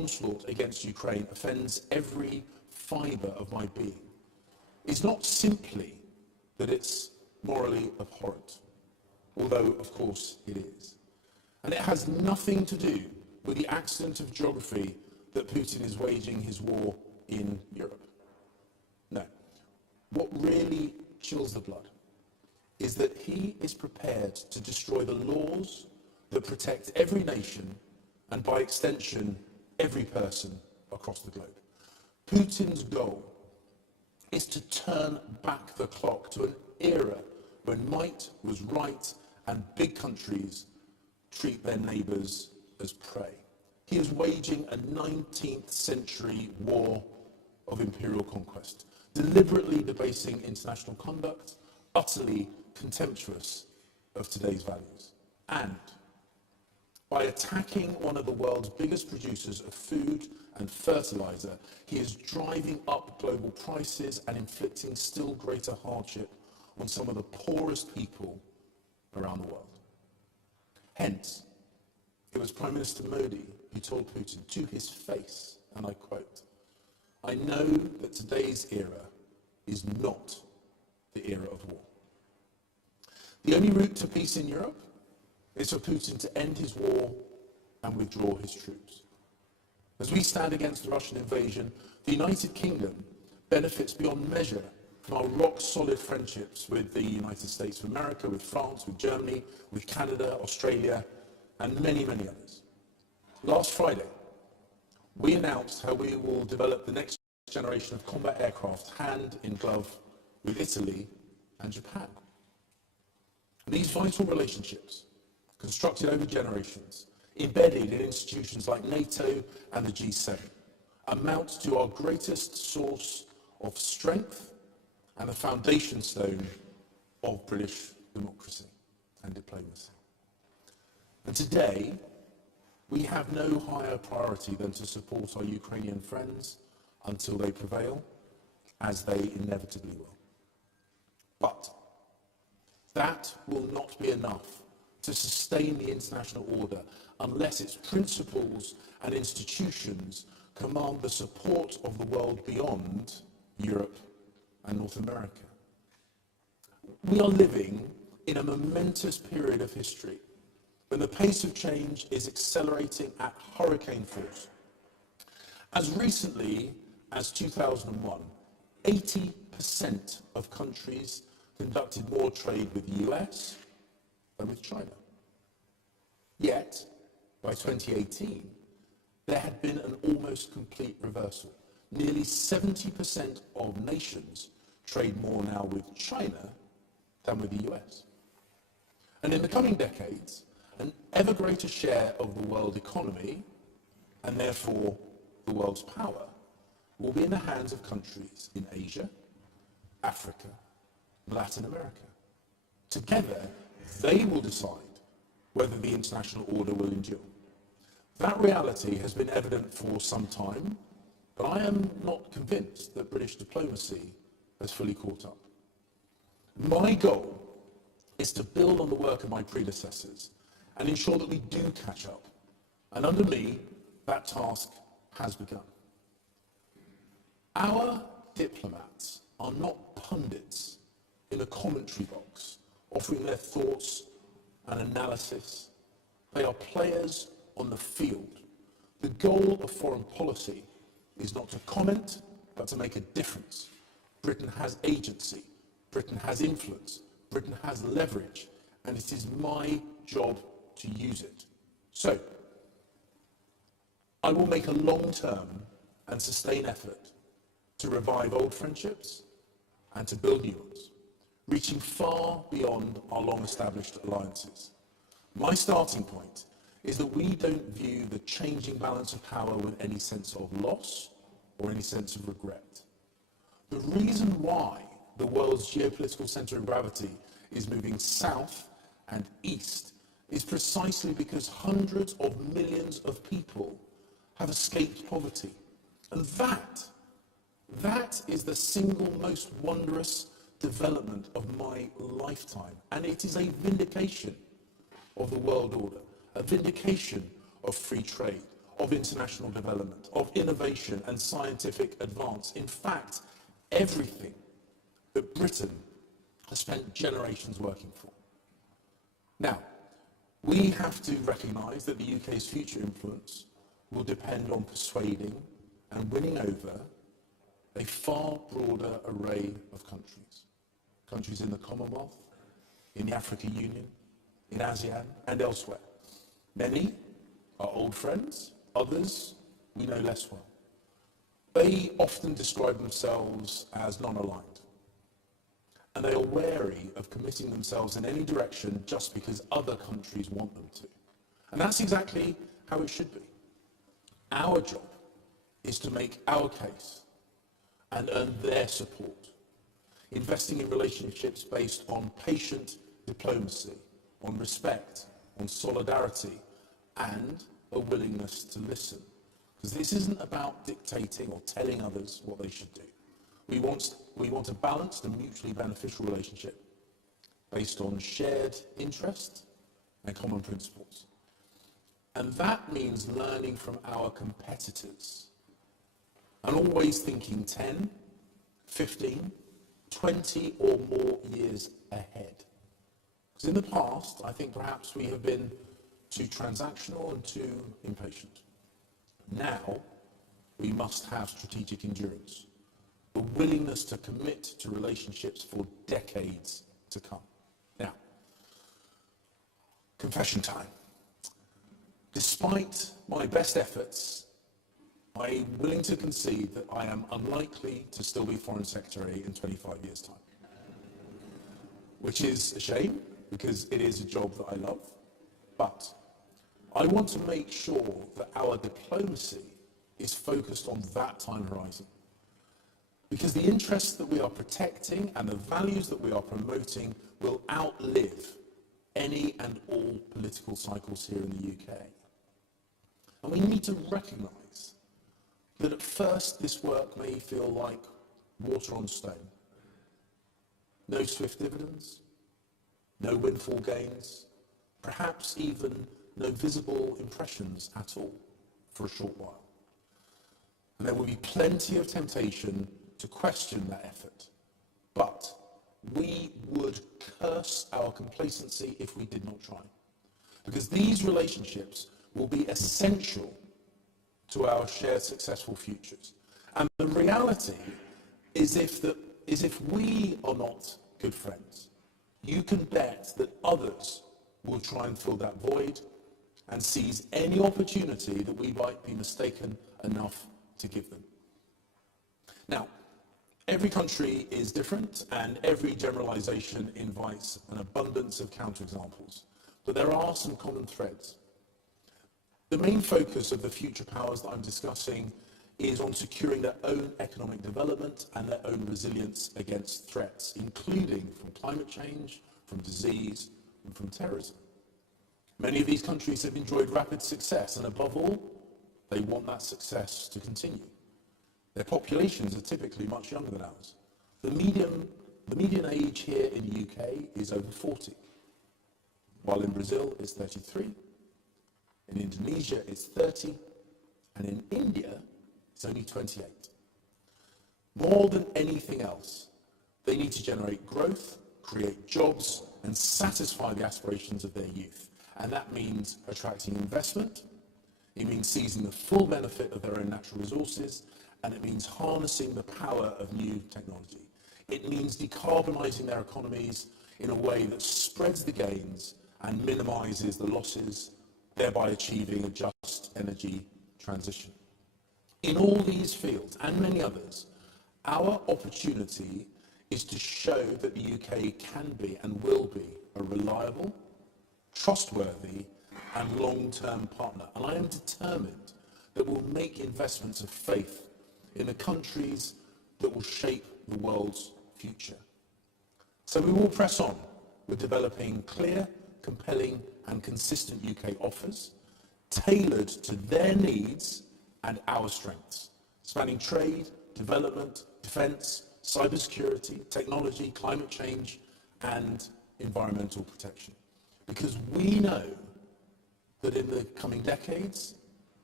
onslaught against Ukraine offends every fibre of my being is not simply that it's morally abhorrent, although of course it is. And it has nothing to do with the accident of geography that Putin is waging his war in Europe. No. What really chills the blood is that he is prepared to destroy the laws that protect every nation and, by extension, every person across the globe. Putin's goal is to turn back the clock to an era when might was right and big countries treat their neighbours as prey. He is waging a 19th century war of imperial conquest, deliberately debasing international conduct, utterly contemptuous of today's values. And by attacking one of the world's biggest producers of food and fertilizer, he is driving up global prices and inflicting still greater hardship on some of the poorest people around the world. Hence, it was Prime Minister Modi who told Putin to his face, and I quote, "I know that today's era is not the era of war. The only route to peace in Europe is for Putin to end his war and withdraw his troops. As we stand against the Russian invasion, the United Kingdom benefits beyond measure from our rock-solid friendships with the United States of America, with France, with Germany, with Canada, Australia, and many, many others. Last Friday, we announced how we will develop the next generation of combat aircraft hand in glove with Italy and Japan. These vital relationships, constructed over generations, embedded in institutions like NATO and the G7, amount to our greatest source of strength and the foundation stone of British democracy and diplomacy. And today, we have no higher priority than to support our Ukrainian friends until they prevail, as they inevitably will. But that will not be enough to sustain the international order unless its principles and institutions command the support of the world beyond Europe and North America. We are living in a momentous period of history when the pace of change is accelerating at hurricane force. As recently as 2001, 80% of countries conducted more trade with the US than with China. Yet, by 2018, there had been an almost complete reversal. Nearly 70% of nations trade more now with China than with the US. And in the coming decades, an ever greater share of the world economy, and therefore the world's power, will be in the hands of countries in Asia, Africa, and Latin America. Together, they will decide whether the international order will endure. That reality has been evident for some time, but I am not convinced that British diplomacy has fully caught up. My goal is to build on the work of my predecessors and ensure that we do catch up. And under me, that task has begun. Our diplomats are not pundits in a commentary box, offering their thoughts and analysis. They are players on the field. The goal of foreign policy is not to comment, but to make a difference. Britain has agency, Britain has influence, Britain has leverage, and it is my job to use it. So, I will make a long-term and sustained effort to revive old friendships and to build new ones, reaching far beyond our long-established alliances. My starting point is that we don't view the changing balance of power with any sense of loss or any sense of regret. The reason why the world's geopolitical centre of gravity is moving south and east is precisely because hundreds of millions of people have escaped poverty. And that is the single most wondrous development of my lifetime. And it is a vindication of the world order, a vindication of free trade, of international development, of innovation and scientific advance. In fact, everything that Britain has spent generations working for. Now, we have to recognise that the UK's future influence will depend on persuading and winning over a far broader array of countries. Countries in the Commonwealth, in the African Union, in ASEAN and elsewhere. Many are old friends, others we know less well. They often describe themselves as non-aligned, and they are wary of committing themselves in any direction just because other countries want them to. And that's exactly how it should be. Our job is to make our case and earn their support, investing in relationships based on patient diplomacy, on respect, on solidarity, and a willingness to listen. Because this isn't about dictating or telling others what they should do. We want a balanced and mutually beneficial relationship based on shared interest and common principles. And that means learning from our competitors and always thinking 10, 15, 20 or more years ahead. Because in the past, I think perhaps we have been too transactional and too impatient. Now, we must have strategic endurance, the willingness to commit to relationships for decades to come. Now, confession time. Despite my best efforts, I'm willing to concede that I am unlikely to still be Foreign Secretary in 25 years' time. Which is a shame, because it is a job that I love. But I want to make sure that our diplomacy is focused on that time horizon. Because the interests that we are protecting and the values that we are promoting will outlive any and all political cycles here in the UK. And we need to recognise that at first this work may feel like water on stone. No swift dividends, no windfall gains, perhaps even no visible impressions at all for a short while. And there will be plenty of temptation to question that effort. But we would curse our complacency if we did not try. Because these relationships will be essential to our shared successful futures. And the reality is if we are not good friends, you can bet that others will try and fill that void and seize any opportunity that we might be mistaken enough to give them. Now, every country is different, and every generalization invites an abundance of counterexamples. But there are some common threads. The main focus of the future powers that I'm discussing is on securing their own economic development and their own resilience against threats, including from climate change, from disease, and from terrorism. Many of these countries have enjoyed rapid success, and above all, they want that success to continue. Their populations are typically much younger than ours. The median age here in the UK is over 40, while in Brazil it's 33, in Indonesia it's 30, and in India it's only 28. More than anything else, they need to generate growth, create jobs, and satisfy the aspirations of their youth. And that means attracting investment, it means seizing the full benefit of their own natural resources, and it means harnessing the power of new technology. It means decarbonising their economies in a way that spreads the gains and minimises the losses, thereby achieving a just energy transition. In all these fields, and many others, our opportunity is to show that the UK can be and will be a reliable, trustworthy, and long-term partner. And I am determined that we'll make investments of faith in the countries that will shape the world's future. So we will press on with developing clear, compelling, and consistent UK offers, tailored to their needs and our strengths, spanning trade, development, defence, cybersecurity, technology, climate change, and environmental protection. Because we know that in the coming decades,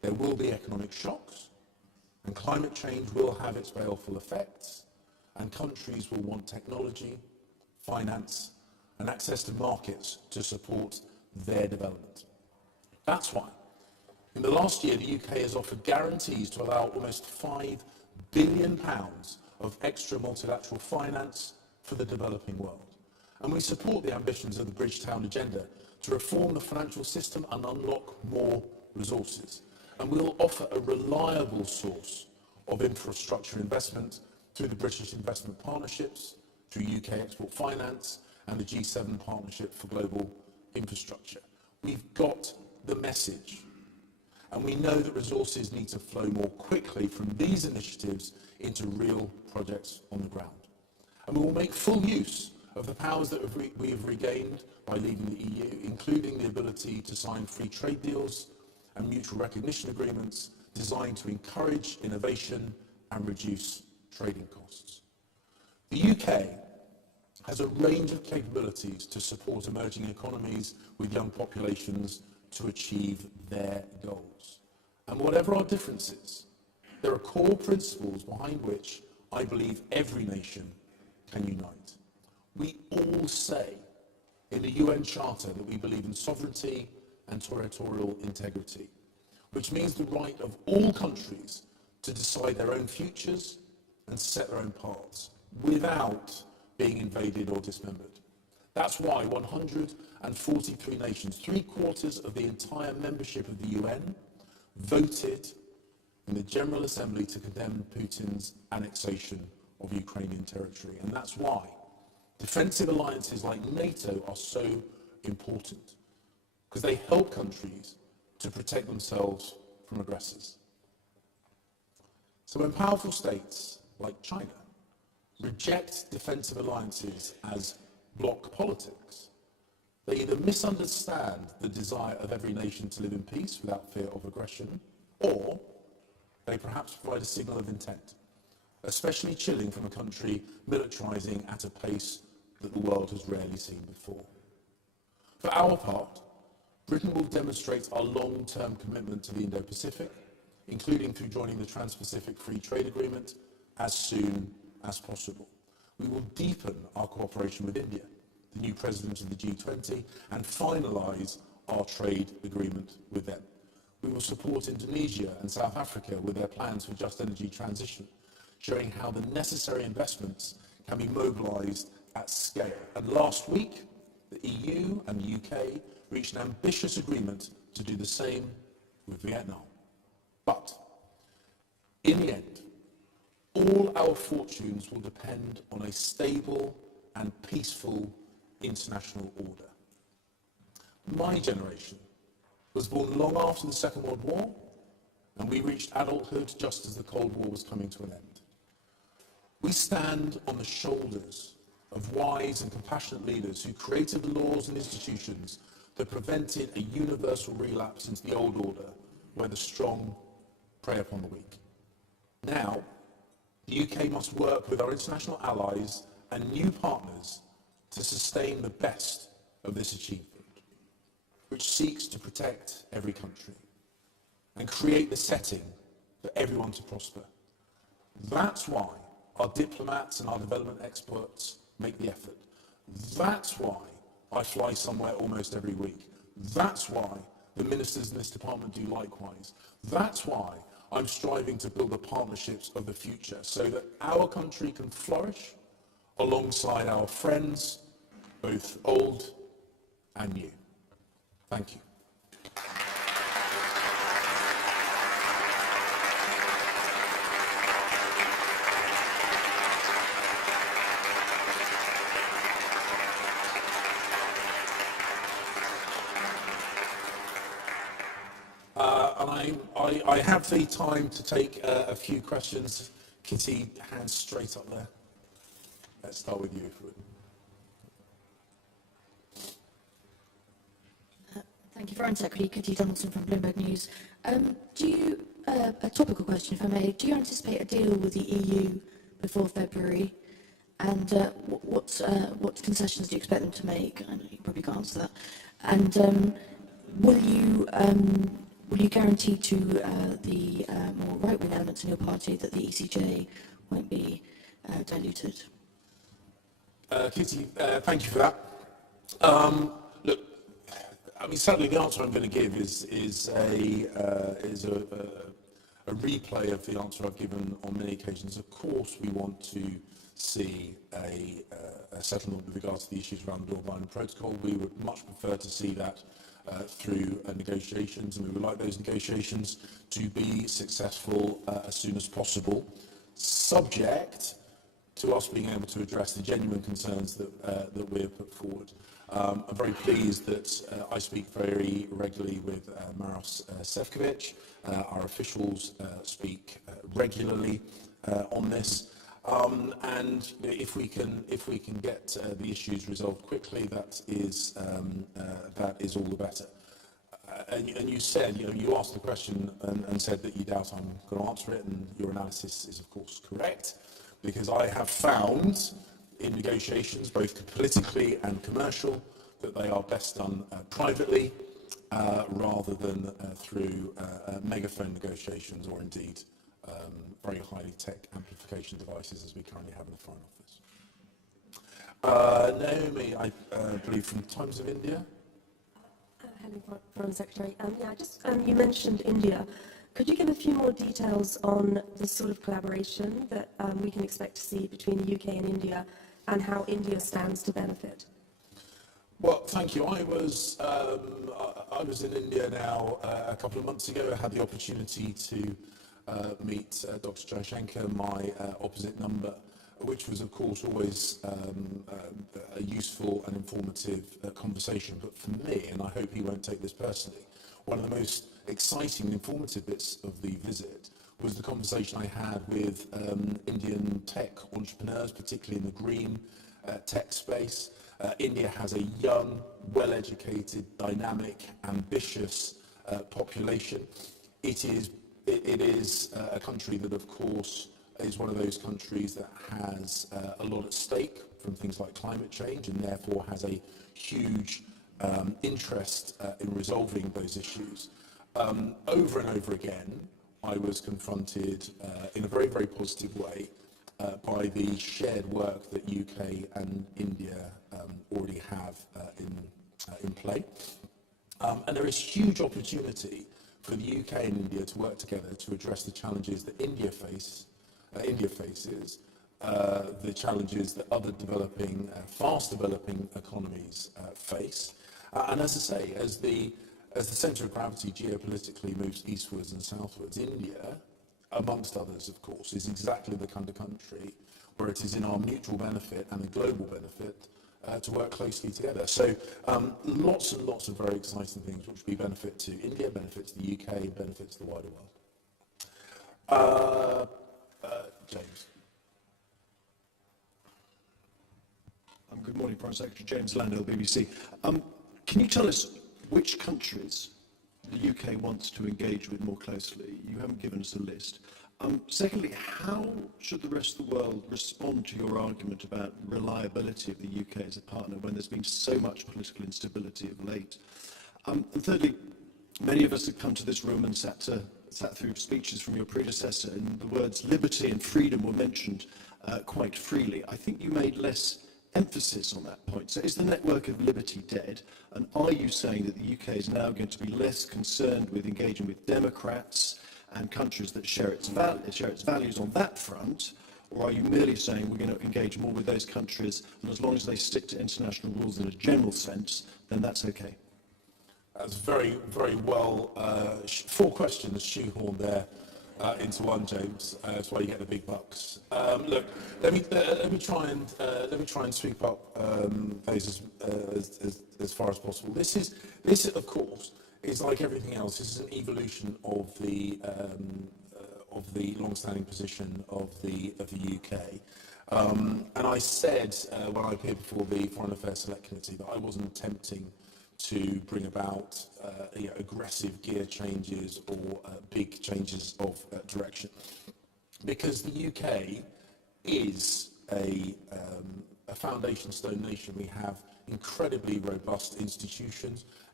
There will be economic shocks, and climate change will have its baleful effects, and countries will want technology, finance, and access to markets to support their development. That's why, in the last year, the UK has offered guarantees to allow almost £5 billion of extra multilateral finance for the developing world. And we support the ambitions of the Bridgetown Agenda to reform the financial system and unlock more resources. And we'll offer a reliable source of infrastructure investment through the British Investment Partnerships, through UK Export Finance, and the G7 Partnership for Global Infrastructure. We've got the message, and we know that resources need to flow more quickly from these initiatives into real projects on the ground. And we will make full use of the powers that we have regained by leaving the EU, including the ability to sign free trade deals and mutual recognition agreements designed to encourage innovation and reduce trading costs. The UK has a range of capabilities to support emerging economies with young populations to achieve their goals. And whatever our differences, there are core principles behind which I believe every nation can unite. We all say in the UN Charter that we believe in sovereignty and territorial integrity, which means the right of all countries to decide their own futures and set their own paths without being invaded or dismembered. That's why 143 nations, 3/4 of the entire membership of the UN, voted in the General Assembly to condemn Putin's annexation of Ukrainian territory. And that's why defensive alliances like NATO are so important, because they help countries to protect themselves from aggressors. So when powerful states like China reject defensive alliances as bloc politics, they either misunderstand the desire of every nation to live in peace without fear of aggression, or they perhaps provide a signal of intent, especially chilling from a country militarizing at a pace that the world has rarely seen before. For our part, Britain will demonstrate our long-term commitment to the Indo-Pacific, including through joining the Trans-Pacific Free Trade Agreement as soon as possible. We will deepen our cooperation with India, the new president of the G20, and finalise our trade agreement with them. We will support Indonesia and South Africa with their plans for just energy transition, showing how the necessary investments can be mobilised at scale. And last week, the EU and the UK reached an ambitious agreement to do the same with Vietnam. But in the end, all our fortunes will depend on a stable and peaceful international order. My generation was born long after the Second World War, and we reached adulthood just as the Cold War was coming to an end. We stand on the shoulders of wise and compassionate leaders who created the laws and institutions that prevented a universal relapse into the old order, where the strong prey upon the weak. Now, the UK must work with our international allies and new partners to sustain the best of this achievement, which seeks to protect every country and create the setting for everyone to prosper. That's why our diplomats and our development experts make the effort. That's why I fly somewhere almost every week. That's why the ministers in this department do likewise. That's why I'm striving to build the partnerships of the future so that our country can flourish alongside our friends, both old and new. Thank you. I have the time to take a few questions. Kitty, hands straight up there. Let's start with you, if you would. Thank you, Foreign Secretary. Kitty Donaldson from Bloomberg News. A topical question, if I may. Do you anticipate a deal with the EU before February? And what concessions do you expect them to make? I know you probably can't answer that. And will you will you guarantee to the more right-wing elements in your party that the ECJ won't be diluted? Kitty, thank you for that. Look, I mean, sadly, the answer I'm going to give is a replay of the answer I've given on many occasions. Of course, we want to see a settlement with regard to the issues around the Dublin Protocol. We would much prefer to see that through negotiations, and we would like those negotiations to be successful as soon as possible, subject to us being able to address the genuine concerns that we have put forward. I'm very pleased that I speak very regularly with Maros Sefcovic. Our officials speak regularly on this. And if we can get the issues resolved quickly, that is all the better. And you said, you asked the question and said that you doubt I'm going to answer it, and your analysis is of course correct, because I have found in negotiations, both politically and commercial, that they are best done privately rather than through megaphone negotiations, or indeed very highly tech amplification devices as we currently have in the Foreign Office. Naomi, I believe from Times of India. Hello, Foreign Secretary. You mentioned India. Could you give a few more details on the sort of collaboration that we can expect to see between the UK and India, and how India stands to benefit? Well, thank you. I was in India now a couple of months ago. I had the opportunity to meet Dr. Jaishankar, my opposite number, which was, of course, always a useful and informative conversation. But for me, and I hope he won't take this personally, one of the most exciting and informative bits of the visit was the conversation I had with Indian tech entrepreneurs, particularly in the green tech space. India has a young, well-educated, dynamic, ambitious population. It is a country that, of course, is one of those countries that has a lot at stake from things like climate change, and therefore has a huge interest in resolving those issues. Over and over again, I was confronted in a very, very positive way by the shared work that UK and India already have in play. And there is huge opportunity for the UK and India to work together to address the challenges that India faces, the challenges that other developing, fast developing economies face. And as I say, as the centre of gravity geopolitically moves eastwards and southwards, India, amongst others, of course, is exactly the kind of country where it is in our mutual benefit and a global benefit to work closely together. So lots and lots of very exciting things which will be benefit to India, benefit to the UK, benefit to the wider world. James. Good morning, Prime Secretary. James Landale, BBC. Can you tell us which countries the UK wants to engage with more closely? You haven't given us a list. Secondly, how should the rest of the world respond to your argument about reliability of the UK as a partner when there's been so much political instability of late? And thirdly, many of us have come to this room and sat through speeches from your predecessor, and the words liberty and freedom were mentioned quite freely. I think you made less emphasis on that point. So is the network of liberty dead? And are you saying that the UK is now going to be less concerned with engaging with democrats and countries that share its values on that front? Or are you merely saying we're going to engage more with those countries, and as long as they stick to international rules in a general sense, then that's okay? That's very, very well. 4 questions shoehorned there into one, James. That's why you get the big bucks. Look, let me try and sweep up those as far as possible. This, of course, is like everything else. This is an evolution of the long-standing position of the UK. And I said when I appeared before the Foreign Affairs Select Committee that I wasn't attempting to bring about aggressive gear changes or big changes of direction, because the UK is a foundation stone nation. We have incredibly robust institutions,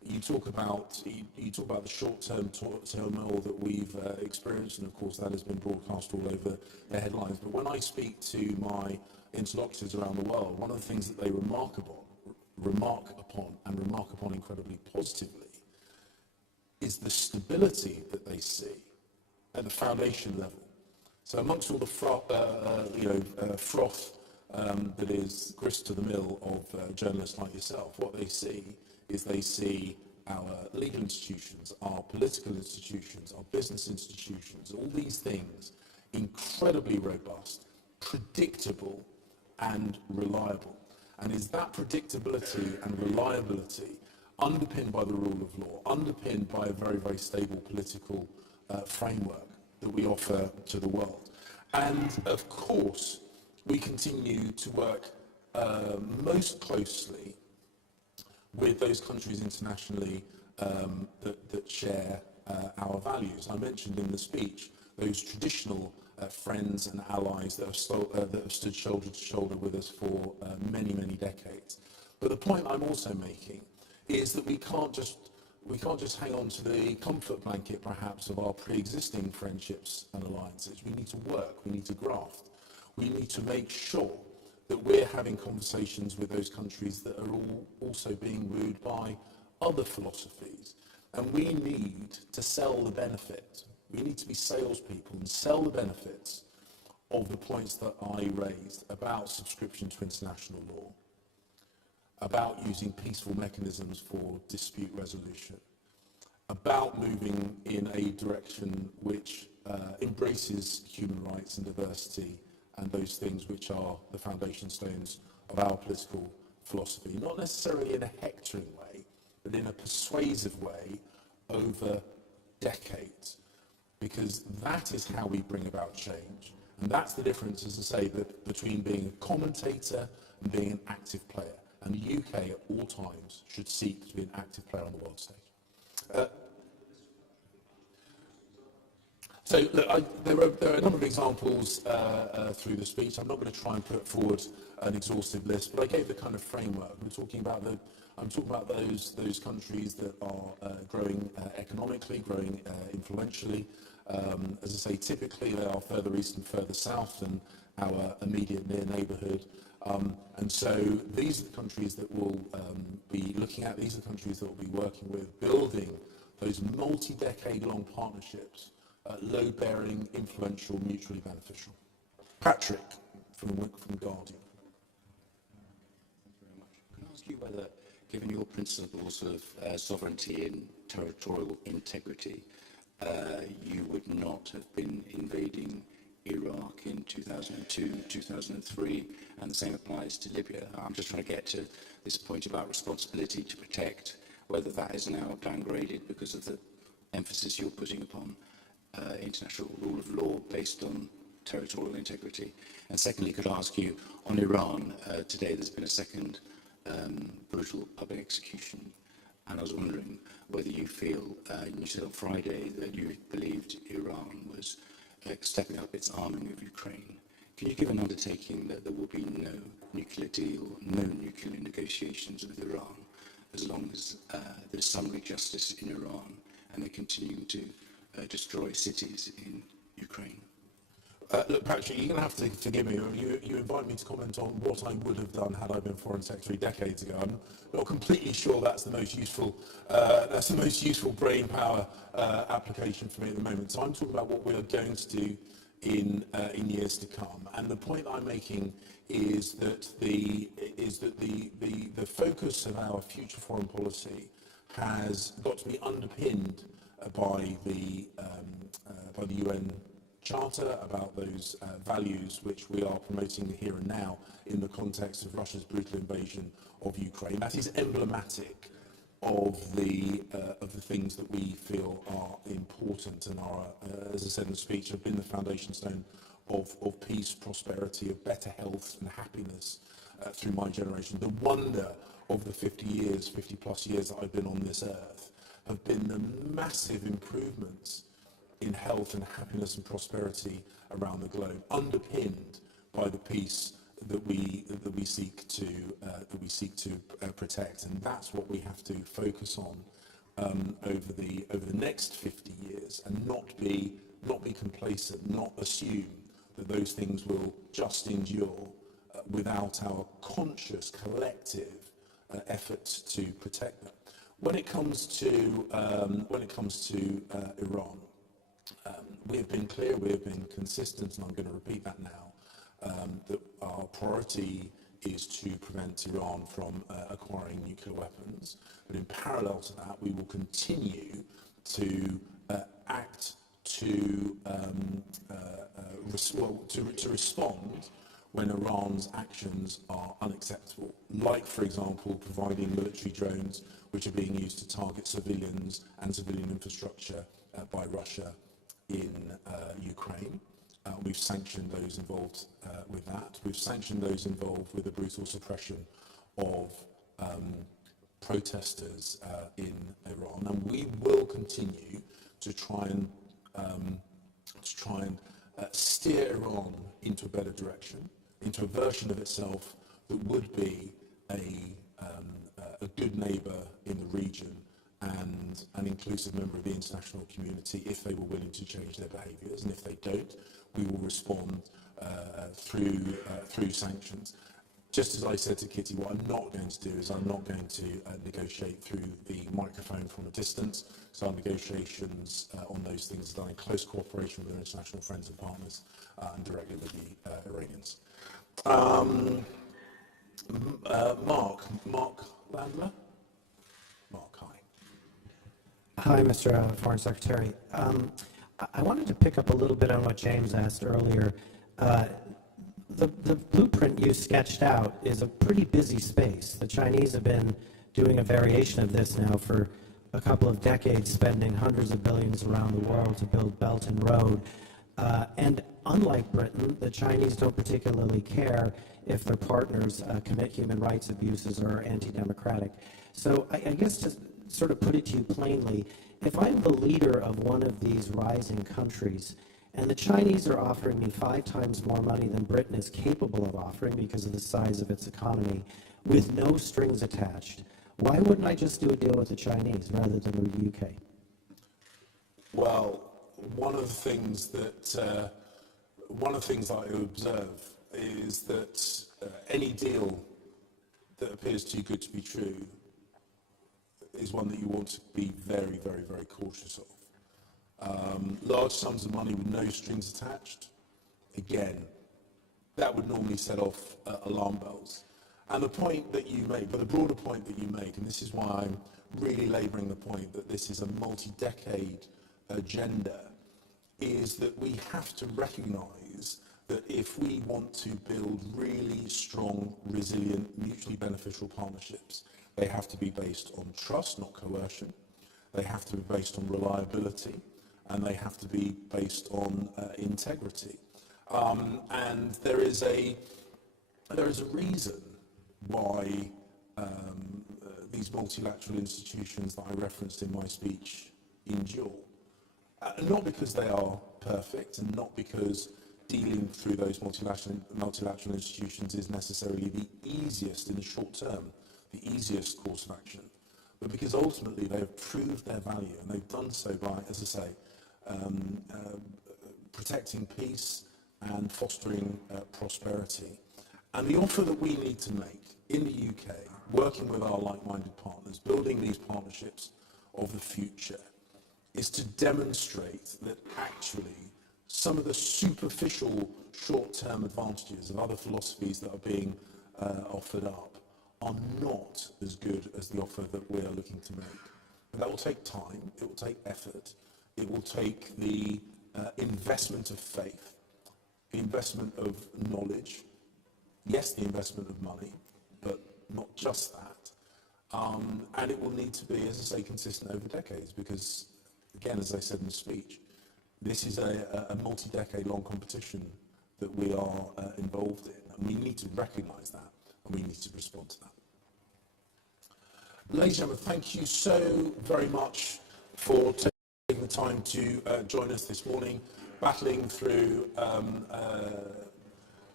you talk about the short-term turmoil that we've experienced, and of course that has been broadcast all over the headlines. But when I speak to my interlocutors around the world, one of the things that they remark upon incredibly positively, is the stability that they see at the foundation level. So amongst all the froth that is grist to the mill of journalists like yourself, what they see is they see our legal institutions, our political institutions, our business institutions, all these things incredibly robust, predictable and reliable. And is that predictability and reliability underpinned by the rule of law, underpinned by a very, very stable political framework that we offer to the world? And of course, we continue to work most closely with those countries internationally that share our values. I mentioned in the speech those traditional friends and allies that have stood shoulder to shoulder with us for many, many decades. But the point I'm also making is that we can't just hang on to the comfort blanket, perhaps, of our pre-existing friendships and alliances. We need to work, we need to graft, we need to make sure that we're having conversations with those countries that are also being wooed by other philosophies. And we need to sell the benefit. We need to be salespeople and sell the benefits of the points that I raised about subscription to international law, about using peaceful mechanisms for dispute resolution, about moving in a direction which embraces human rights and diversity and those things which are the foundation stones of our political philosophy, not necessarily in a hectoring way, but in a persuasive way over decades, because that is how we bring about change. And that's the difference, as I say, between being a commentator and being an active player. And the UK at all times should seek to be an active player on the world stage. So look, there are a number of examples through the speech. I'm not going to try and put forward an exhaustive list, but I gave the kind of framework. I'm talking about those countries that are growing economically, growing influentially. As I say, typically they are further east and further south than our immediate near neighbourhood. And so these are the countries that we'll be looking at. These are the countries that we'll be working with, building those multi-decade-long partnerships, load-bearing, influential, mutually beneficial. Patrick from Guardian. Thank you very much. Can I ask you whether, given your principles of sovereignty and territorial integrity, you would not have been invading Iraq in 2002, 2003, and the same applies to Libya? I'm just trying to get to this point about responsibility to protect, whether that is now downgraded because of the emphasis you're putting upon international rule of law based on territorial integrity. And secondly, could I ask you, on Iran, today there's been a second brutal public execution, and I was wondering whether you feel, you said on Friday that you believed Iran was stepping up its arming of Ukraine. Can you give an undertaking that there will be no nuclear deal, no nuclear negotiations with Iran, as long as there's summary justice in Iran and they continue to destroy cities in Ukraine? Look, Patrick, you're going to have to forgive me. You invite me to comment on what I would have done had I been Foreign Secretary decades ago. I'm not completely sure that's the most useful brain power application for me at the moment. So I'm talking about what we are going to do in years to come. And the point I'm making is that the focus of our future foreign policy has got to be underpinned by the UN Charter, about those values which we are promoting here and now in the context of Russia's brutal invasion of Ukraine. That is emblematic of the things that we feel are important and are, as I said in the speech, have been the foundation stone of peace, prosperity, of better health and happiness through my generation. The wonder of the 50 plus years that I've been on this earth have been the massive improvements in health and happiness and prosperity around the globe, underpinned by the peace we seek to protect, and that's what we have to focus on over the next 50 years, and not be complacent, not assume that those things will just endure without our conscious collective efforts to protect them. When it comes to Iran, we have been clear, we have been consistent, and I'm going to repeat that now, that our priority is to prevent Iran from acquiring nuclear weapons. But in parallel to that, we will continue to act to respond when Iran's actions are unacceptable, like, for example, providing military drones which are being used to target civilians and civilian infrastructure by Russia in Ukraine. We've sanctioned those involved with that. We've sanctioned those involved with the brutal suppression of protesters in Iran, and we will continue to try and steer Iran into a better direction, into a version of itself that would be a good neighbour in the region and an inclusive member of the international community if they were willing to change their behaviours. And if they don't, we will respond through sanctions. Just as I said to Kitty, what I'm not going to do is I'm not going to negotiate through the microphone from a distance. So our negotiations on those things are done in close cooperation with our international friends and partners and directly with the Iranians. Mark Landler? Mark, hi. Hi, Mr. Foreign Secretary. I wanted to pick up a little bit on what James asked earlier. The blueprint you sketched out is a pretty busy space. The Chinese have been doing a variation of this now for a couple of decades, spending hundreds of billions around the world to build Belt and Road. And unlike Britain, the Chinese don't particularly care if their partners commit human rights abuses or are anti-democratic. So I guess to sort of put it to you plainly, if I'm the leader of one of these rising countries, and the Chinese are offering me 5 times more money than Britain is capable of offering because of the size of its economy, with no strings attached, why wouldn't I just do a deal with the Chinese rather than with the UK? Well, one of the things that I observe is that any deal that appears too good to be true is one that you want to be very, very, very cautious of. Large sums of money with no strings attached, again, that would normally set off alarm bells. And the point that you make, but the broader point that you make, and this is why I'm really labouring the point that this is a multi-decade agenda, is that we have to recognise that if we want to build really strong, resilient, mutually beneficial partnerships, they have to be based on trust, not coercion. They have to be based on reliability, and they have to be based on integrity. And there is a reason why these multilateral institutions that I referenced in my speech endure. Not because they are perfect, and not because dealing through those multilateral institutions is necessarily the easiest in the short term, the easiest course of action, but because ultimately they have proved their value, and they've done so by, as I say, protecting peace and fostering prosperity. And the offer that we need to make in the UK, working with our like-minded partners, building these partnerships of the future, is to demonstrate that actually some of the superficial short-term advantages of other philosophies that are being offered up are not as good as the offer that we are looking to make. And that will take time, it will take effort, it will take the investment of faith, the investment of knowledge, yes, the investment of money, but not just that. And it will need to be, as I say, consistent over decades, because, again, as I said in the speech, this is a multi-decade long competition that we are involved in, and we need to recognise that, and we need to respond to that. Ladies and gentlemen, thank you so very much for taking the time to join us this morning, battling through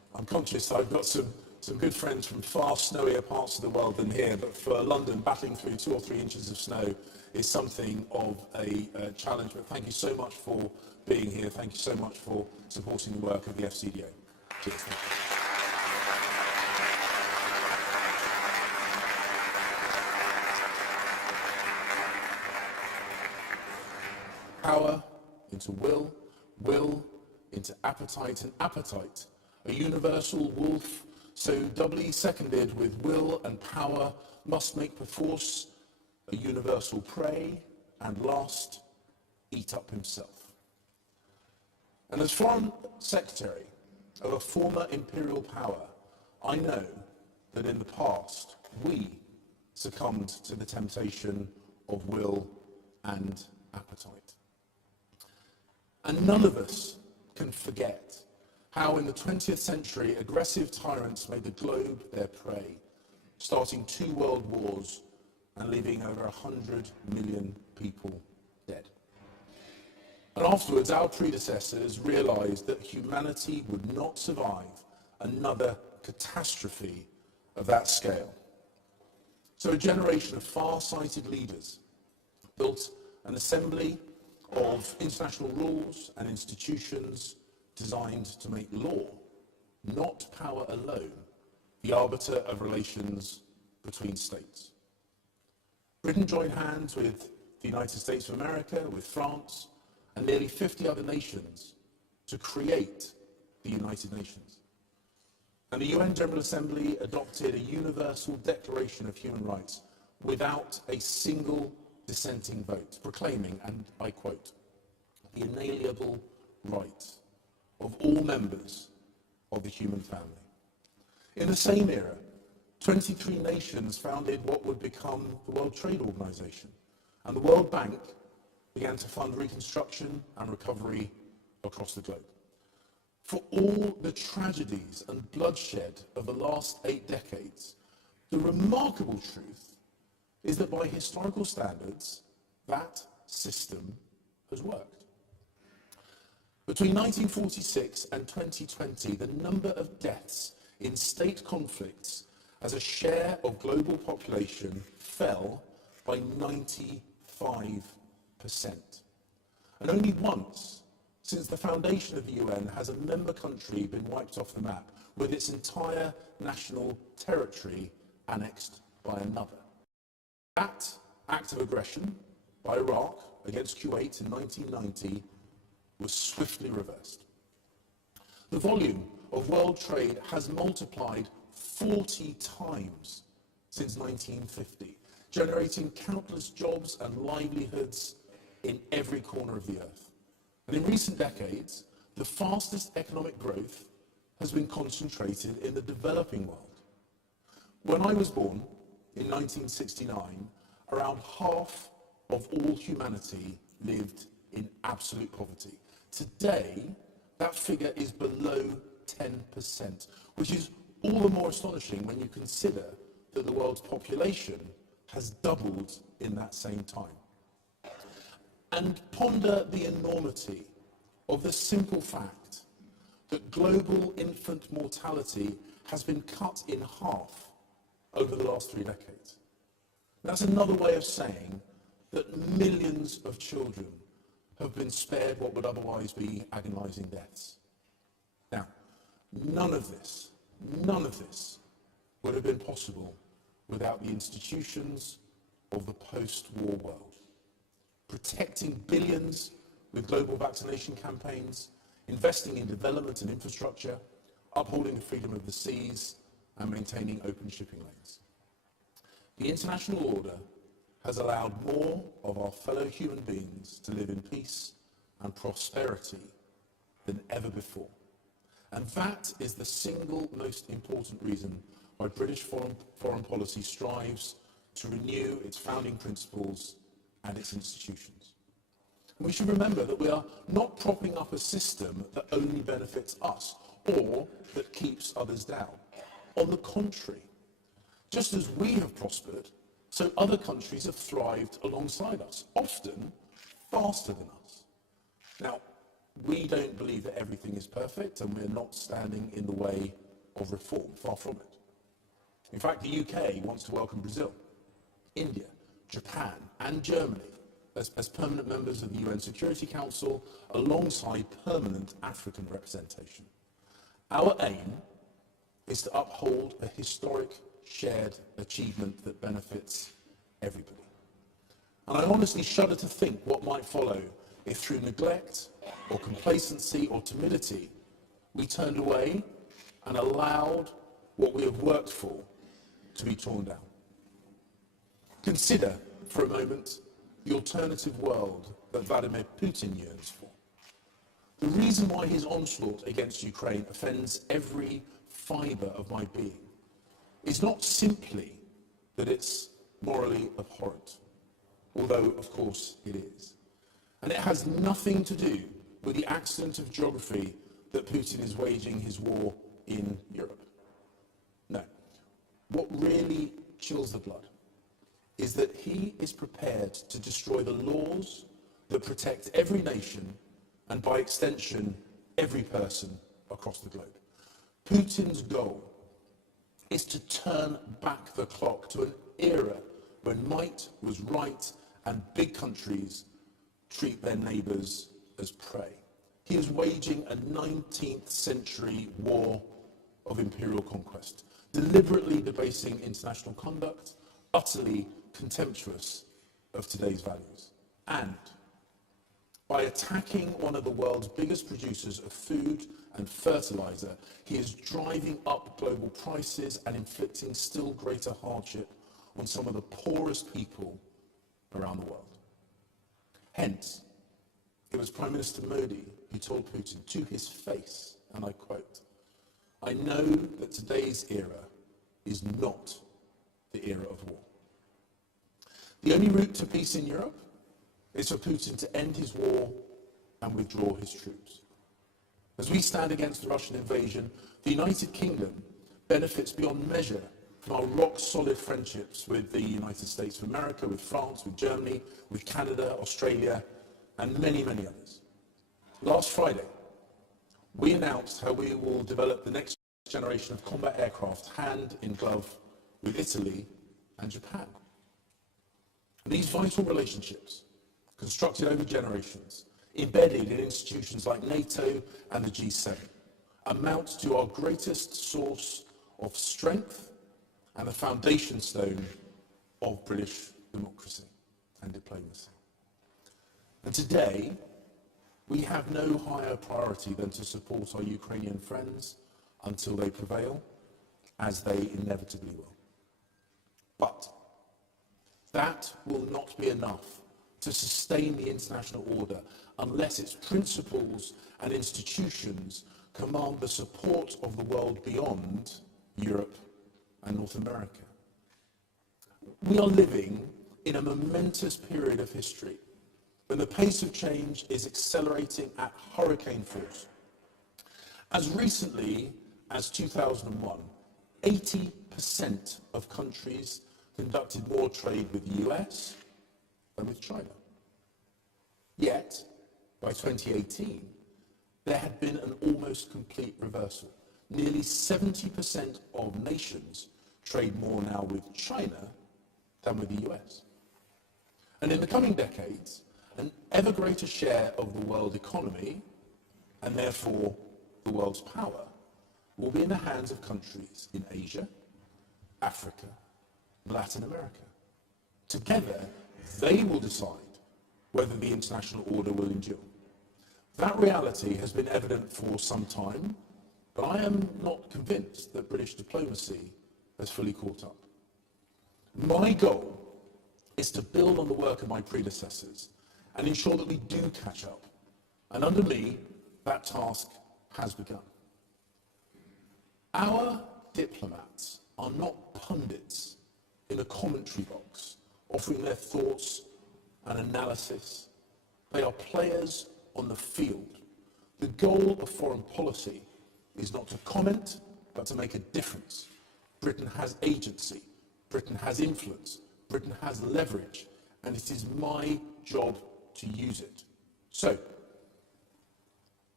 I'm conscious I've got some good friends from far snowier parts of the world than here, but for London, battling through 2 or 3 inches of snow is something of a challenge. But thank you so much for being here. Thank you so much for supporting the work of the FCDO. Cheers. Thank you. Power into will, will into appetite, and appetite, a universal wolf, so doubly seconded with will and power, must make perforce a universal prey, and last, eat up himself. And as Foreign Secretary of a former imperial power, I know that in the past we succumbed to the temptation of will and appetite. And none of us can forget how in the 20th century aggressive tyrants made the globe their prey, starting 2 world wars and leaving over 100 million people dead. And afterwards, our predecessors realized that humanity would not survive another catastrophe of that scale. So a generation of far-sighted leaders built an assembly of international rules and institutions designed to make law, not power alone, the arbiter of relations between states. Britain joined hands with the United States of America, with France, and nearly 50 other nations to create the United Nations. And the UN General Assembly adopted a universal Declaration of Human Rights without a single dissenting vote, proclaiming, and I quote, the inalienable rights of all members of the human family. In the same era, 23 nations founded what would become the World Trade Organization, and the World Bank began to fund reconstruction and recovery across the globe. For all the tragedies and bloodshed of the last 8 decades, the remarkable truth is that by historical standards, that system has worked. Between 1946 and 2020, the number of deaths in state conflicts as a share of global population fell by 95%. And only once since the foundation of the UN has a member country been wiped off the map, with its entire national territory annexed by another. That act of aggression by Iraq against Kuwait in 1990 was swiftly reversed. The volume of world trade has multiplied 40 times since 1950, generating countless jobs and livelihoods in every corner of the earth. And in recent decades, the fastest economic growth has been concentrated in the developing world. When I was born in 1969, around half of all humanity lived in absolute poverty. Today, that figure is below 10%, which is all the more astonishing when you consider that the world's population has doubled in that same time. And ponder the enormity of the simple fact that global infant mortality has been cut in half over the last 3 decades. That's another way of saying that millions of children have been spared what would otherwise be agonizing deaths. Now, none of this would have been possible without the institutions of the post-war world. Protecting billions with global vaccination campaigns, investing in development and infrastructure, upholding the freedom of the seas, and maintaining open shipping lanes. The international order has allowed more of our fellow human beings to live in peace and prosperity than ever before. And that is the single most important reason why British foreign policy strives to renew its founding principles and its institutions. And we should remember that we are not propping up a system that only benefits us or that keeps others down. On the contrary, just as we have prospered, so other countries have thrived alongside us, often faster than us. Now, we don't believe that everything is perfect, and we're not standing in the way of reform, far from it. In fact, the UK wants to welcome Brazil, India, Japan and Germany as permanent members of the UN Security Council, alongside permanent African representation. Our aim is to uphold a historic shared achievement that benefits everybody. And I honestly shudder to think what might follow if, through neglect or complacency or timidity, we turned away and allowed what we have worked for to be torn down. Consider for a moment the alternative world that Vladimir Putin yearns for. The reason why his onslaught against Ukraine offends every fibre of my being is not simply that it's morally abhorrent, although of course it is. And it has nothing to do with the accident of geography that Putin is waging his war in Europe. No. What really chills the blood is that he is prepared to destroy the laws that protect every nation and, by extension, every person across the globe. Putin's goal is to turn back the clock to an era when might was right and big countries treat their neighbours as prey. He is waging a 19th century war of imperial conquest, deliberately debasing international conduct, utterly contemptuous of today's values. And by attacking one of the world's biggest producers of food and fertilizer, he is driving up global prices and inflicting still greater hardship on some of the poorest people around the world. Hence, it was Prime Minister Modi who told Putin to his face, and I quote, "I know that today's era is not the era of war. The only route to peace in Europe is for Putin to end his war and withdraw his troops. As we stand against the Russian invasion, the United Kingdom benefits beyond measure from our rock-solid friendships with the United States of America, with France, with Germany, with Canada, Australia, and many, many others. Last Friday, we announced how we will develop the next generation of combat aircraft hand in glove with Italy and Japan. These vital relationships, constructed over generations, embedded in institutions like NATO and the G7, amount to our greatest source of strength and the foundation stone of British democracy and diplomacy. And today, we have no higher priority than to support our Ukrainian friends until they prevail, as they inevitably will. But that will not be enough to sustain the international order unless its principles and institutions command the support of the world beyond Europe and North America. We are living in a momentous period of history when the pace of change is accelerating at hurricane force. As recently as 2001, 80% of countries conducted more trade with the US than with China. Yet, by 2018, there had been an almost complete reversal. Nearly 70% of nations trade more now with China than with the US. And in the coming decades, an ever greater share of the world economy, and therefore the world's power, will be in the hands of countries in Asia, Africa, and Latin America. Together, they will decide whether the international order will endure. That reality has been evident for some time, but I am not convinced that British diplomacy has fully caught up. My goal is to build on the work of my predecessors and ensure that we do catch up. And under me, that task has begun. Our diplomats are not pundits in a commentary box, offering their thoughts and analysis. They are players on the field. The goal of foreign policy is not to comment, but to make a difference. Britain has agency, Britain has influence, Britain has leverage, and it is my job to use it. So,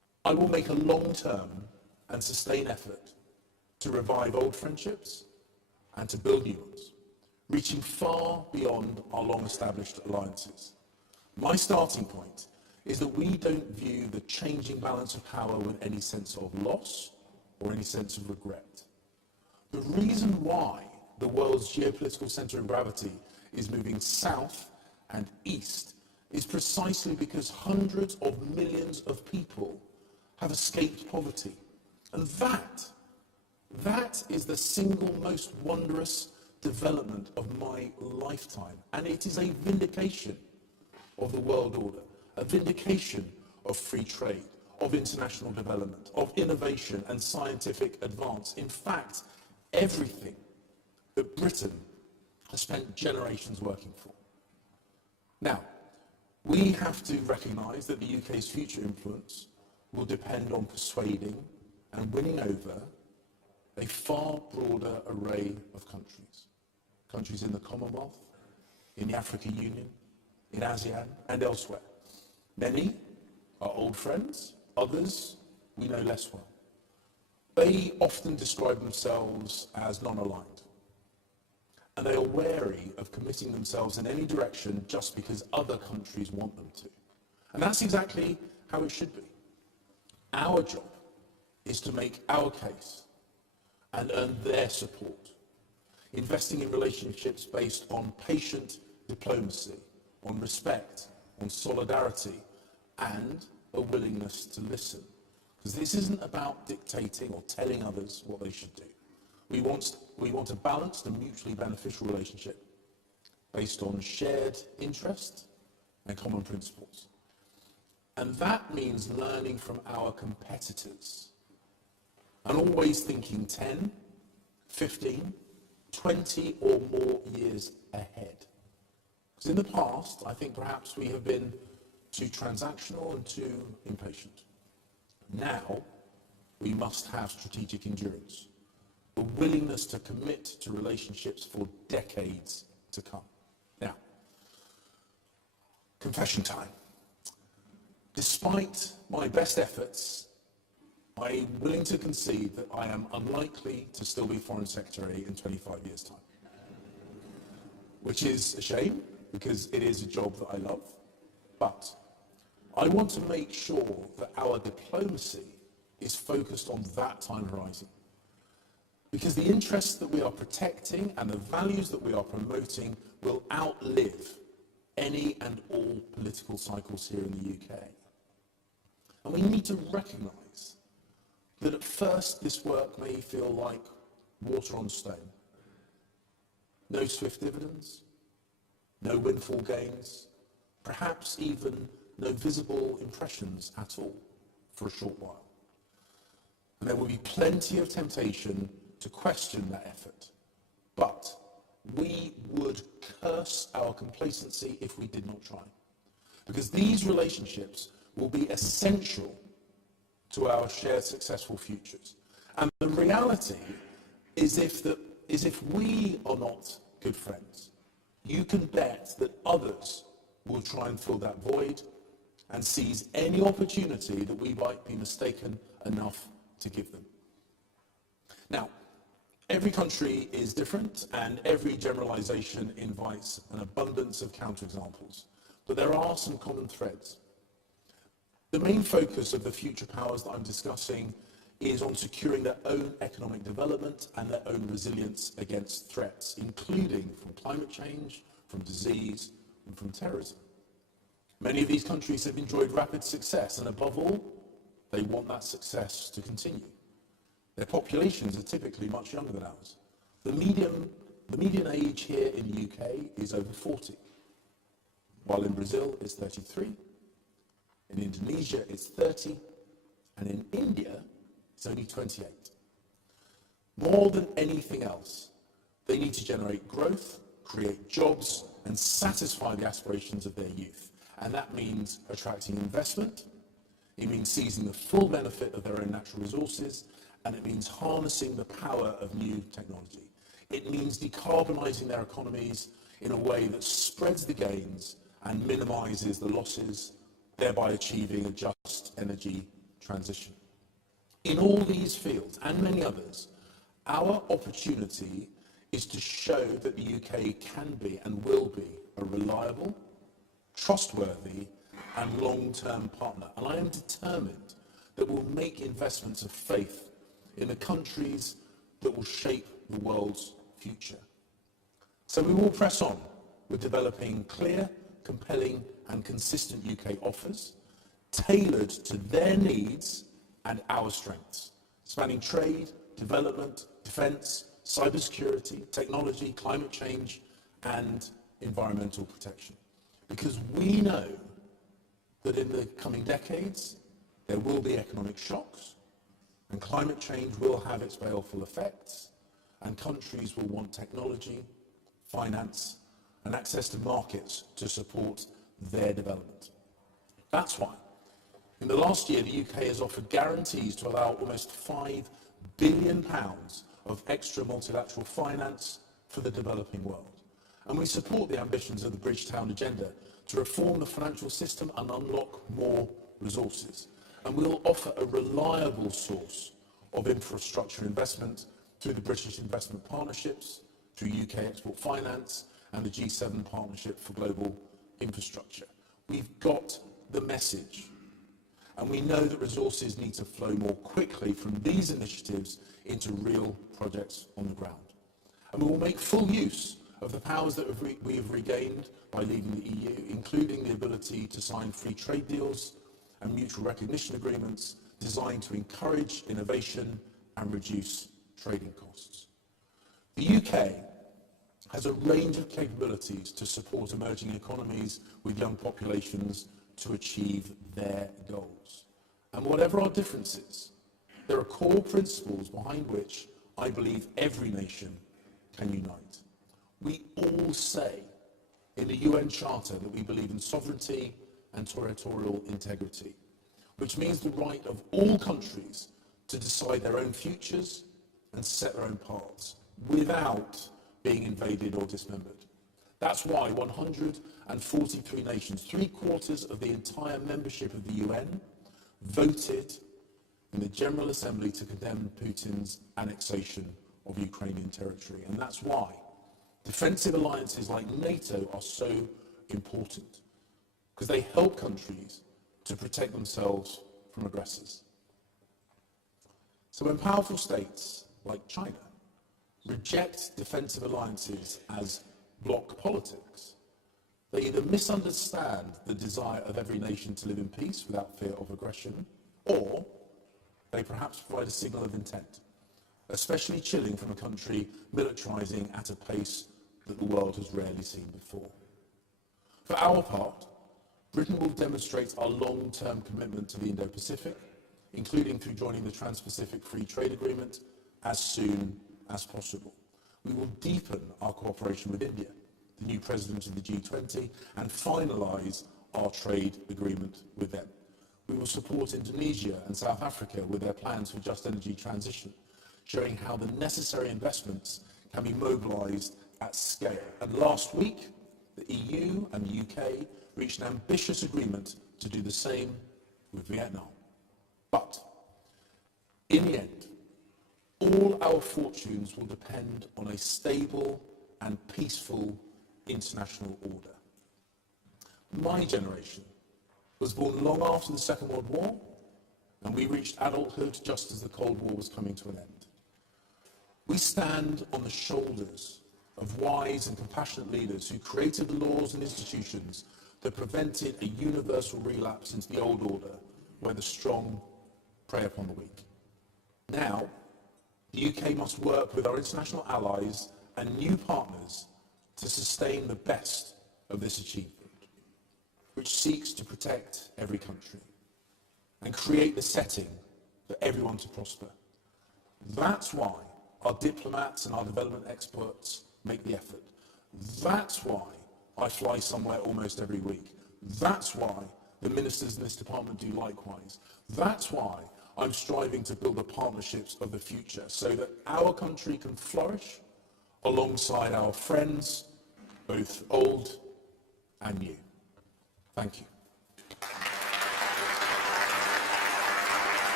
I will make a long-term and sustained effort to revive old friendships and to build new ones, reaching far beyond our long-established alliances. My starting point is that we don't view the changing balance of power with any sense of loss or any sense of regret. The reason why the world's geopolitical centre of gravity is moving south and east is precisely because hundreds of millions of people have escaped poverty. And that is the single most wondrous development of my lifetime. And it is a vindication of the world order, a vindication of free trade, of international development, of innovation and scientific advance. In fact, everything that Britain has spent generations working for. Now, we have to recognise that the UK's future influence will depend on persuading and winning over a far broader array of countries. Countries in the Commonwealth, in the African Union, in ASEAN and elsewhere. Many are old friends, others we know less well. They often describe themselves as non-aligned. And they are wary of committing themselves in any direction just because other countries want them to. And that's exactly how it should be. Our job is to make our case and earn their support, investing in relationships based on patient diplomacy, on respect, on solidarity, and a willingness to listen. Because this isn't about dictating or telling others what they should do. We want a balanced and mutually beneficial relationship based on shared interest and common principles. And that means learning from our competitors and always thinking 10, 15, 20 or more years ahead. Because in the past, I think perhaps we have been too transactional and too impatient. Now, we must have strategic endurance, a willingness to commit to relationships for decades to come. Now, confession time. Despite my best efforts, I'm willing to concede that I am unlikely to still be Foreign Secretary in 25 years' time. Which is a shame, because it is a job that I love. But I want to make sure that our diplomacy is focused on that time horizon. Because the interests that we are protecting and the values that we are promoting will outlive any and all political cycles here in the UK. And we need to recognise that at first this work may feel like water on stone. No swift dividends, no windfall gains, perhaps even no visible impressions at all for a short while. And there will be plenty of temptation to question that effort. But we would curse our complacency if we did not try. Because these relationships will be essential to our shared successful futures. And the reality is if we are not good friends, you can bet that others will try and fill that void and seize any opportunity that we might be mistaken enough to give them. Now, every country is different, and every generalization invites an abundance of counterexamples. But there are some common threads. The main focus of the future powers that I'm discussing is on securing their own economic development and their own resilience against threats, including from climate change, from disease, and from terrorism. Many of these countries have enjoyed rapid success, and above all, they want that success to continue. Their populations are typically much younger than ours. The median age here in the UK is over 40, while in Brazil it's 33, in Indonesia it's 30, and in India it's only 28. More than anything else, they need to generate growth, create jobs, and satisfy the aspirations of their youth. And that means attracting investment, it means seizing the full benefit of their own natural resources, and it means harnessing the power of new technology. It means decarbonising their economies in a way that spreads the gains and minimises the losses, thereby achieving a just energy transition. In all these fields and many others, our opportunity is to show that the UK can be and will be a reliable, trustworthy and long-term partner. And I am determined that we'll make investments of faith in the countries that will shape the world's future. So we will press on with developing clear, compelling and consistent UK offers, tailored to their needs and our strengths, spanning trade, development, defence, cybersecurity, technology, climate change and environmental protection. Because we know that in the coming decades there will be economic shocks and climate change will have its baleful effects and countries will want technology, finance and access to markets to support their development. That's why in the last year the UK has offered guarantees to allow almost £5 billion of extra multilateral finance for the developing world. And we support the ambitions of the Bridgetown Agenda to reform the financial system and unlock more resources. And we'll offer a reliable source of infrastructure investment through the British Investment Partnerships, through UK Export Finance and the G7 Partnership for Global Infrastructure. We've got the message. And we know that resources need to flow more quickly from these initiatives into real projects on the ground. And we will make full use of the powers that we have regained by leaving the EU, including the ability to sign free trade deals and mutual recognition agreements designed to encourage innovation and reduce trading costs. The UK has a range of capabilities to support emerging economies with young populations to achieve their goals. And whatever our differences, there are core principles behind which I believe every nation can unite. We all say in the UN Charter that we believe in sovereignty and territorial integrity, which means the right of all countries to decide their own futures and set their own paths without being invaded or dismembered. That's why 143 nations, 3/4 of the entire membership of the UN, voted in the General Assembly to condemn Putin's annexation of Ukrainian territory. And that's why defensive alliances like NATO are so important, because they help countries to protect themselves from aggressors. So when powerful states like China reject defensive alliances as bloc politics, they either misunderstand the desire of every nation to live in peace without fear of aggression, or they perhaps provide a signal of intent, especially chilling from a country militarizing at a pace that the world has rarely seen before. For our part, Britain will demonstrate our long-term commitment to the Indo-Pacific, including through joining the Trans-Pacific Free Trade Agreement as soon as possible. We will deepen our cooperation with India, the new president of the G20, and finalise our trade agreement with them. We will support Indonesia and South Africa with their plans for just energy transition, showing how the necessary investments can be mobilised at scale. And last week, the EU and the UK reached an ambitious agreement to do the same with Vietnam. But in the end, all our fortunes will depend on a stable and peaceful international order. My generation was born long after the Second World War, and we reached adulthood just as the Cold War was coming to an end. We stand on the shoulders of wise and compassionate leaders who created the laws and institutions that prevented a universal relapse into the old order, where the strong prey upon the weak. Now, the UK must work with our international allies and new partners to sustain the best of this achievement, which seeks to protect every country and create the setting for everyone to prosper. That's why our diplomats and our development experts make the effort. That's why I fly somewhere almost every week. That's why the ministers in this department do likewise. That's why I'm striving to build the partnerships of the future so that our country can flourish alongside our friends, both old and new. Thank you.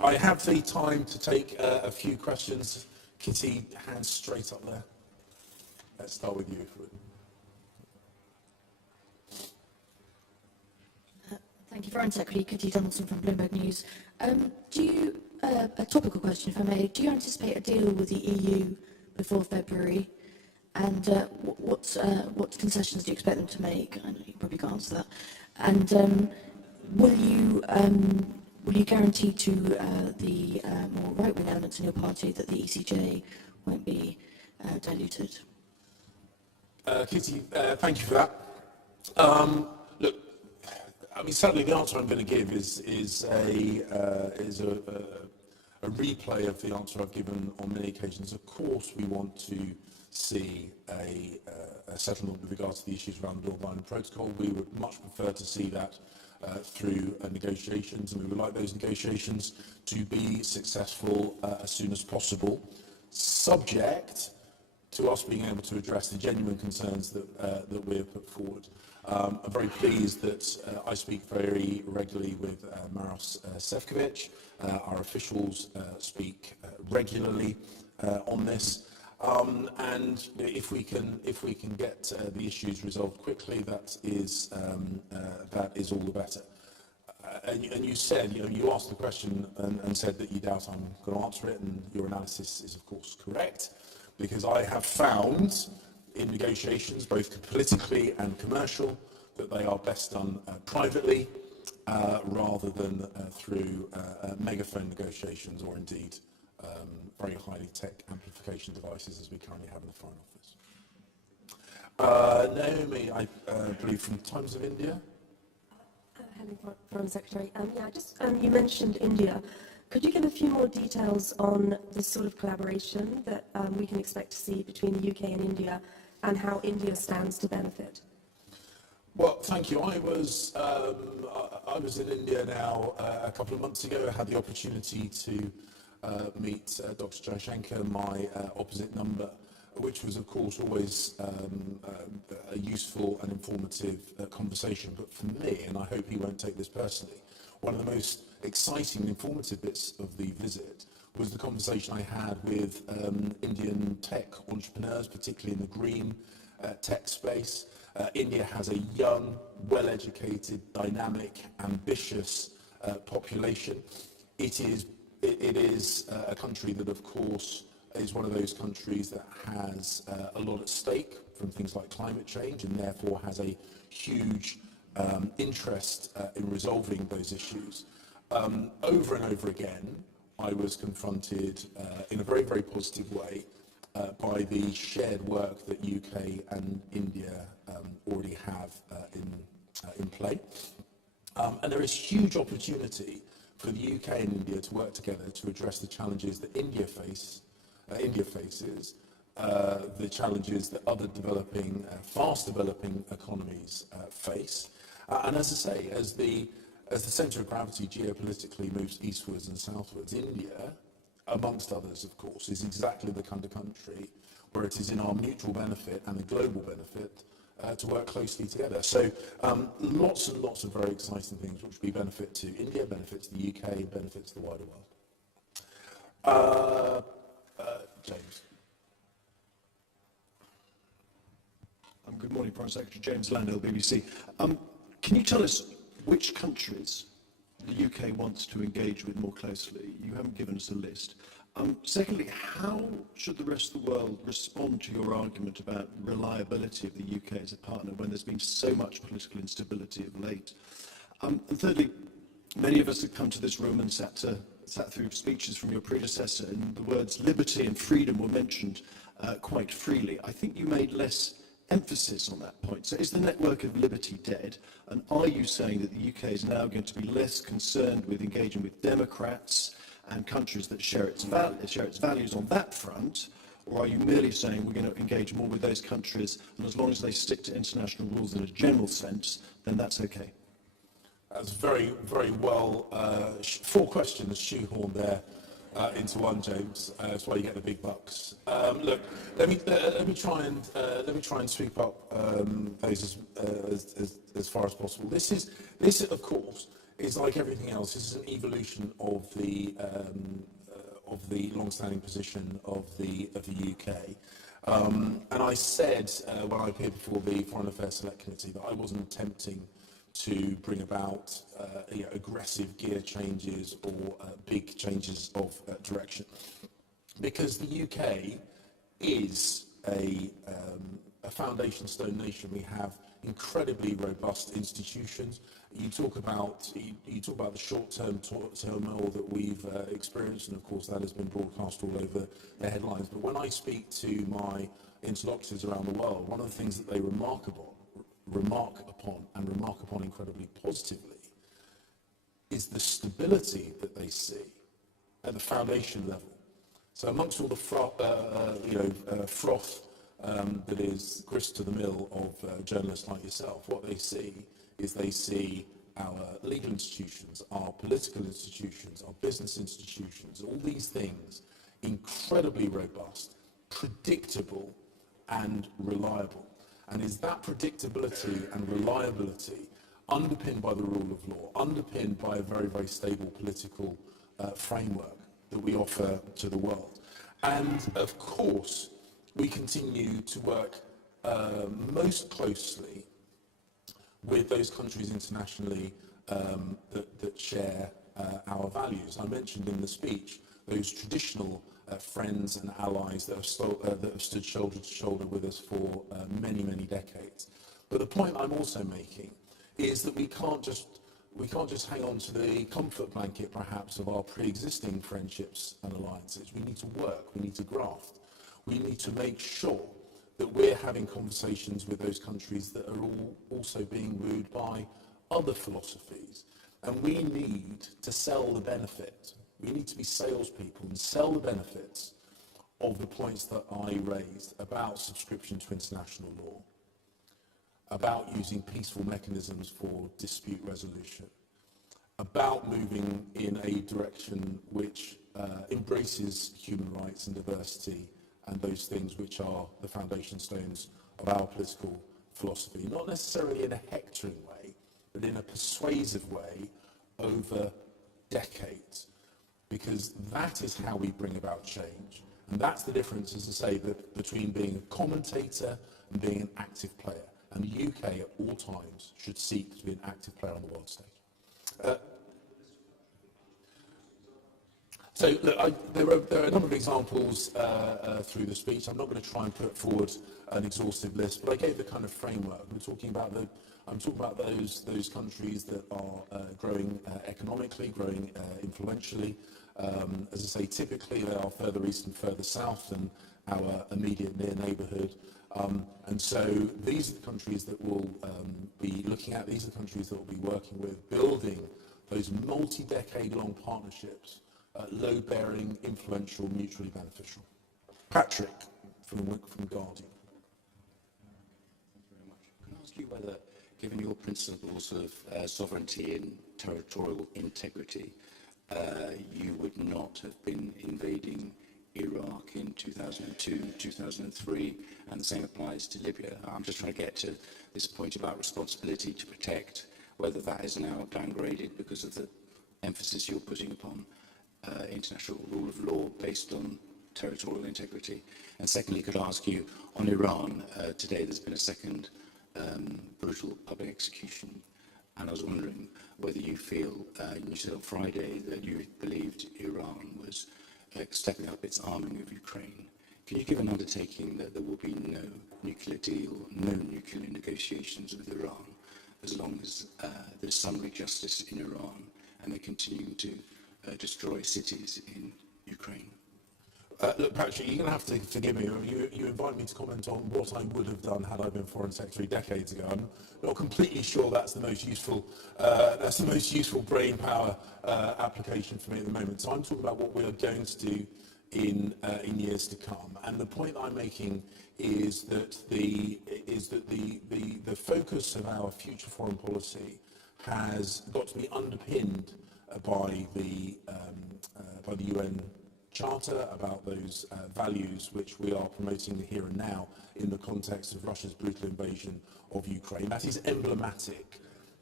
I have the time to take a few questions. Kitty, hands straight up there. Let's start with you. Thank you, Foreign Secretary Kitty Donaldson from Bloomberg News. A topical question, if I may. Do you anticipate a deal with the EU before February? And what concessions do you expect them to make? I know you probably can't answer that. And will you guarantee to the more right-wing elements in your party that the ECJ won't be diluted? Kitty, thank you for that. Look, I mean, sadly, the answer I'm going to give is a replay of the answer I've given on many occasions. Of course, we want to see a settlement with regard to the issues around the Northern Ireland Protocol. We would much prefer to see that through negotiations, and we would like those negotiations to be successful as soon as possible, subject to us being able to address the genuine concerns that we have put forward. I'm very pleased that I speak very regularly with Maros Sefcovic. Our officials speak regularly on this. And if we can get the issues resolved quickly, that is all the better. And you said, you asked the question and said that you doubt I'm going to answer it, and your analysis is of course correct, because I have found in negotiations, both politically and commercial, that they are best done privately rather than through megaphone negotiations or indeed very highly tech amplification devices as we currently have in the Foreign Office. Naomi, I believe from Times of India. Hello, Foreign Secretary. You mentioned India. Could you give a few more details on the sort of collaboration that we can expect to see between the UK and India, and how India stands to benefit? Well, thank you. I was in India now a couple of months ago. I had the opportunity to meet Dr. Jaishankar, my opposite number, which was, of course, always a useful and informative conversation. But for me, and I hope he won't take this personally, one of the most exciting and informative bits of the visit was the conversation I had with Indian tech entrepreneurs, particularly in the green tech space. India has a young, well-educated, dynamic, ambitious population. It is a country that, of course, is one of those countries that has a lot at stake from things like climate change, and therefore has a huge interest in resolving those issues. Over and over again, I was confronted in a very, very positive way by the shared work that UK and India already have in play. And there is huge opportunity for the UK and India to work together to address the challenges that India faces, the challenges that other developing, fast-developing economies face. And as I say, as the centre of gravity geopolitically moves eastwards and southwards, India, amongst others, of course, is exactly the kind of country where it is in our mutual benefit and the global benefit to work closely together. So lots and lots of very exciting things which will be benefit to India, benefit to the UK, benefit to the wider world. James. Good morning, Prime Secretary. James Landale, BBC. Can you tell us which countries the UK wants to engage with more closely? You haven't given us a list. Secondly, how should the rest of the world respond to your argument about reliability of the UK as a partner when there's been so much political instability of late? And thirdly, many of us have come to this room and sat through speeches from your predecessor, and the words liberty and freedom were mentioned quite freely. I think you made less emphasis on that point. So is the network of liberty dead? And are you saying that the UK is now going to be less concerned with engaging with democrats and countries that share its values on that front? Or are you merely saying we're going to engage more with those countries, and as long as they stick to international rules in a general sense, then that's okay? That's very, very well. 4 questions shoehorned there into one, James. That's why you get the big bucks. Look, let me try and sweep up those as far as possible. This, of course, is like everything else. This is an evolution of the long-standing position of the UK. And I said when I appeared before the Foreign Affairs Select Committee that I wasn't attempting to bring about aggressive gear changes or big changes of direction, because the UK is a foundation stone nation. We have incredibly robust institutions. You talk about the short-term turmoil that we've experienced, and of course that has been broadcast all over the headlines. But when I speak to my interlocutors around the world, one of the things that they remark upon incredibly positively is the stability that they see at the foundation level. So amongst all the froth that is grist to the mill of journalists like yourself, what they see is they see our legal institutions, our political institutions, our business institutions, all these things incredibly robust, predictable and reliable. And is that predictability and reliability underpinned by the rule of law, underpinned by a very, very stable political framework that we offer to the world? And of course, we continue to work most closely with those countries internationally that share our values. I mentioned in the speech those traditional friends and allies that have stood shoulder to shoulder with us for many, many decades. But the point I'm also making is that we can't just hang on to the comfort blanket, perhaps, of our pre-existing friendships and alliances. We need to work, we need to graft. We need to make sure that we're having conversations with those countries that are also being wooed by other philosophies. And we need to sell the benefit. We need to be salespeople and sell the benefits of the points that I raised about subscription to international law, about using peaceful mechanisms for dispute resolution, about moving in a direction which embraces human rights and diversity and those things which are the foundation stones of our political philosophy, not necessarily in a hectoring way, but in a persuasive way over decades, because that is how we bring about change. And that's the difference, as I say, between being a commentator and being an active player. And the UK at all times should seek to be an active player on the world stage. So look, there are a number of examples through the speech. I'm not going to try and put forward an exhaustive list, but I gave the kind of framework. I'm talking about those countries that are growing economically, growing influentially. As I say, typically they are further east and further south than our immediate near neighbourhood. And so these are the countries that we'll be looking at. These are the countries that we'll be working with, building those multi-decade-long partnerships, low-bearing, influential, mutually beneficial. Patrick from Guardian. Thank you very much. Can I ask you whether, given your principles of sovereignty and territorial integrity, you would not have been invading Iraq in 2002, 2003, and the same applies to Libya? I'm just trying to get to this point about responsibility to protect, whether that is now downgraded because of the emphasis you're putting upon international rule of law based on territorial integrity. And secondly, could I ask you, on Iran, today there's been a second brutal public execution, and I was wondering whether you feel, you said on Friday that you believed Iran was stepping up its arming of Ukraine. Can you give an undertaking that there will be no nuclear deal, no nuclear negotiations with Iran, as long as there's summary justice in Iran and they're continuing to destroy cities in Ukraine? Look, Patrick, you're going to have to forgive me. You invite me to comment on what I would have done had I been Foreign Secretary decades ago. I'm not completely sure that's the most useful brain power application for me at the moment. So I'm talking about what we are going to do in years to come. And the point I'm making is that the focus of our future foreign policy has got to be underpinned by the UN Charter, about those values which we are promoting here and now in the context of Russia's brutal invasion of Ukraine. That is emblematic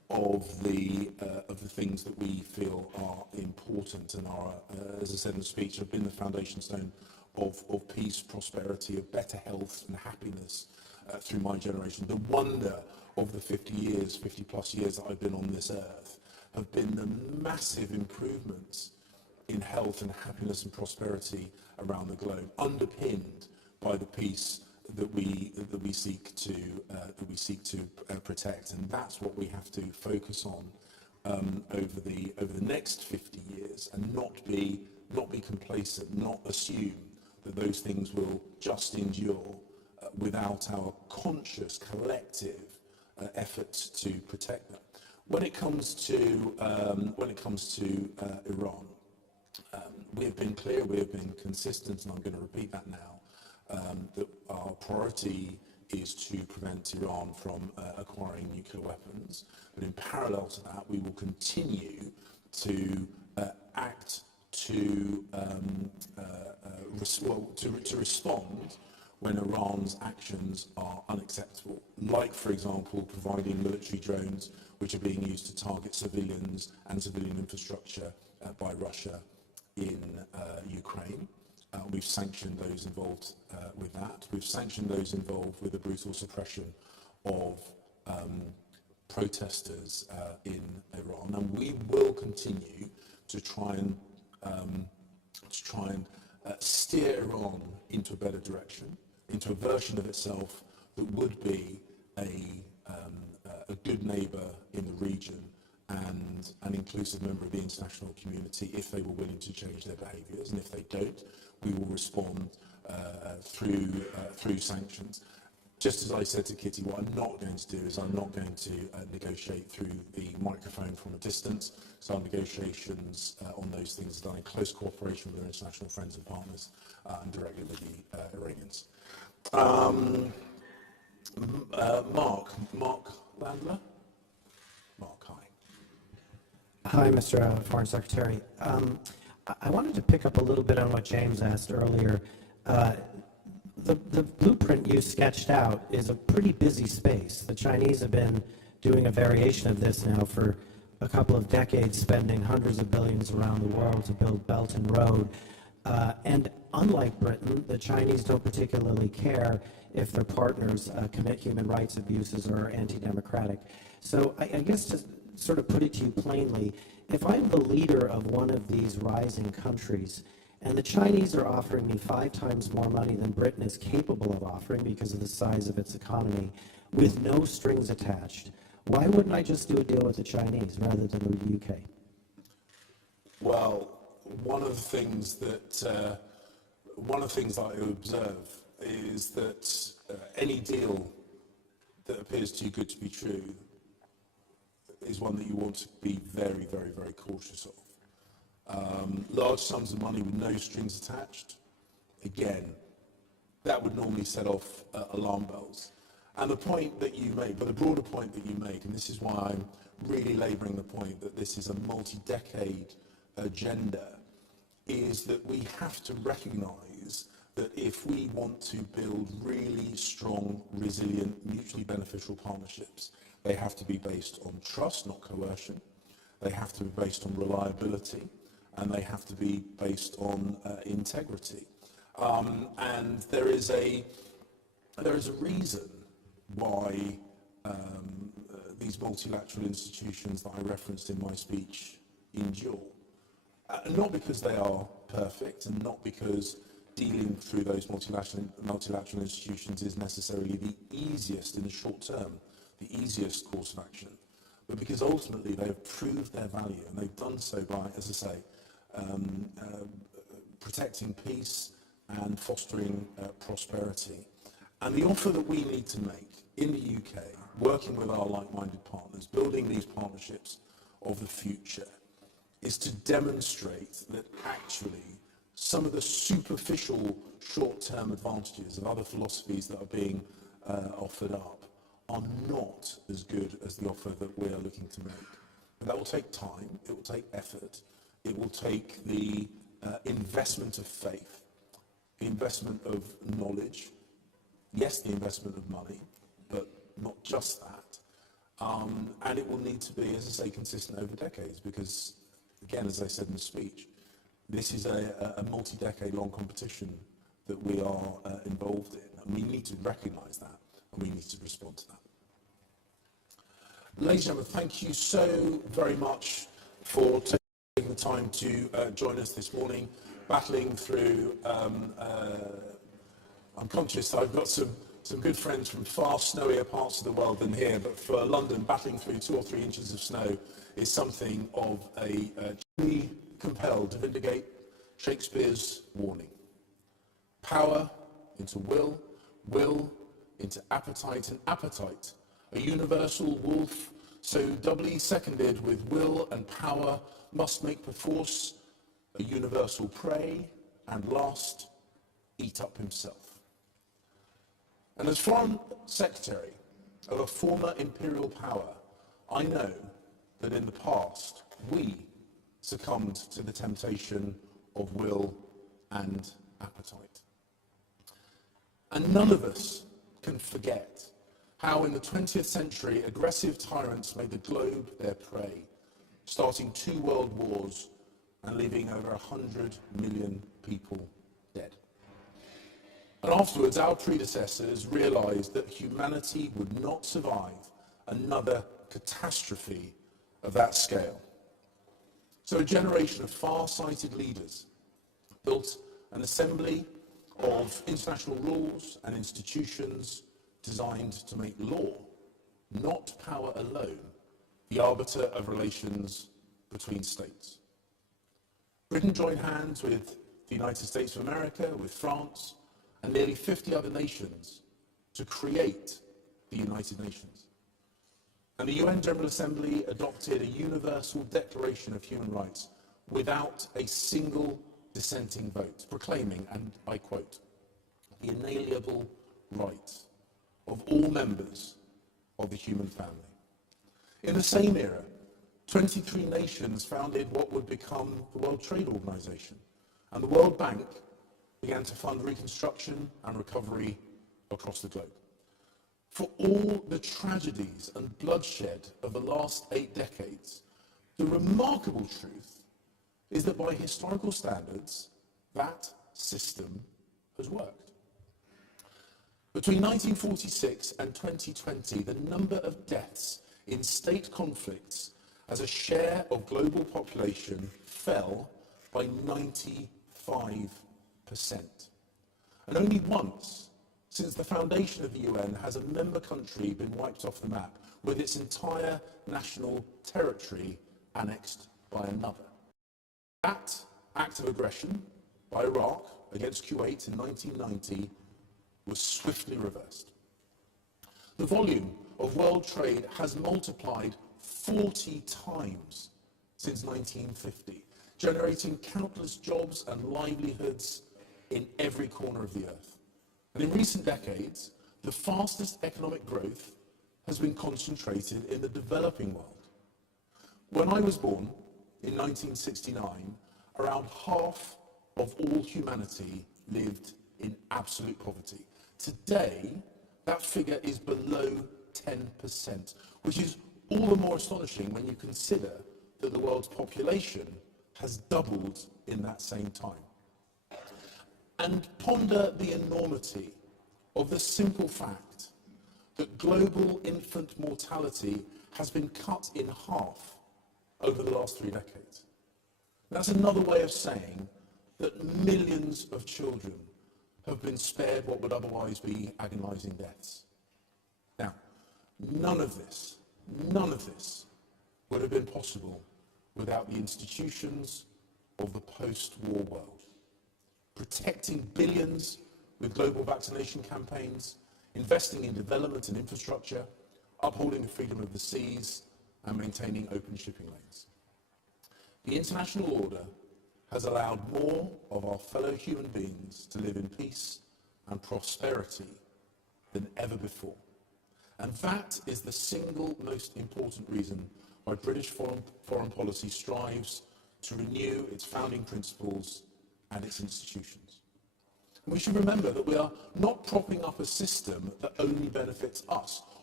of the things that we feel are important and are, as I said in the speech, have been the foundation stone of peace, prosperity, of better health and happiness through my generation. The wonder of the 50 plus years that I've been on this earth have been the massive improvements in health and happiness and prosperity around the globe, underpinned by the peace that we seek to protect, and that's what we have to focus on over the next 50 years, and not be complacent, not assume that those things will just endure without our conscious collective efforts to protect them. When it comes to Iran, we have been clear, we have been consistent, and I'm going to repeat that now, that our priority is to prevent Iran from acquiring nuclear weapons. But in parallel to that, we will continue to act to respond when Iran's actions are unacceptable, like, for example, providing military drones which are being used to target civilians and civilian infrastructure by Russia in Ukraine. We've sanctioned those involved with that. We've sanctioned those involved with the brutal suppression of protesters in Iran, and we will continue to try and steer Iran into a better direction, into a version of itself that would be a good neighbour in the region and an inclusive member of the international community if they were willing to change their behaviours. And if they don't, we will respond through sanctions. Just as I said to Kitty, what I'm not going to do is I'm not going to negotiate through the microphone from a distance. So our negotiations on those things are done in close cooperation with our international friends and partners and directly with the Iranians. Mark Landler? Mark, hi. Hi, Mr. Foreign Secretary. I wanted to pick up a little bit on what James asked earlier. The blueprint you sketched out is a pretty busy space. The Chinese have been doing a variation of this now for a couple of decades, spending hundreds of billions around the world to build Belt and Road. And unlike Britain, the Chinese don't particularly care if their partners commit human rights abuses or are anti-democratic. So I guess to sort of put it to you plainly, if I'm the leader of one of these rising countries, and the Chinese are offering me 5 times more money than Britain is capable of offering because of the size of its economy, with no strings attached, why wouldn't I just do a deal with the Chinese rather than with the UK? Well, one of the things that I observe is that any deal that appears too good to be true is one that you want to be very, very, very cautious of. Large sums of money with no strings attached, again, that would normally set off alarm bells. And the point that you make, but the broader point that you make, and this is why I'm really labouring the point that this is a multi-decade agenda, is that we have to recognise that if we want to build really strong, resilient, mutually beneficial partnerships, they have to be based on trust, not coercion. They have to be based on reliability, and they have to be based on integrity. And there is a reason why these multilateral institutions that I referenced in my speech endure. Not because they are perfect, and not because dealing through those multilateral institutions is necessarily the easiest in the short term, the easiest course of action, but because ultimately they have proved their value, and they've done so by, as I say, protecting peace and fostering prosperity. And the offer that we need to make in the UK, working with our like-minded partners, building these partnerships of the future, is to demonstrate that actually some of the superficial short-term advantages of other philosophies that are being offered up are not as good as the offer that we are looking to make. But that will take time, it will take effort, it will take the investment of faith, the investment of knowledge, yes, the investment of money, but not just that. And it will need to be, as I say, consistent over decades because, again, as I said in the speech, this is a multi-decade-long competition that we are involved in, and we need to recognise that, and we need to respond to that. Ladies and gentlemen, thank you so very much for taking the time to join us this morning, battling through. I'm conscious that I've got some good friends from far snowier parts of the world than here, but for London, battling through 2 or 3 inches of snow is something of a truly compelled to vindicate Shakespeare's warning. Power into will, will into appetite, and appetite, a universal wolf, so doubly seconded with will and power, must make perforce a universal prey, and last, eat up himself. And as Foreign Secretary of a former imperial power, I know that in the past we succumbed to the temptation of will and appetite. And none of us can forget how in the 20th century aggressive tyrants made the globe their prey, starting 2 world wars and leaving over 100 million people dead. And afterwards, our predecessors realized that humanity would not survive another catastrophe of that scale. So a generation of far-sighted leaders built an assembly of international rules and institutions designed to make law, not power alone, the arbiter of relations between states. Britain joined hands with the United States of America, with France, and nearly 50 other nations to create the United Nations. And the UN General Assembly adopted a universal Declaration of Human Rights without a single dissenting vote, proclaiming, and I quote, the inalienable rights of all members of the human family. In the same era, 23 nations founded what would become the World Trade Organization, and the World Bank began to fund reconstruction and recovery across the globe. For all the tragedies and bloodshed of the last 8 decades, the remarkable truth is that by historical standards, that system has worked. Between 1946 and 2020, the number of deaths in state conflicts as a share of global population fell by 95%. And only once since the foundation of the UN has a member country been wiped off the map, with its entire national territory annexed by another. That act of aggression by Iraq against Kuwait in 1990 was swiftly reversed. The volume of world trade has multiplied 40 times since 1950, generating countless jobs and livelihoods in every corner of the earth. And in recent decades, the fastest economic growth has been concentrated in the developing world. When I was born in 1969, around half of all humanity lived in absolute poverty. Today, that figure is below 10%, which is all the more astonishing when you consider that the world's population has doubled in that same time. And ponder the enormity of the simple fact that global infant mortality has been cut in half over the last 3 decades. That's another way of saying that millions of children have been spared what would otherwise be agonizing deaths. Now, none of this would have been possible without the institutions of the post-war world. Protecting billions with global vaccination campaigns, investing in development and infrastructure, upholding the freedom of the seas, and maintaining open shipping lanes. The international order has allowed more of our fellow human beings to live in peace and prosperity than ever before. And that is the single most important reason why British foreign policy strives to renew its founding principles and its institutions. And we should remember that we are not propping up a system that only benefits us.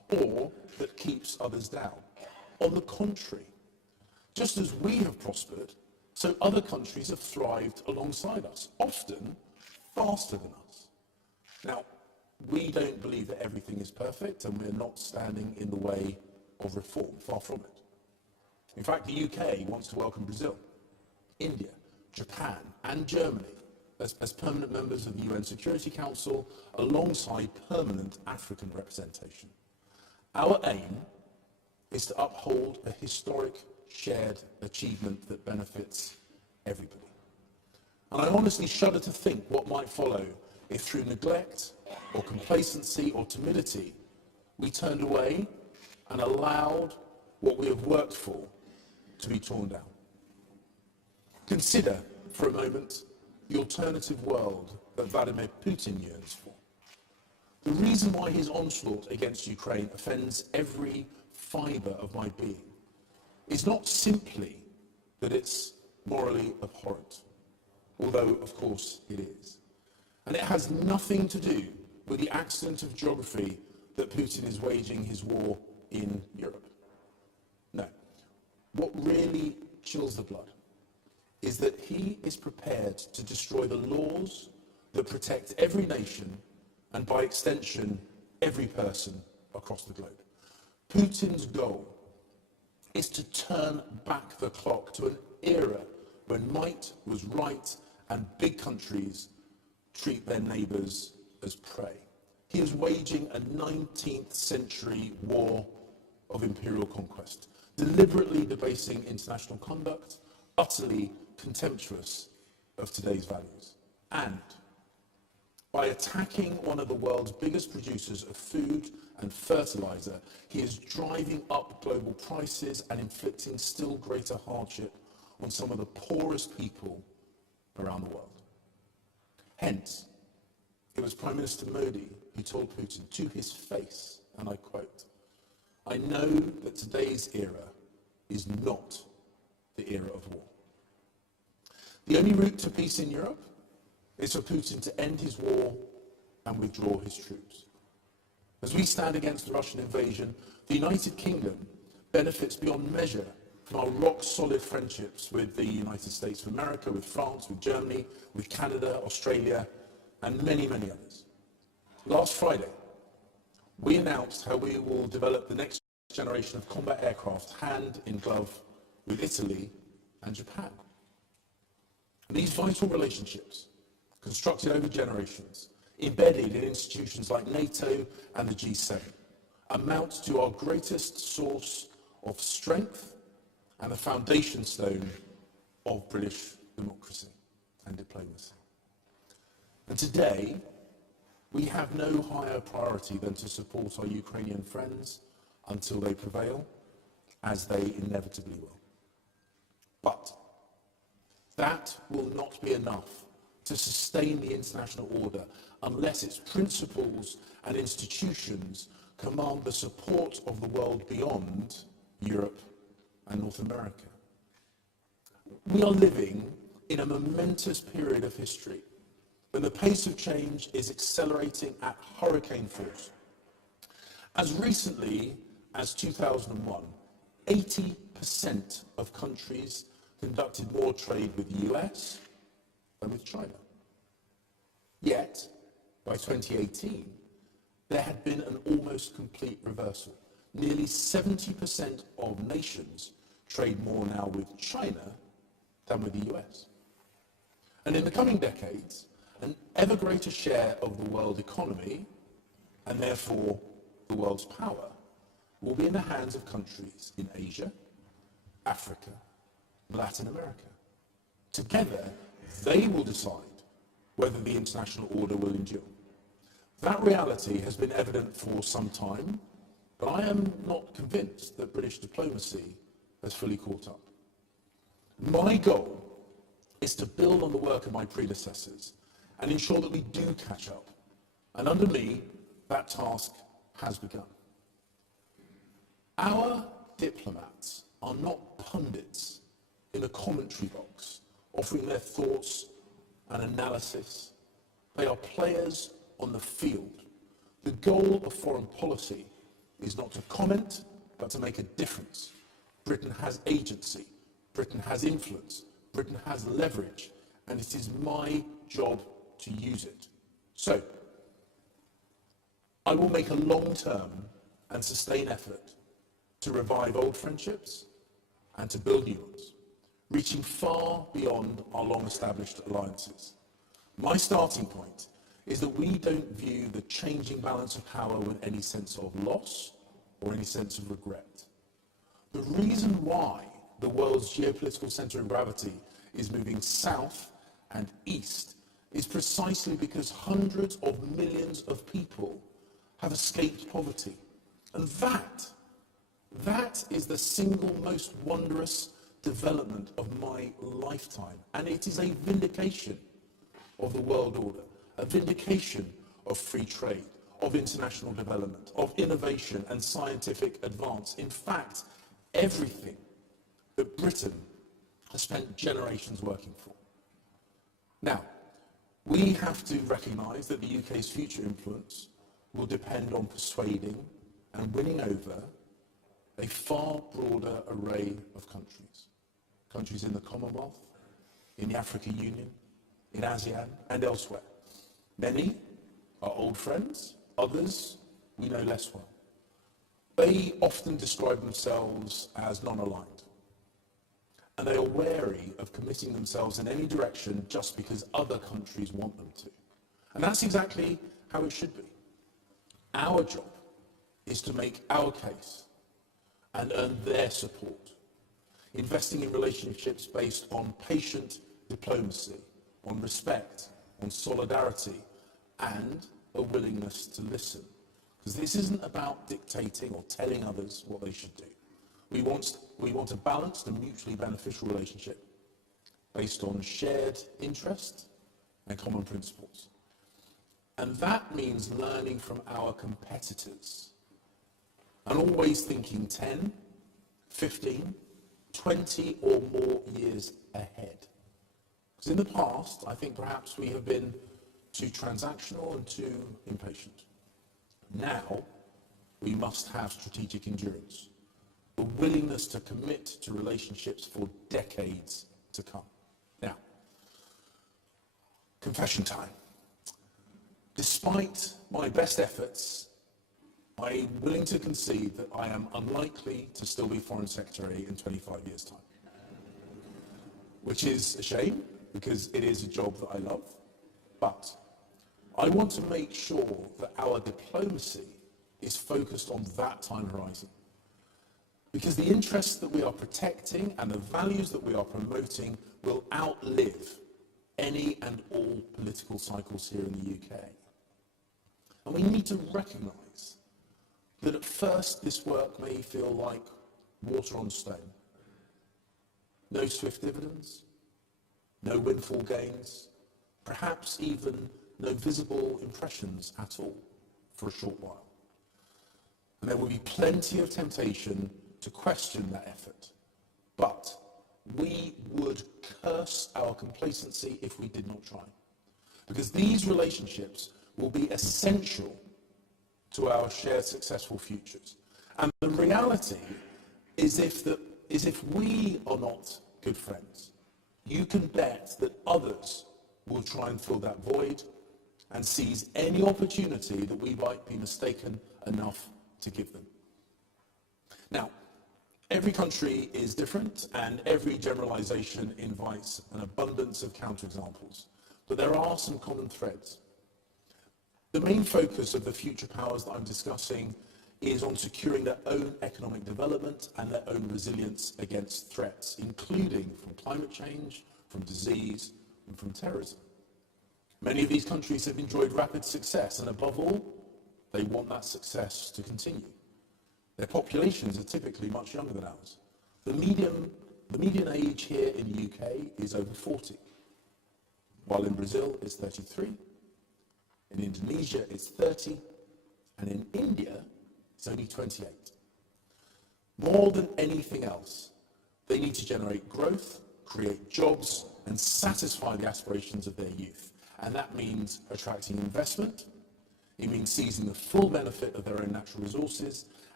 or that keeps others down. On the contrary, just as we have prospered, so other countries have thrived alongside us, often faster than us. Now, we don't believe that everything is perfect, and we're not standing in the way of reform, far from it. In fact, the UK wants to welcome Brazil, India, Japan, and Germany as permanent members of the UN Security Council, alongside permanent African representation. Our aim is to uphold a historic shared achievement that benefits everybody. And I honestly shudder to think what might follow if, through neglect or complacency or timidity, we turned away and allowed what we have worked for to be torn down. Consider for a moment the alternative world that Vladimir Putin yearns for. The reason why his onslaught against Ukraine offends every fibre of my being is not simply that it's morally abhorrent, although of course it is. And it has nothing to do with the accident of geography that Putin is waging his war in Europe. No. What really chills the blood is that he is prepared to destroy the laws that protect every nation and, by extension, every person across the globe. Putin's goal is to turn back the clock to an era when might was right and big countries treat their neighbours as prey. He is waging a 19th century war of imperial conquest, deliberately debasing international conduct, utterly contemptuous of today's values. And by attacking one of the world's biggest producers of food and fertilizer, he is driving up global prices and inflicting still greater hardship on some of the poorest people around the world. Hence, it was Prime Minister Modi who told Putin to his face, and I quote, "I know that today's era is not the era of war. The only route to peace in Europe is for Putin to end his war and withdraw his troops. As we stand against the Russian invasion, the United Kingdom benefits beyond measure from our rock-solid friendships with the United States of America, with France, with Germany, with Canada, Australia, and many, many others. Last Friday, we announced how we will develop the next generation of combat aircraft hand in glove with Italy and Japan. And these vital relationships, constructed over generations, embedded in institutions like NATO and the G7, amount to our greatest source of strength and the foundation stone of British democracy and diplomacy. And today, we have no higher priority than to support our Ukrainian friends until they prevail, as they inevitably will. But that will not be enough to sustain the international order unless its principles and institutions command the support of the world beyond Europe and North America. We are living in a momentous period of history when the pace of change is accelerating at hurricane force. As recently as 2001, 80% of countries conducted more trade with the US than with China. Yet, by 2018, there had been an almost complete reversal. Nearly 70% of nations trade more now with China than with the US. And in the coming decades, an ever greater share of the world economy, and therefore the world's power, will be in the hands of countries in Asia, Africa, and Latin America. Together, they will decide whether the international order will endure. That reality has been evident for some time, but I am not convinced that British diplomacy has fully caught up. My goal is to build on the work of my predecessors and ensure that we do catch up. And under me, that task has begun. Our diplomats are not pundits in a commentary box, offering their thoughts and analysis. They are players on the field. The goal of foreign policy is not to comment, but to make a difference. Britain has agency, Britain has influence, Britain has leverage, and it is my job to use it. So, I will make a long-term and sustained effort to revive old friendships and to build new ones, reaching far beyond our long-established alliances. My starting point is that we don't view the changing balance of power with any sense of loss or any sense of regret. The reason why the world's geopolitical centre of gravity is moving south and east is precisely because hundreds of millions of people have escaped poverty. And that is the single most wondrous development of my lifetime. And it is a vindication of the world order, a vindication of free trade, of international development, of innovation and scientific advance. In fact, everything that Britain has spent generations working for. Now, we have to recognise that the UK's future influence will depend on persuading and winning over a far broader array of countries. Countries in the Commonwealth, in the African Union, in ASEAN and elsewhere. Many are old friends, others we know less well. They often describe themselves as non-aligned, and they are wary of committing themselves in any direction just because other countries want them to. And that's exactly how it should be. Our job is to make our case and earn their support, investing in relationships based on patient diplomacy, on respect, on solidarity, and a willingness to listen. Because this isn't about dictating or telling others what they should do. We want a balanced and mutually beneficial relationship based on shared interest and common principles. And that means learning from our competitors and always thinking 10, 15, 20 or more years ahead. Because in the past, I think perhaps we have been too transactional and too impatient. Now, we must have strategic endurance, the willingness to commit to relationships for decades to come. Now, confession time. Despite my best efforts, I'm willing to concede that I am unlikely to still be Foreign Secretary in 25 years' time. Which is a shame, because it is a job that I love. But I want to make sure that our diplomacy is focused on that time horizon. Because the interests that we are protecting and the values that we are promoting will outlive any and all political cycles here in the UK. And we need to recognise that at first this work may feel like water on stone. No swift dividends, no windfall gains, perhaps even no visible impressions at all for a short while. And there will be plenty of temptation to question that effort. But we would curse our complacency if we did not try. Because these relationships will be essential to our shared successful futures. And the reality is if we are not good friends, you can bet that others will try and fill that void and seize any opportunity that we might be mistaken enough to give them. Now, every country is different, and every generalization invites an abundance of counterexamples. But there are some common threads. The main focus of the future powers that I'm discussing is on securing their own economic development and their own resilience against threats, including from climate change, from disease, and from terrorism. Many of these countries have enjoyed rapid success, and above all, they want that success to continue. Their populations are typically much younger than ours. The median age here in the UK is over 40, while in Brazil it's 33, in Indonesia it's 30, and in India it's only 28. More than anything else, they need to generate growth, create jobs, and satisfy the aspirations of their youth. And that means attracting investment, it means seizing the full benefit of their own natural resources,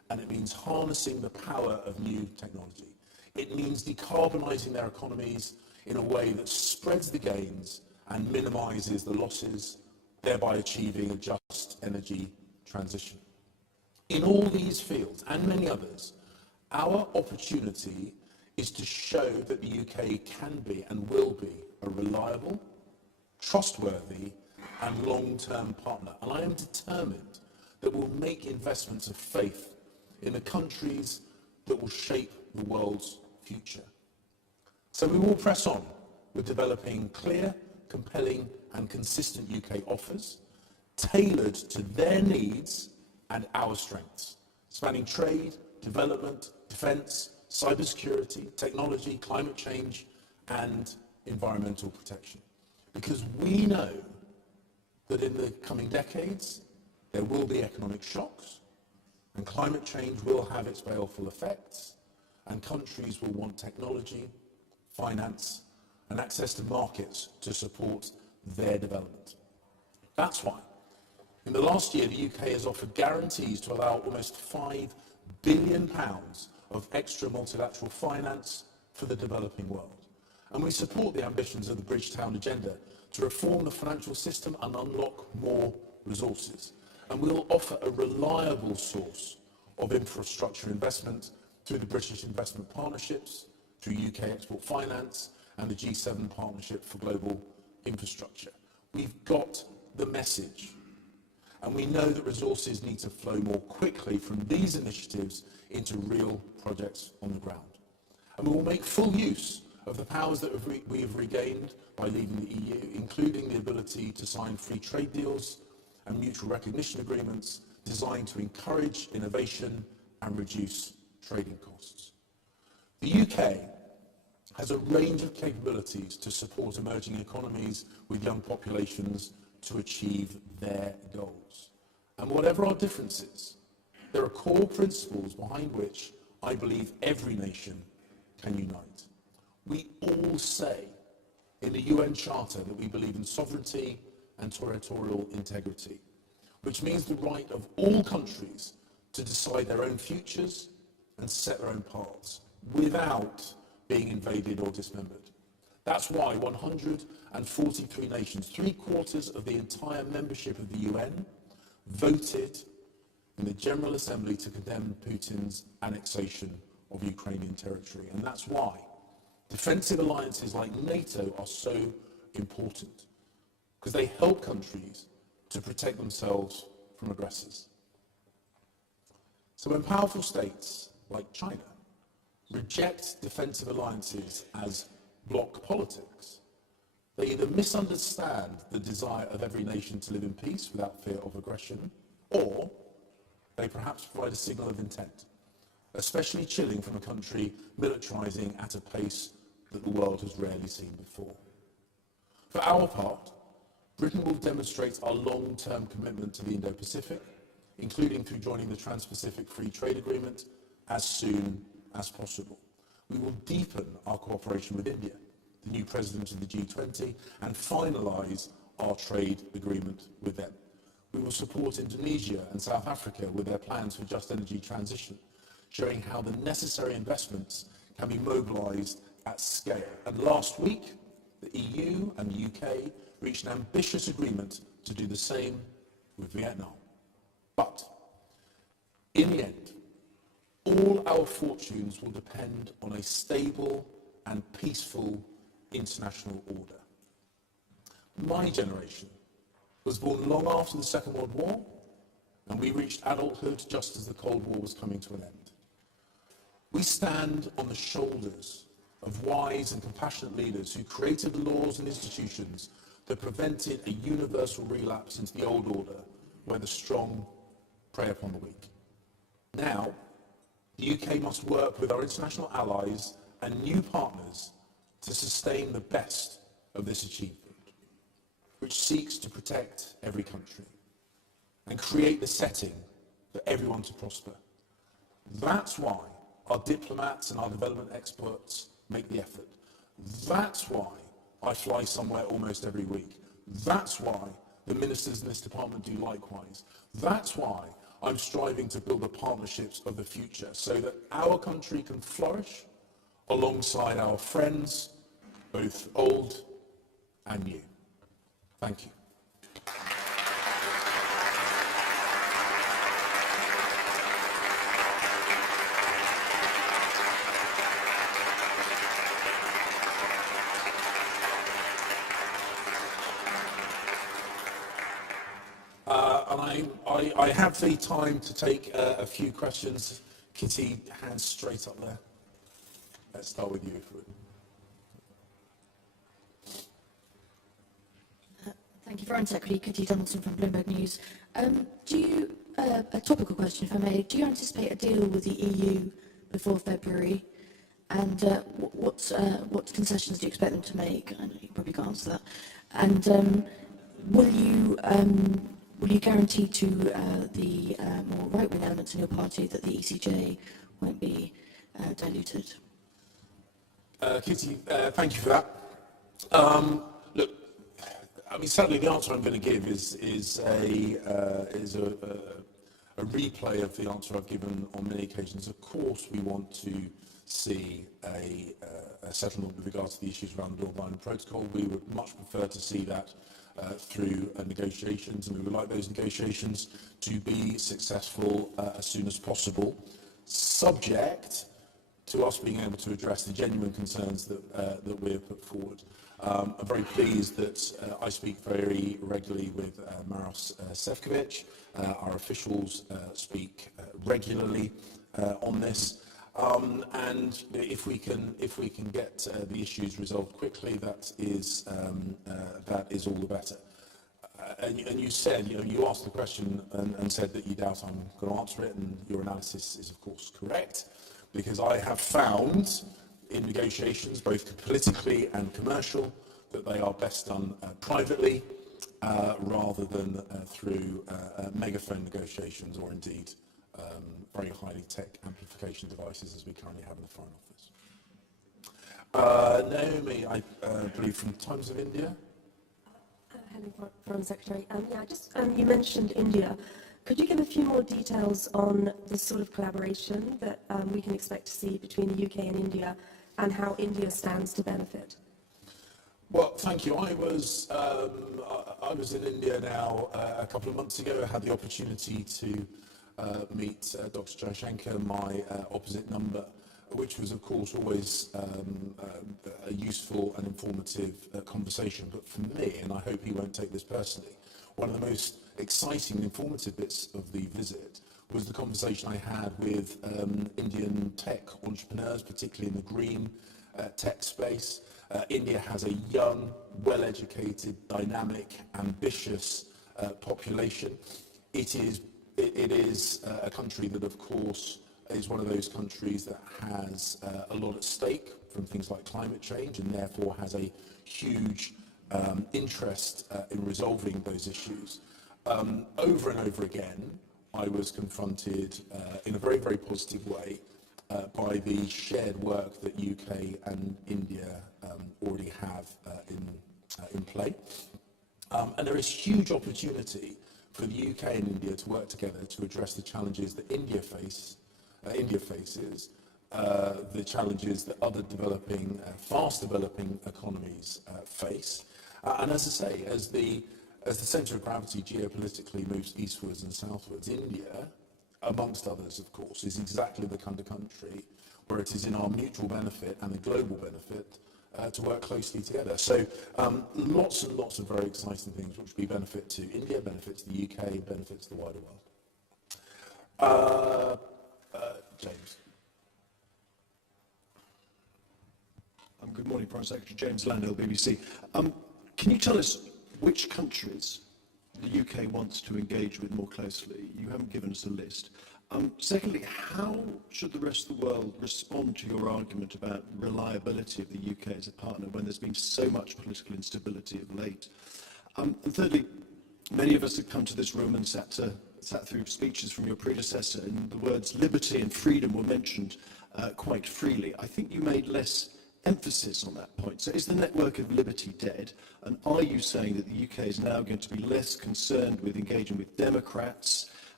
and it means harnessing the power of new technology. It means decarbonising their economies in a way that spreads the gains and minimises the losses, thereby achieving a just energy transition. In all these fields, and many others, our opportunity is to show that the UK can be and will be a reliable, trustworthy and long-term partner. And I am determined that we'll make investments of faith in the countries that will shape the world's future. So we will press on with developing clear, compelling and consistent UK offers, tailored to their needs and our strengths, spanning trade, development, defence, cybersecurity, technology, climate change and environmental protection. Because we know that in the coming decades there will be economic shocks and climate change will have its baleful effects and countries will want technology, finance and access to markets to support their development. That's why in the last year the UK has offered guarantees to allow almost £5 billion of extra multilateral finance for the developing world. And we support the ambitions of the Bridgetown Agenda to reform the financial system and unlock more resources. And we'll offer a reliable source of infrastructure investment through the British Investment Partnerships, through UK Export Finance and the G7 Partnership for Global Infrastructure. We've got the message. And we know that resources need to flow more quickly from these initiatives into real projects on the ground. And we will make full use of the powers that we have regained by leaving the EU, including the ability to sign free trade deals and mutual recognition agreements designed to encourage innovation and reduce trading costs. The UK has a range of capabilities to support emerging economies with young populations to achieve their goals. And whatever our differences, there are core principles behind which I believe every nation can unite. We all say in the UN Charter that we believe in sovereignty and territorial integrity, which means the right of all countries to decide their own futures and set their own paths without being invaded or dismembered. That's why 143 nations, 3/4 of the entire membership of the UN, voted in the General Assembly to condemn Putin's annexation of Ukrainian territory. And that's why defensive alliances like NATO are so important, because they help countries to protect themselves from aggressors. So when powerful states like China reject defensive alliances as bloc politics, they either misunderstand the desire of every nation to live in peace without fear of aggression, or they perhaps provide a signal of intent, especially chilling from a country militarising at a pace that the world has rarely seen before. For our part, Britain will demonstrate our long-term commitment to the Indo-Pacific, including through joining the Trans-Pacific Free Trade Agreement as soon as possible. We will deepen our cooperation with India, the new president of the G20, and finalise our trade agreement with them. We will support Indonesia and South Africa with their plans for just energy transition, showing how the necessary investments can be mobilised at scale. And last week, the EU and the UK reached an ambitious agreement to do the same with Vietnam. But in the end, all our fortunes will depend on a stable and peaceful international order. My generation was born long after the Second World War, and we reached adulthood just as the Cold War was coming to an end. We stand on the shoulders of wise and compassionate leaders who created laws and institutions that prevented a universal relapse into the old order where the strong prey upon the weak. Now, the UK must work with our international allies and new partners to sustain the best of this achievement, which seeks to protect every country and create the setting for everyone to prosper. That's why our diplomats and our development experts make the effort. That's why I fly somewhere almost every week. That's why the ministers in this department do likewise. That's why I'm striving to build the partnerships of the future so that our country can flourish alongside our friends, both old and new. Thank you. And I have the time to take a few questions. Kitty, hands straight up there. Let's start with you. Thank you, Foreign Secretary. Kitty Donaldson from Bloomberg News. A topical question, if I may. Do you anticipate a deal with the EU before February? And what concessions do you expect them to make? I know you probably can't answer that. And will you guarantee to the more right-wing elements in your party that the ECJ won't be diluted? Kitty, thank you for that. Look, I mean, sadly, the answer I'm going to give is a replay of the answer I've given on many occasions. Of course, we want to see a settlement with regard to the issues around the Northern Ireland Protocol. We would much prefer to see that through negotiations, and we would like those negotiations to be successful as soon as possible, subject to us being able to address the genuine concerns that we have put forward. I'm very pleased that I speak very regularly with Maros Sefcovic. Our officials speak regularly on this. And if we can get the issues resolved quickly, that is all the better. And you said, you asked the question and said that you doubt I'm going to answer it, and your analysis is of course correct, because I have found in negotiations, both politically and commercial, that they are best done privately rather than through megaphone negotiations or indeed very highly tech amplification devices as we currently have in the Foreign Office. Naomi, I believe from Times of India. Hello, Foreign Secretary. You mentioned India. Could you give a few more details on the sort of collaboration that we can expect to see between the UK and India, and how India stands to benefit? Well, thank you. I was in India now a couple of months ago. I had the opportunity to meet Dr. Jaishankar, my opposite number, which was, of course, always a useful and informative conversation. But for me, and I hope he won't take this personally, one of the most exciting and informative bits of the visit was the conversation I had with Indian tech entrepreneurs, particularly in the green tech space. India has a young, well-educated, dynamic, ambitious population. It is a country that, of course, is one of those countries that has a lot at stake from things like climate change, and therefore has a huge interest in resolving those issues. Over and over again, I was confronted in a very, very positive way by the shared work that UK and India already have in play. And there is huge opportunity for the UK and India to work together to address the challenges that India faces, the challenges that other developing, fast developing economies face. And as I say, as the centre of gravity geopolitically moves eastwards and southwards, India, amongst others, of course, is exactly the kind of country where it is in our mutual benefit and the global benefit to work closely together. So lots and lots of very exciting things which will be benefit to India, benefit to the UK, benefit to the wider world. James. Good morning, Prime Secretary. James Landale, BBC. Can you tell us which countries the UK wants to engage with more closely? You haven't given us a list. Secondly, how should the rest of the world respond to your argument about the reliability of the UK as a partner when there's been so much political instability of late? And thirdly, many of us have come to this room and sat through speeches from your predecessor, and the words liberty and freedom were mentioned quite freely. I think you made less emphasis on that point. So is the network of liberty dead? And are you saying that the UK is now going to be less concerned with engaging with democrats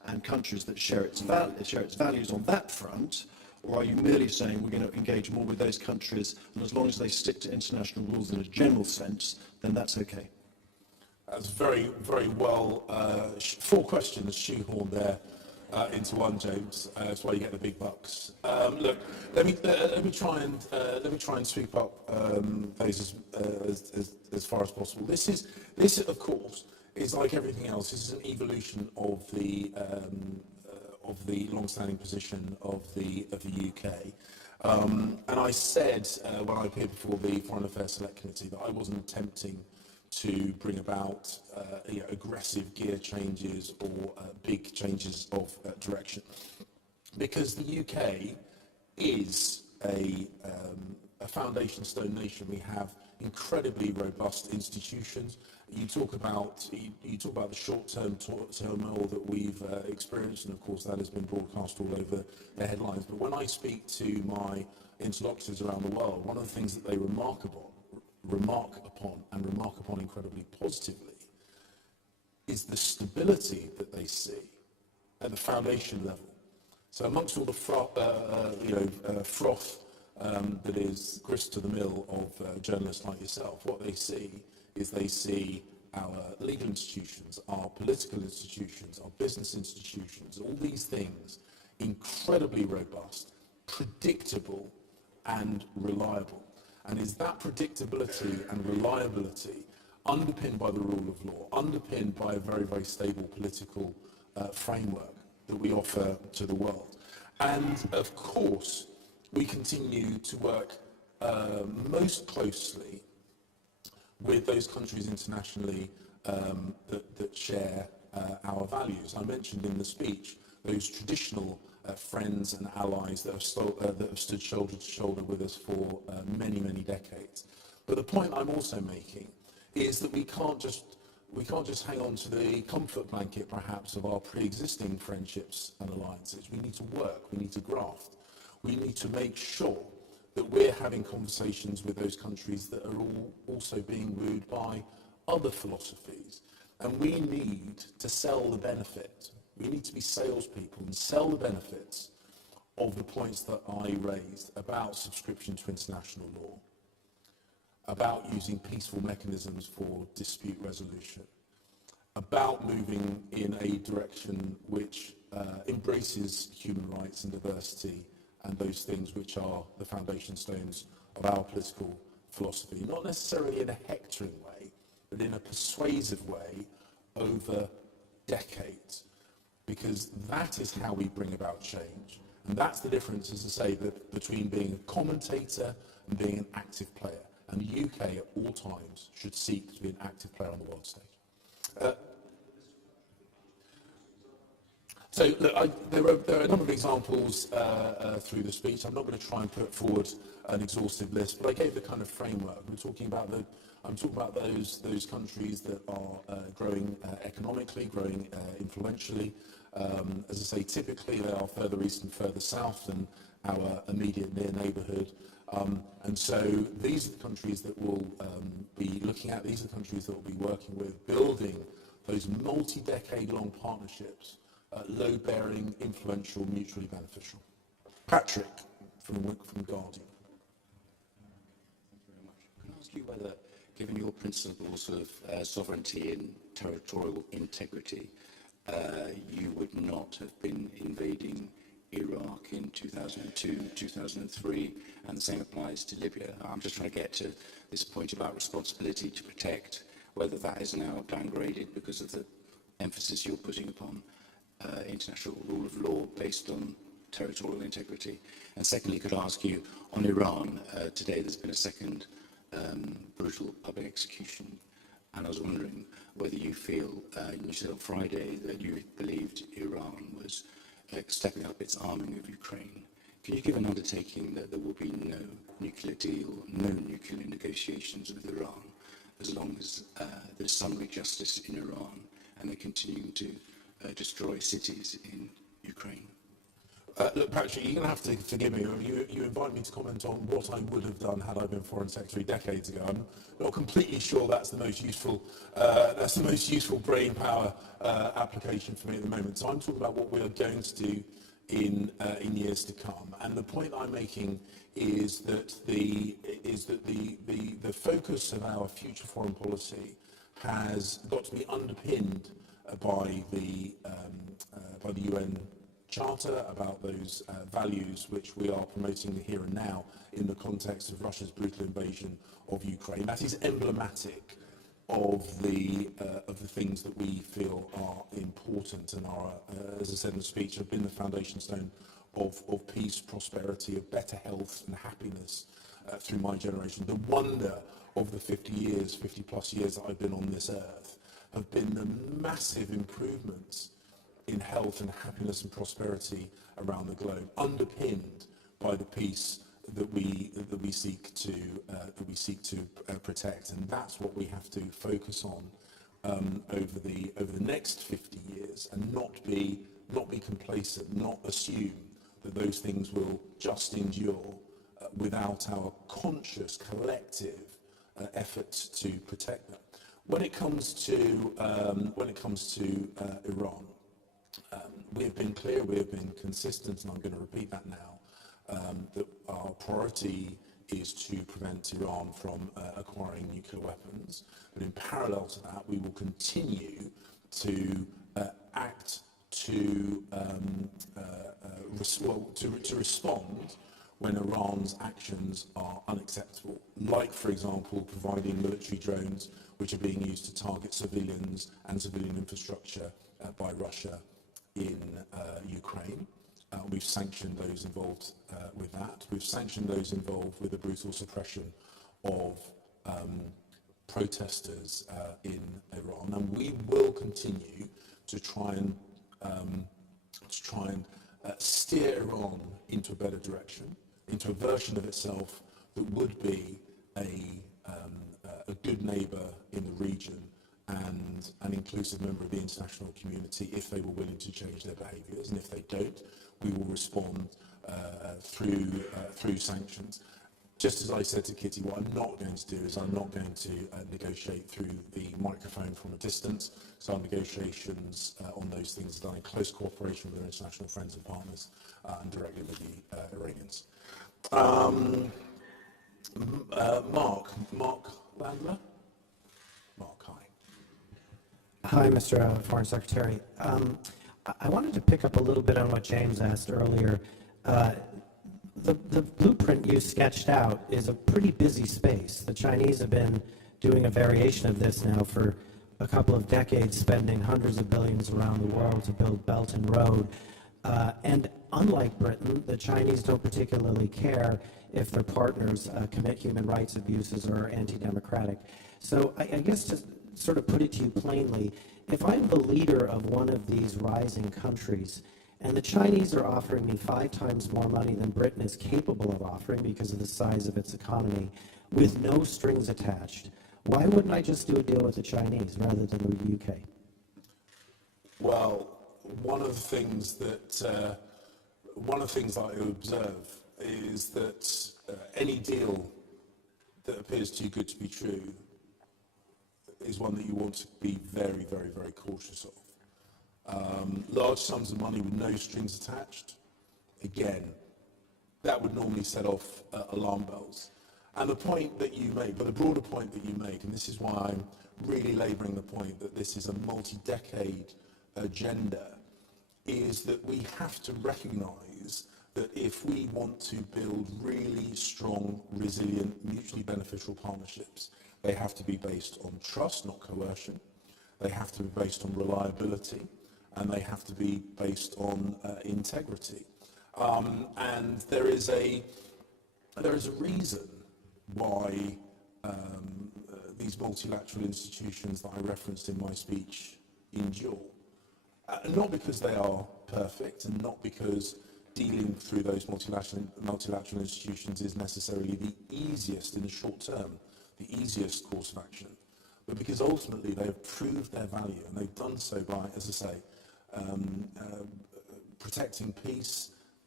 and countries that share its values on that front? Or are you merely saying we're going to engage more with those countries, and as long as they stick to international rules in a general sense, then that's okay? That's very, very well, 4 questions shoehorned there into one, James. That's why you get the big bucks. Look, let me try and sweep up those as far as possible. This, of course, is like everything else. This is an evolution of the long-standing position of the UK. And I said when I appeared before the Foreign Affairs Select Committee that I wasn't attempting to bring about aggressive gear changes or big changes of direction, because the UK is a foundation stone nation. We have incredibly robust institutions. You talk about the short-term turmoil that we've experienced, and of course that has been broadcast all over the headlines. But when I speak to my interlocutors around the world, one of the things that they remark upon incredibly positively is the stability that they see at the foundation level. So amongst all the froth that is grist to the mill of journalists like yourself, what they see is our legal institutions, our political institutions, our business institutions, all these things incredibly robust, predictable and reliable. And is that predictability and reliability underpinned by the rule of law, underpinned by a very, very stable political framework that we offer to the world? And of course, we continue to work most closely with those countries internationally that share our values. I mentioned in the speech those traditional friends and allies that have stood shoulder to shoulder with us for many, many decades. But the point I'm also making is that we can't just hang on to the comfort blanket, perhaps, of our pre-existing friendships and alliances. We need to work, we need to graft. We need to make sure that we're having conversations with those countries that are also being wooed by other philosophies. And we need to sell the benefit. We need to be salespeople and sell the benefits of the points that I raised about subscription to international law, about using peaceful mechanisms for dispute resolution, about moving in a direction which embraces human rights and diversity and those things which are the foundation stones of our political philosophy, not necessarily in a hectoring way, but in a persuasive way over decades, because that is how we bring about change. And that's the difference, as I say, between being a commentator and being an active player. And the UK at all times should seek to be an active player on the world stage. So look, there are a number of examples through the speech. I'm not going to try and put forward an exhaustive list, but I gave the kind of framework. I'm talking about those countries that are growing economically, growing influentially. As I say, typically they are further east and further south than our immediate near neighbourhood. And so these are the countries that we'll be looking at. These are the countries that we'll be working with, building those multi-decade-long partnerships. Load-bearing, influential, mutually beneficial. Patrick from Guardian. Thank you very much. Can I ask you whether, given your principles of sovereignty and territorial integrity, you would not have been invading Iraq in 2002, 2003, and the same applies to Libya? I'm just trying to get to this point about responsibility to protect, whether that is now downgraded because of the emphasis you're putting upon international rule of law based on territorial integrity. And secondly, could I ask you, on Iran, today there's been a second brutal public execution, and I was wondering whether you feel, you said on Friday that you believed Iran was stepping up its arming of Ukraine. Can you give an undertaking that there will be no nuclear deal, no nuclear negotiations with Iran, as long as there's summary justice in Iran and they're continuing to destroy cities in Ukraine? Look, Patrick, you're going to have to forgive me. I mean, you invite me to comment on what I would have done had I been Foreign Secretary decades ago. I'm not completely sure that's the most useful brain power application for me at the moment. So I'm talking about what we are going to do in years to come. And the point I'm making is that the focus of our future foreign policy has got to be underpinned by the UN Charter, about those values which we are promoting here and now in the context of Russia's brutal invasion of Ukraine. That is emblematic of the things that we feel are important and are, as I said in the speech, have been the foundation stone of peace, prosperity, of better health and happiness through my generation. The wonder of the 50 plus years that I've been on this earth have been the massive improvements in health and happiness and prosperity around the globe, underpinned by the peace that we seek to protect, and that's what we have to focus on over the next 50 years, and not be complacent, not assume that those things will just endure without our conscious collective efforts to protect them. When it comes to Iran, we have been clear, we have been consistent, and I'm going to repeat that now, that our priority is to prevent Iran from acquiring nuclear weapons. But in parallel to that, we will continue to act to respond when Iran's actions are unacceptable, like, for example, providing military drones which are being used to target civilians and civilian infrastructure by Russia in Ukraine. We've sanctioned those involved with that. We've sanctioned those involved with the brutal suppression of protesters in Iran, and we will continue to try and steer Iran into a better direction, into a version of itself that would be a good neighbour in the region and an inclusive member of the international community if they were willing to change their behaviours. And if they don't, we will respond through sanctions. Just as I said to Kitty, what I'm not going to do is I'm not going to negotiate through the microphone from a distance. So our negotiations on those things are done in close cooperation with our international friends and partners and directly with the Iranians. Mark Landler? Mark, hi. Hi, Mr. Foreign Secretary. I wanted to pick up a little bit on what James asked earlier. The blueprint you sketched out is a pretty busy space. The Chinese have been doing a variation of this now for a couple of decades, spending hundreds of billions around the world to build Belt and Road. And unlike Britain, the Chinese don't particularly care if their partners commit human rights abuses or are anti-democratic. So I guess to sort of put it to you plainly, if I'm the leader of one of these rising countries, and the Chinese are offering me 5 times more money than Britain is capable of offering because of the size of its economy, with no strings attached, why wouldn't I just do a deal with the Chinese rather than with the UK? Well, one of the things that I observe is that any deal that appears too good to be true is one that you want to be very, very, very cautious of. Large sums of money with no strings attached, again, that would normally set off alarm bells. And the point that you make, but the broader point that you make, and this is why I'm really labouring the point that this is a multi-decade agenda, is that we have to recognise that if we want to build really strong, resilient, mutually beneficial partnerships, they have to be based on trust, not coercion. They have to be based on reliability, and they have to be based on integrity. And there is a reason why these multilateral institutions that I referenced in my speech endure. Not because they are perfect, and not because dealing through those multilateral institutions is necessarily the easiest in the short term, the easiest course of action, but because ultimately they have proved their value, and they've done so by, as I say, protecting peace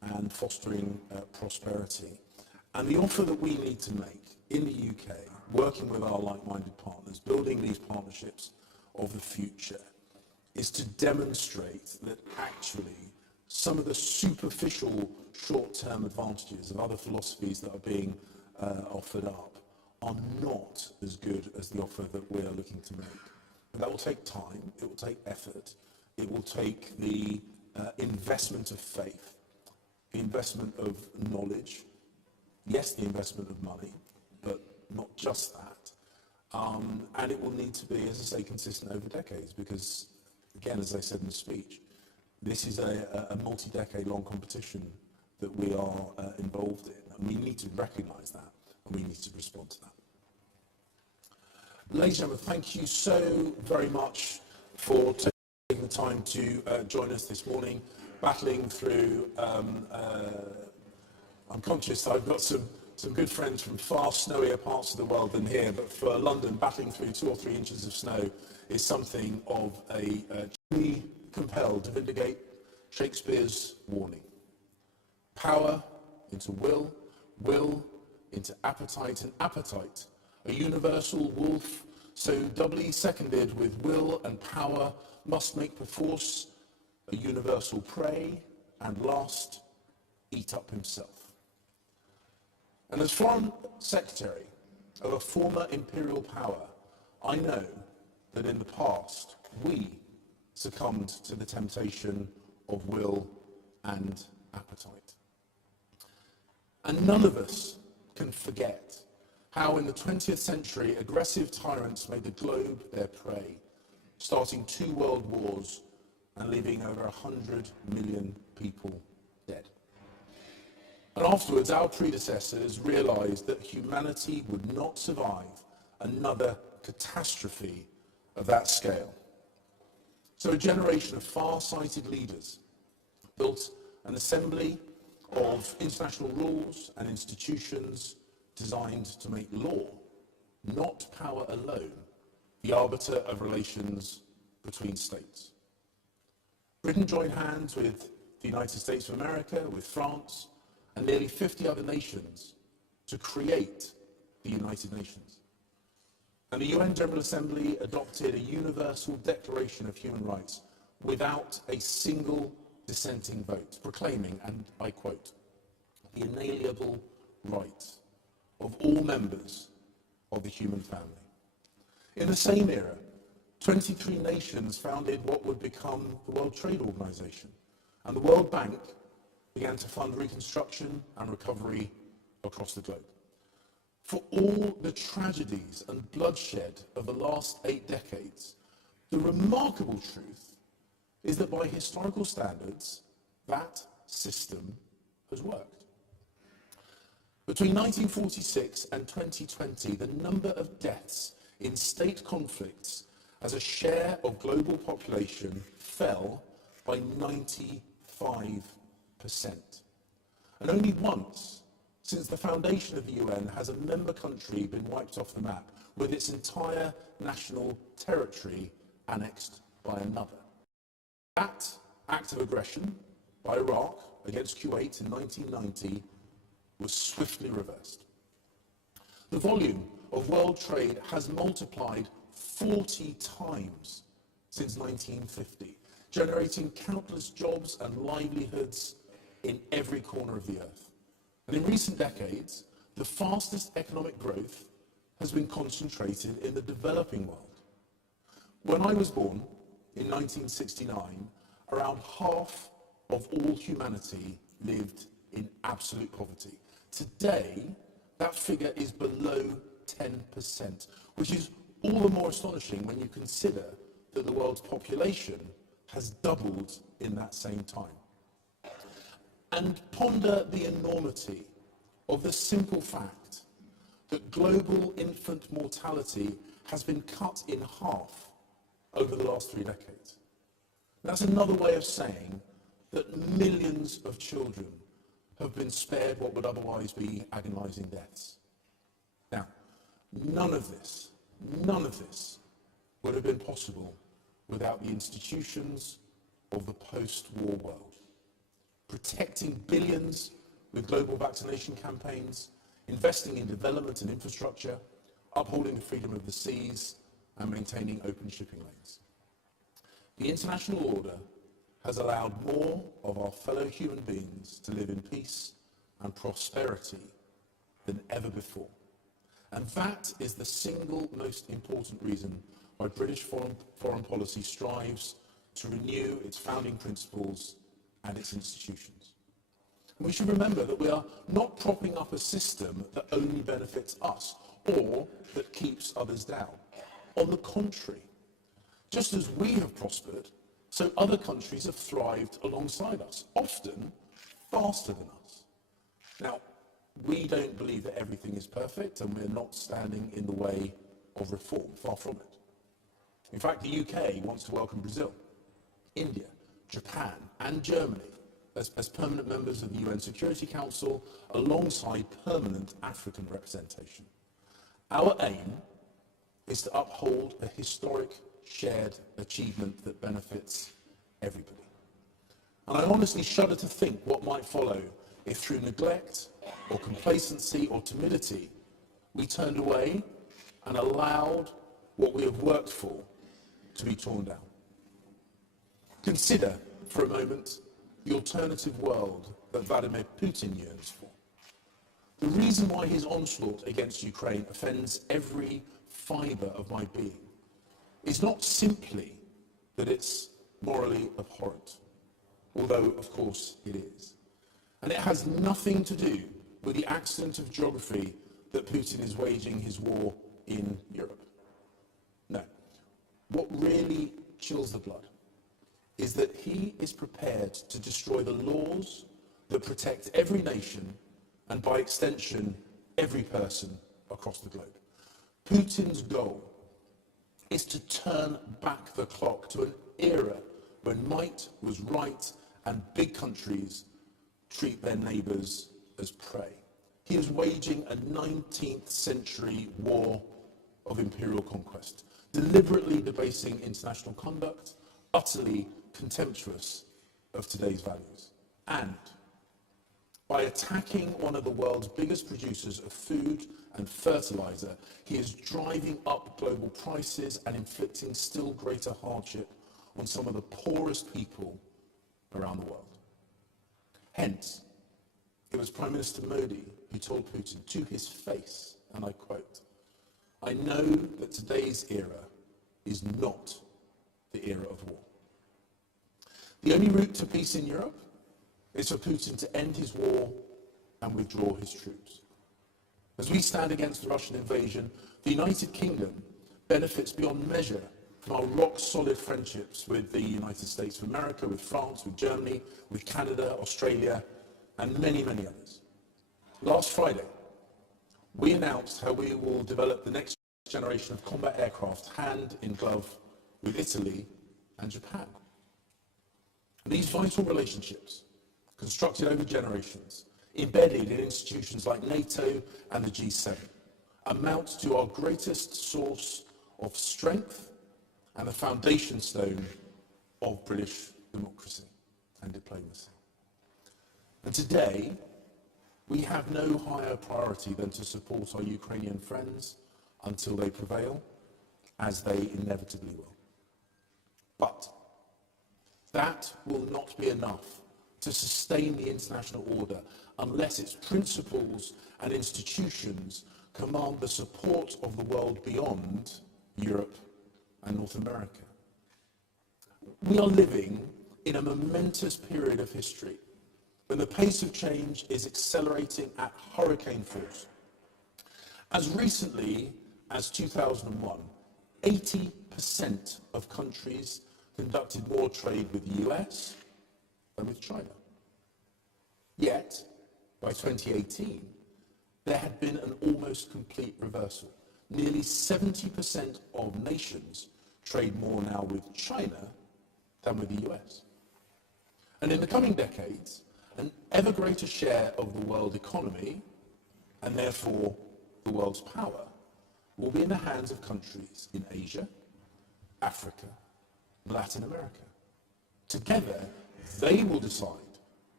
and fostering prosperity. And the offer that we need to make in the UK, working with our like-minded partners, building these partnerships of the future, is to demonstrate that actually some of the superficial short-term advantages of other philosophies that are being offered up are not as good as the offer that we are looking to make. And that will take time, it will take effort, it will take the investment of faith, the investment of knowledge, yes, the investment of money, but not just that. And it will need to be, as I say, consistent over decades, because, again, as I said in the speech, this is a multi-decade long competition that we are involved in, and we need to recognise that, and we need to respond to that. Ladies and gentlemen, thank you so very much for taking the time to join us this morning, battling through, I'm conscious I've got some good friends from far snowier parts of the world than here, but for London, battling through 2 or 3 inches of snow is something of a truly compelled to vindicate Shakespeare's warning. Power into will, will into appetite, and appetite, a universal wolf, so doubly seconded with will and power, must make perforce a universal prey, and last, eat up himself. And as Foreign Secretary of a former imperial power, I know that in the past we succumbed to the temptation of will and appetite. And none of us can forget how in the 20th century aggressive tyrants made the globe their prey, starting 2 world wars and leaving over 100 million people dead. And afterwards, our predecessors realized that humanity would not survive another catastrophe of that scale. So a generation of far-sighted leaders built an assembly of international rules and institutions designed to make law, not power alone, the arbiter of relations between states. Britain joined hands with the United States of America, with France, and nearly 50 other nations to create the United Nations. And the UN General Assembly adopted a universal Declaration of Human Rights without a single dissenting vote, proclaiming, and I quote, the inalienable rights of all members of the human family. In the same era, 23 nations founded what would become the World Trade Organization, and the World Bank began to fund reconstruction and recovery across the globe. For all the tragedies and bloodshed of the last 8 decades, the remarkable truth is that by historical standards, that system has worked. Between 1946 and 2020, the number of deaths in state conflicts as a share of global population fell by 95%. And only once since the foundation of the UN has a member country been wiped off the map, with its entire national territory annexed by another. That act of aggression by Iraq against Kuwait in 1990 was swiftly reversed. The volume of world trade has multiplied 40 times since 1950, generating countless jobs and livelihoods in every corner of the earth. And in recent decades, the fastest economic growth has been concentrated in the developing world. When I was born in 1969, around half of all humanity lived in absolute poverty. Today, that figure is below 10%, which is all the more astonishing when you consider that the world's population has doubled in that same time. And ponder the enormity of the simple fact that global infant mortality has been cut in half over the last 3 decades. That's another way of saying that millions of children have been spared what would otherwise be agonizing deaths. Now, none of this would have been possible without the institutions of the post-war world. protecting billions with global vaccination campaigns, investing in development and infrastructure, upholding the freedom of the seas, and maintaining open shipping lanes. The international order has allowed more of our fellow human beings to live in peace and prosperity than ever before. And that is the single most important reason why British foreign policy strives to renew its founding principles and its institutions. And we should remember that we are not propping up a system that only benefits us or that keeps others down. On the contrary, just as we have prospered, so other countries have thrived alongside us, often faster than us. Now, we don't believe that everything is perfect, and we're not standing in the way of reform, far from it. In fact, the UK wants to welcome Brazil, India, Japan, and Germany as permanent members of the UN Security Council, alongside permanent African representation. Our aim is to uphold a historic shared achievement that benefits everybody. And I honestly shudder to think what might follow if, through neglect or complacency or timidity, we turned away and allowed what we have worked for to be torn down. Consider for a moment the alternative world that Vladimir Putin yearns for. The reason why his onslaught against Ukraine offends every fibre of my being is not simply that it's morally abhorrent, although of course it is. And it has nothing to do with the accident of geography that Putin is waging his war in Europe. No. What really chills the blood is that he is prepared to destroy the laws that protect every nation and, by extension, every person across the globe. Putin's goal is to turn back the clock to an era when might was right and big countries treat their neighbours as prey. He is waging a 19th century war of imperial conquest, deliberately debasing international conduct, utterly contemptuous of today's values. And by attacking one of the world's biggest producers of food and fertilizer, he is driving up global prices and inflicting still greater hardship on some of the poorest people around the world. Hence, it was Prime Minister Modi who told Putin to his face, and I quote, "I know that today's era is not the era of war. The only route to peace in Europe is for Putin to end his war and withdraw his troops. As we stand against the Russian invasion, the United Kingdom benefits beyond measure from our rock-solid friendships with the United States of America, with France, with Germany, with Canada, Australia, and many, many others. Last Friday, we announced how we will develop the next generation of combat aircraft hand in glove with Italy and Japan. These vital relationships, constructed over generations, embedded in institutions like NATO and the G7, amount to our greatest source of strength and the foundation stone of British democracy and diplomacy. And today, we have no higher priority than to support our Ukrainian friends until they prevail, as they inevitably will. But that will not be enough to sustain the international order unless its principles and institutions command the support of the world beyond Europe and North America. We are living in a momentous period of history when the pace of change is accelerating at hurricane force. As recently as 2001, 80% of countries conducted more trade with the US than with China. Yet, by 2018, there had been an almost complete reversal. Nearly 70% of nations trade more now with China than with the US. And in the coming decades, an ever greater share of the world economy, and therefore the world's power, will be in the hands of countries in Asia, Africa, and Latin America. Together, they will decide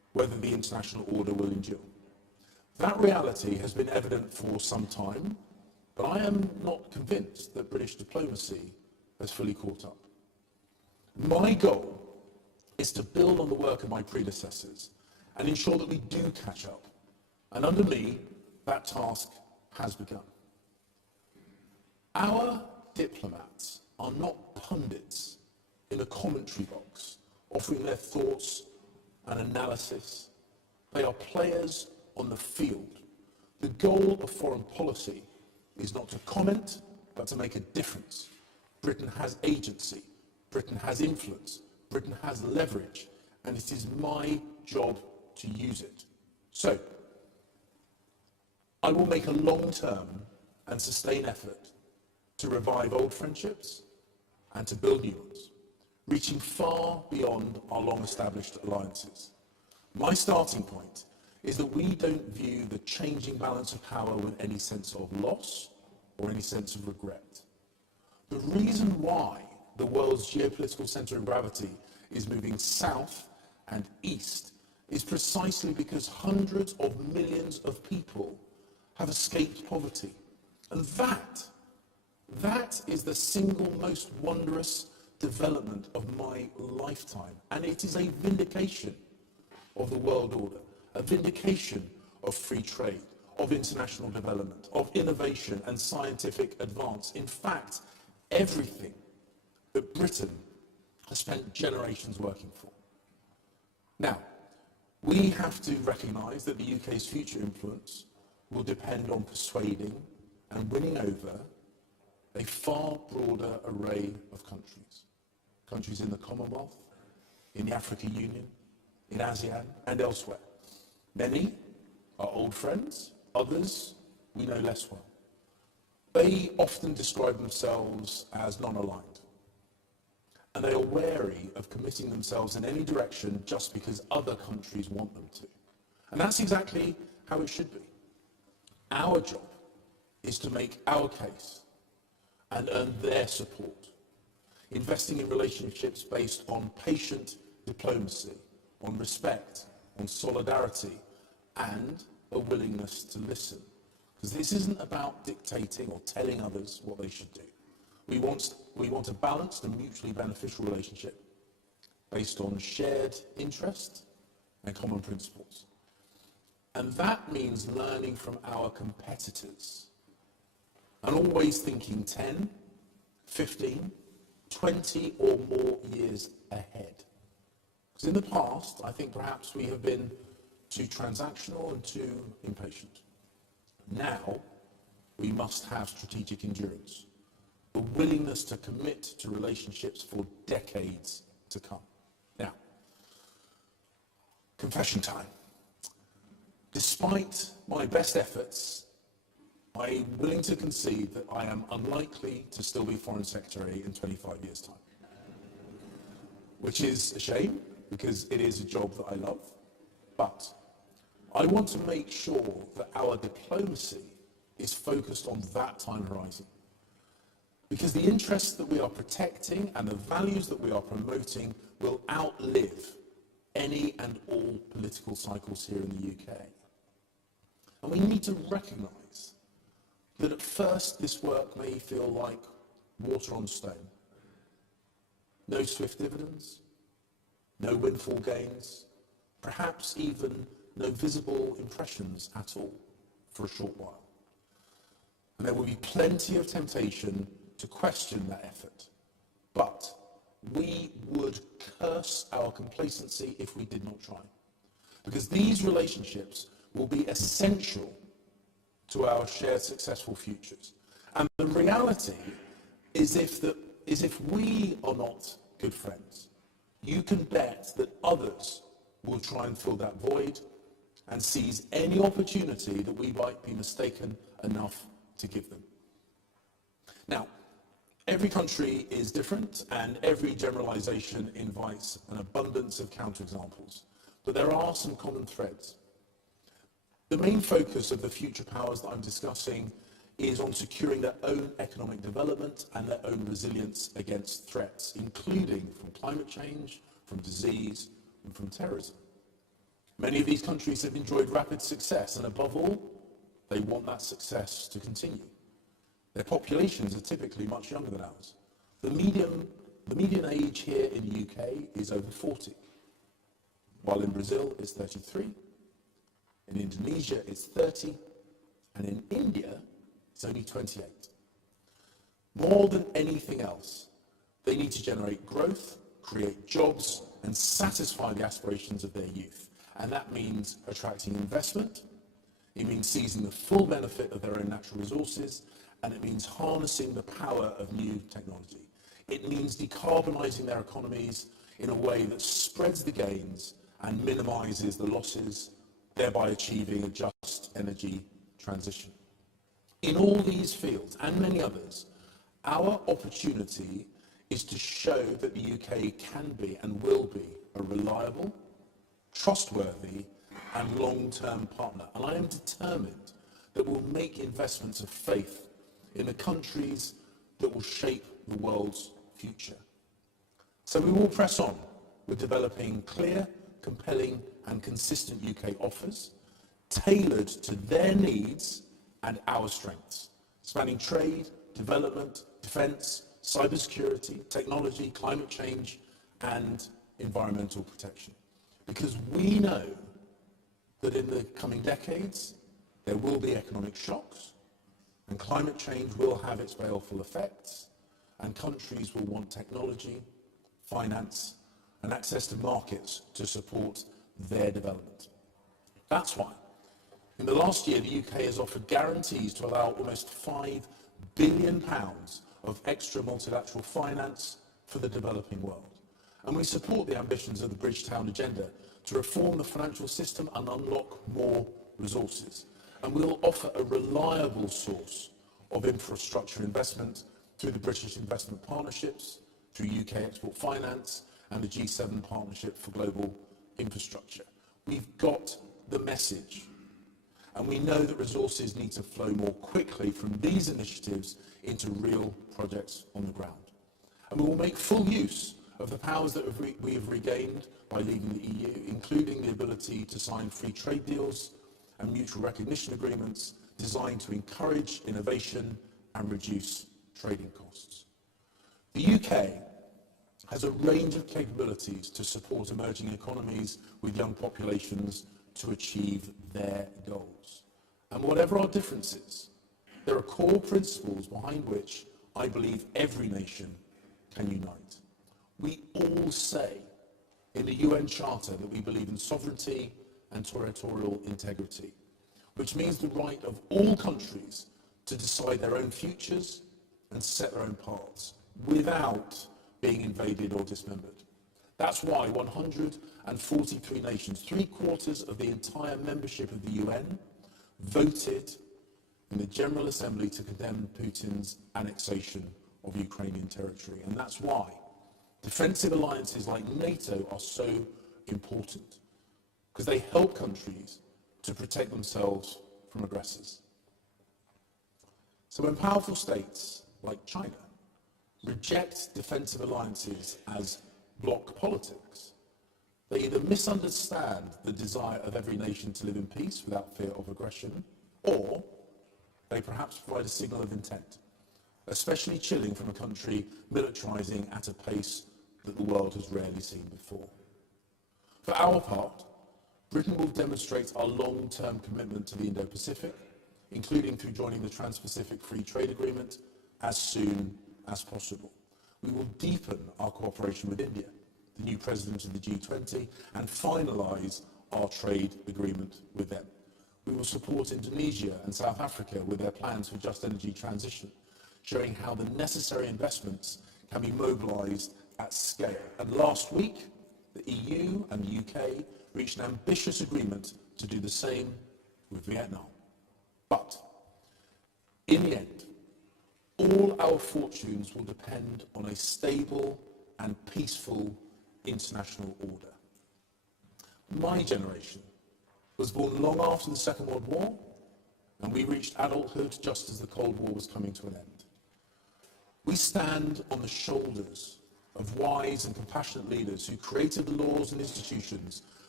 whether the international order will endure. That reality has been evident for some time, but I am not convinced that British diplomacy has fully caught up. My goal is to build on the work of my predecessors and ensure that we do catch up. And under me, that task has begun. Our diplomats are not pundits in a commentary box, offering their thoughts and analysis. They are players on the field. The goal of foreign policy is not to comment, but to make a difference. Britain has agency, Britain has influence, Britain has leverage, and it is my job to use it. So, I will make a long-term and sustained effort to revive old friendships and to build new ones, reaching far beyond our long-established alliances. My starting point is that we don't view the changing balance of power with any sense of loss or any sense of regret. The reason why the world's geopolitical centre of gravity is moving south and east is precisely because hundreds of millions of people have escaped poverty. And that is the single most wondrous development of my lifetime. And it is a vindication of the world order, a vindication of free trade, of international development, of innovation and scientific advance. In fact, everything that Britain has spent generations working for. Now, we have to recognise that the UK's future influence will depend on persuading and winning over a far broader array of countries. Countries in the Commonwealth, in the African Union, in ASEAN and elsewhere. Many are old friends, others we know less well. They often describe themselves as non-aligned. And they are wary of committing themselves in any direction just because other countries want them to. And that's exactly how it should be. Our job is to make our case and earn their support, investing in relationships based on patient diplomacy, on respect, on solidarity, and a willingness to listen. Because this isn't about dictating or telling others what they should do. We want a balanced and mutually beneficial relationship based on shared interest and common principles. And that means learning from our competitors and always thinking 10, 15, 20 or more years ahead. Because in the past, I think perhaps we have been too transactional and too impatient. Now, we must have strategic endurance, the willingness to commit to relationships for decades to come. Now, confession time. Despite my best efforts, I'm willing to concede that I am unlikely to still be Foreign Secretary in 25 years' time. Which is a shame, because it is a job that I love. But I want to make sure that our diplomacy is focused on that time horizon. Because the interests that we are protecting and the values that we are promoting will outlive any and all political cycles here in the UK. And we need to recognise that at first this work may feel like water on stone. No swift dividends, no windfall gains, perhaps even no visible impressions at all for a short while. And there will be plenty of temptation to question that effort. But we would curse our complacency if we did not try. Because these relationships will be essential to our shared successful futures. And the reality is if we are not good friends, you can bet that others will try and fill that void and seize any opportunity that we might be mistaken enough to give them. Now, every country is different and every generalization invites an abundance of counterexamples, but there are some common threads. The main focus of the future powers that I'm discussing is on securing their own economic development and their own resilience against threats, including from climate change, from disease, and from terrorism. Many of these countries have enjoyed rapid success, and above all, they want that success to continue. Their populations are typically much younger than ours. The median age here in the UK is over 40, while in Brazil it's 33, in Indonesia it's 30, and in India it's only 28. More than anything else, they need to generate growth, create jobs, and satisfy the aspirations of their youth. And that means attracting investment, it means seizing the full benefit of their own natural resources, and it means harnessing the power of new technology. It means decarbonising their economies in a way that spreads the gains and minimises the losses, thereby achieving a just energy transition. In all these fields, and many others, our opportunity is to show that the UK can be and will be a reliable, trustworthy, and long-term partner. And I am determined that we'll make investments of faith in the countries that will shape the world's future. So we will press on with developing clear, compelling, and consistent UK offers, tailored to their needs and our strengths, spanning trade, development, defence, cybersecurity, technology, climate change, and environmental protection. Because we know that in the coming decades, there will be economic shocks, and climate change will have its baleful effects, and countries will want technology, finance, and access to markets to support their development. That's why, in the last year, the UK has offered guarantees to allow almost £5 billion of extra multilateral finance for the developing world. And we support the ambitions of the Bridgetown Agenda to reform the financial system and unlock more resources. And we'll offer a reliable source of infrastructure investment through the British Investment Partnerships, through UK Export Finance, and the G7 Partnership for Global Infrastructure. We've got the message. And we know that resources need to flow more quickly from these initiatives into real projects on the ground. And we will make full use of the powers that we have regained by leaving the EU, including the ability to sign free trade deals and mutual recognition agreements designed to encourage innovation and reduce trading costs. The UK has a range of capabilities to support emerging economies with young populations to achieve their goals. And whatever our differences, there are core principles behind which I believe every nation can unite. We all say in the UN Charter that we believe in sovereignty and territorial integrity, which means the right of all countries to decide their own futures and set their own paths without being invaded or dismembered. That's why 143 nations, 3/4 of the entire membership of the UN, voted in the General Assembly to condemn Putin's annexation of Ukrainian territory. And that's why defensive alliances like NATO are so important, because they help countries to protect themselves from aggressors. So when powerful states like China reject defensive alliances as bloc politics, they either misunderstand the desire of every nation to live in peace without fear of aggression, or they perhaps provide a signal of intent, especially chilling from a country militarising at a pace that the world has rarely seen before. For our part, Britain will demonstrate our long-term commitment to the Indo-Pacific, including through joining the Trans-Pacific Free Trade Agreement as soon as possible. We will deepen our cooperation with India, the new president of the G20, and finalise our trade agreement with them. We will support Indonesia and South Africa with their plans for just energy transition, showing how the necessary investments can be mobilised at scale. And last week, the EU and the UK reached an ambitious agreement to do the same with Vietnam. But, in the end, all our fortunes will depend on a stable and peaceful international order. My generation was born long after the Second World War, and we reached adulthood just as the Cold War was coming to an end. We stand on the shoulders of wise and compassionate leaders who created the laws and institutions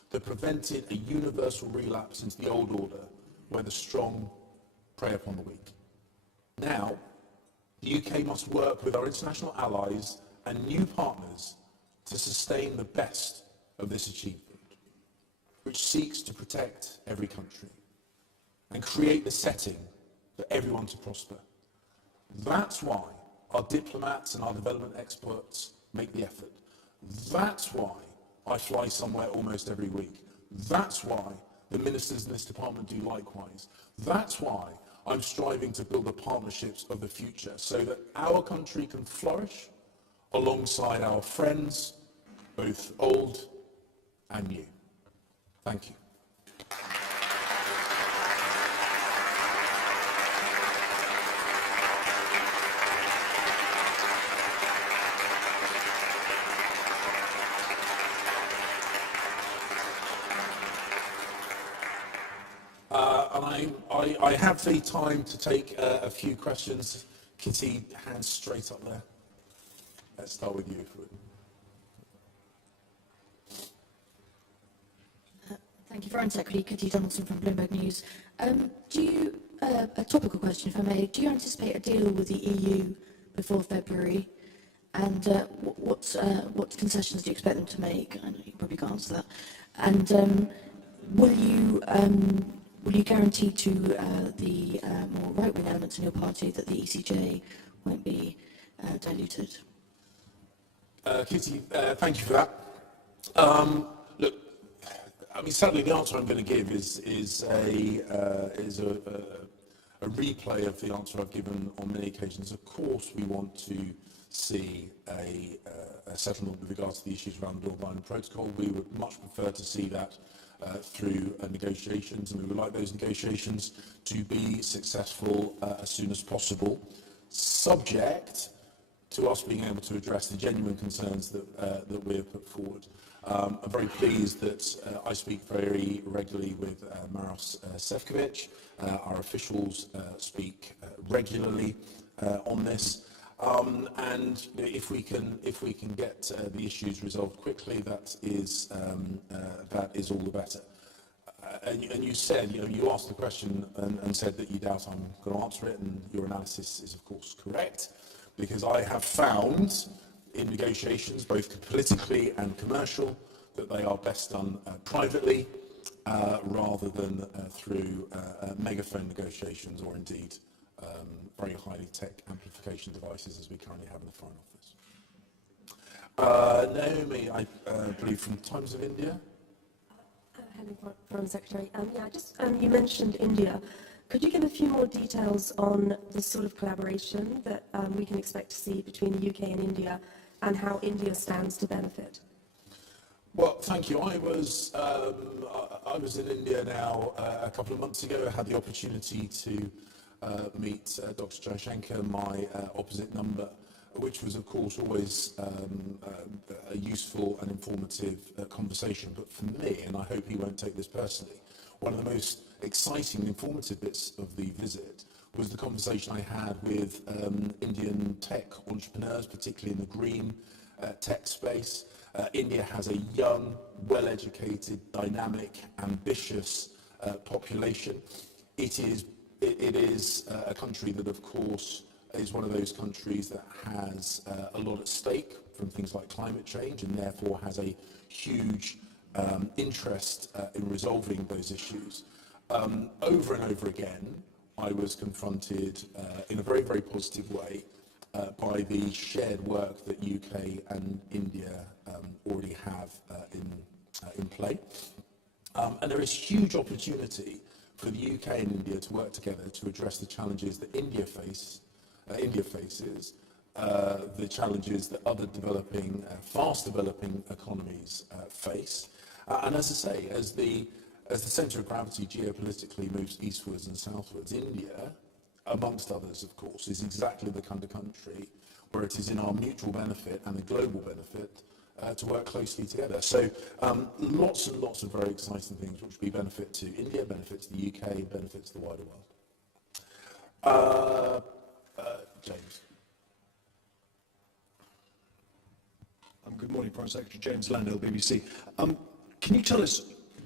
that prevented a universal relapse into the old order where the strong prey upon the weak. Now, the UK must work with our international allies and new partners to sustain the best of this achievement, which seeks to protect every country and create the setting for everyone to prosper. That's why our diplomats and our development experts make the effort. That's why I fly somewhere almost every week. That's why the ministers in this department do likewise. That's why I'm striving to build the partnerships of the future so that our country can flourish alongside our friends, both old and new. Thank you. I have the time to take a few questions. Kitty, hands straight up there. Let's start with you. Thank you, Foreign Secretary Kitty Donaldson from Bloomberg News. A topical question, if I may. Do you anticipate a deal with the EU before February? And what concessions do you expect them to make? I know you probably can't answer that. And will you guarantee to the more right-wing elements in your party that the ECJ won't be diluted? Kitty, thank you for that. Look, I mean, sadly, the answer I'm going to give is a replay of the answer I've given on many occasions. Of course, we want to see a settlement with regards to the issues around the Dublin Protocol. We would much prefer to see that through negotiations, and we would like those negotiations to be successful as soon as possible, subject to us being able to address the genuine concerns that we have put forward. I'm very pleased that I speak very regularly with Maros Sefcovic. Our officials speak regularly on this. And if we can get the issues resolved quickly, that is all the better. And you said, you asked the question and said that you doubt I'm going to answer it, and your analysis is of course correct, because I have found in negotiations, both politically and commercial, that they are best done privately rather than through megaphone negotiations or indeed very highly tech amplification devices as we currently have in the Foreign Office. Naomi, I believe from Times of India. Hello, Foreign Secretary. You mentioned India. Could you give a few more details on the sort of collaboration that we can expect to see between the UK and India, and how India stands to benefit? Well, thank you. I was in India now a couple of months ago. I had the opportunity to meet Dr. Jaishankar, my opposite number, which was, of course, always a useful and informative conversation. But for me, and I hope he won't take this personally, one of the most exciting and informative bits of the visit was the conversation I had with Indian tech entrepreneurs, particularly in the green tech space. India has a young, well-educated, dynamic, ambitious population. It is a country that, of course, is one of those countries that has a lot at stake from things like climate change, and therefore has a huge interest in resolving those issues. Over and over again, I was confronted in a very, very positive way by the shared work that UK and India already have in play. And there is huge opportunity for the UK and India to work together to address the challenges that India faces, the challenges that other developing, fast-developing economies face. And as I say, as the centre of gravity geopolitically moves eastwards and southwards, India, amongst others, of course, is exactly the kind of country where it is in our mutual benefit and the global benefit to work closely together. So lots and lots of very exciting things which will be benefit to India, benefit to the UK, benefit to the wider world. James. Good morning, Prime Secretary. James Landale, BBC. Can you tell us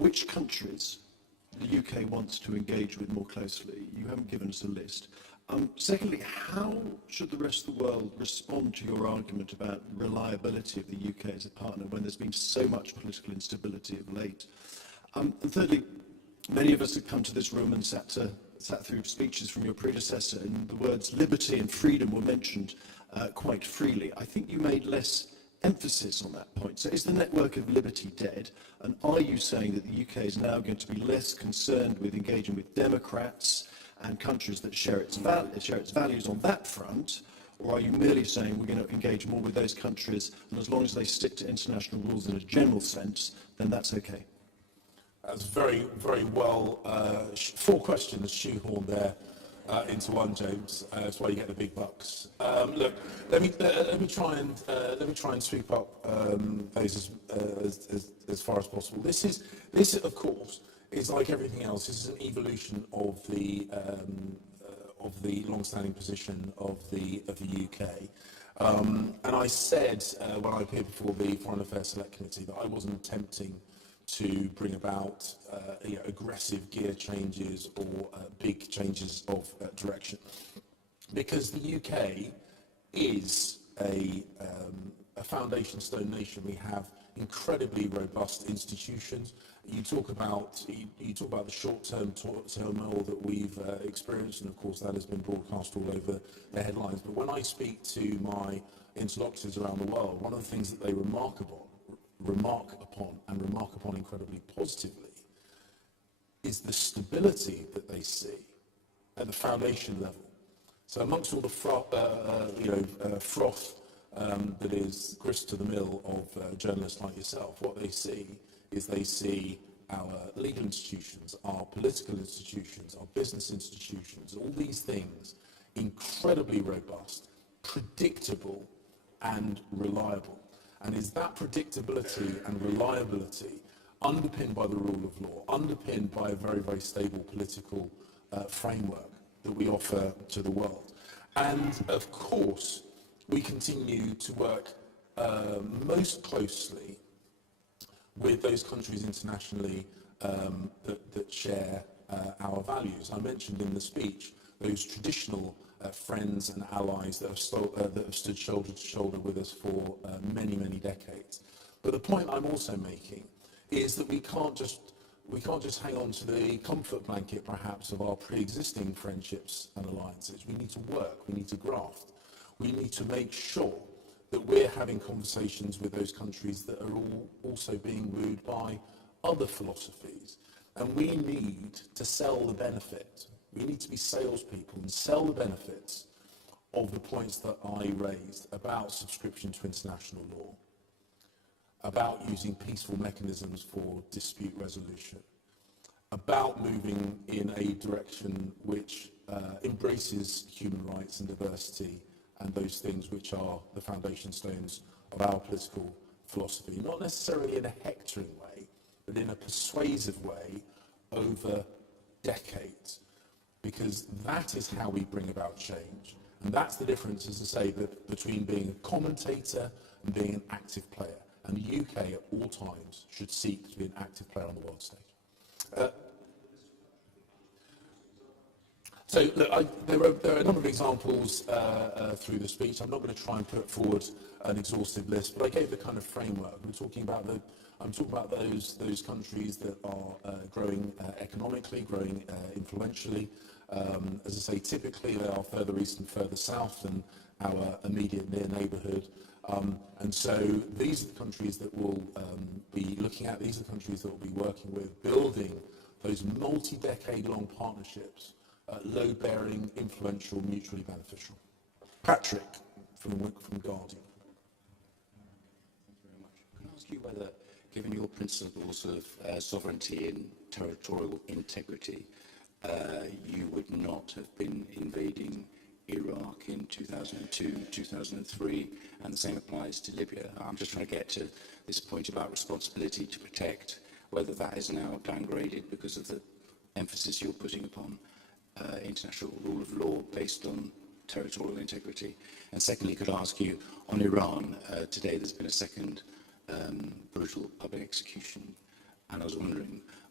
which countries the UK wants to engage with more closely. You haven't given us a list. Secondly, how should the rest of the world respond to your argument about reliability of the UK as a partner when there's been so much political instability of late? And thirdly, many of us have come to this room and sat through speeches from your predecessor, and the words liberty and freedom were mentioned quite freely. I think you made less emphasis on that point. So is the network of liberty dead? And are you saying that the UK is now going to be less concerned with engaging with democrats and countries that share its values on that front? Or are you merely saying we're going to engage more with those countries, and as long as they stick to international rules in a general sense, then that's okay? That's very, very well. 4 questions shoehorned there into one, James. That's why you get the big bucks. Look, let me try and sweep up those as far as possible. This of course is like everything else. This is an evolution of the long-standing position of the UK. And I said when I appeared before the Foreign Affairs Select Committee that I wasn't attempting to bring about aggressive gear changes or big changes of direction, because the UK is a foundation stone nation. We have incredibly robust institutions. You talk about the short-term turmoil that we've experienced, and of course that has been broadcast all over the headlines. But when I speak to my interlocutors around the world, one of the things that they remark upon incredibly positively is the stability that they see at the foundation level. So amongst all the froth that is grist to the mill of journalists like yourself, what they see is our legal institutions, our political institutions, our business institutions, all these things incredibly robust, predictable and reliable. And is that predictability and reliability underpinned by the rule of law, underpinned by a very, very stable political framework that we offer to the world? And of course, we continue to work most closely with those countries internationally that share our values. I mentioned in the speech those traditional friends and allies that have stood shoulder to shoulder with us for many, many decades. But the point I'm also making is that we can't just hang on to the comfort blanket, perhaps, of our pre-existing friendships and alliances. We need to work, we need to graft, we need to make sure that we're having conversations with those countries that are also being wooed by other philosophies. And we need to sell the benefit. We need to be salespeople and sell the benefits of the points that I raised about subscription to international law, about using peaceful mechanisms for dispute resolution, about moving in a direction which embraces human rights and diversity and those things which are the foundation stones of our political philosophy, not necessarily in a hectoring way, but in a persuasive way over decades. Because that is how we bring about change. And that's the difference, as I say, between being a commentator and being an active player. And the UK at all times should seek to be an active player on the world stage. So look, there are a number of examples through the speech. I'm not going to try and put forward an exhaustive list, but I gave the kind of framework. I'm talking about those countries that are growing economically, growing influentially. As I say, typically they are further east and further south than our immediate near neighbourhood. And so these are the countries that we'll be looking at. These are the countries that we'll be working with, building those multi-decade-long partnerships, low-bearing, influential, mutually beneficial. Patrick from Guardian. Thank you very much. Can I ask you whether, given your principles of sovereignty and territorial integrity, you would not have been invading Iraq in 2002, 2003, and the same applies to Libya. I'm just trying to get to this point about responsibility to protect, whether that is now downgraded because of the emphasis you're putting upon international rule of law based on territorial integrity. And secondly, could I ask you, on Iran, today there's been a second brutal public execution, and I was wondering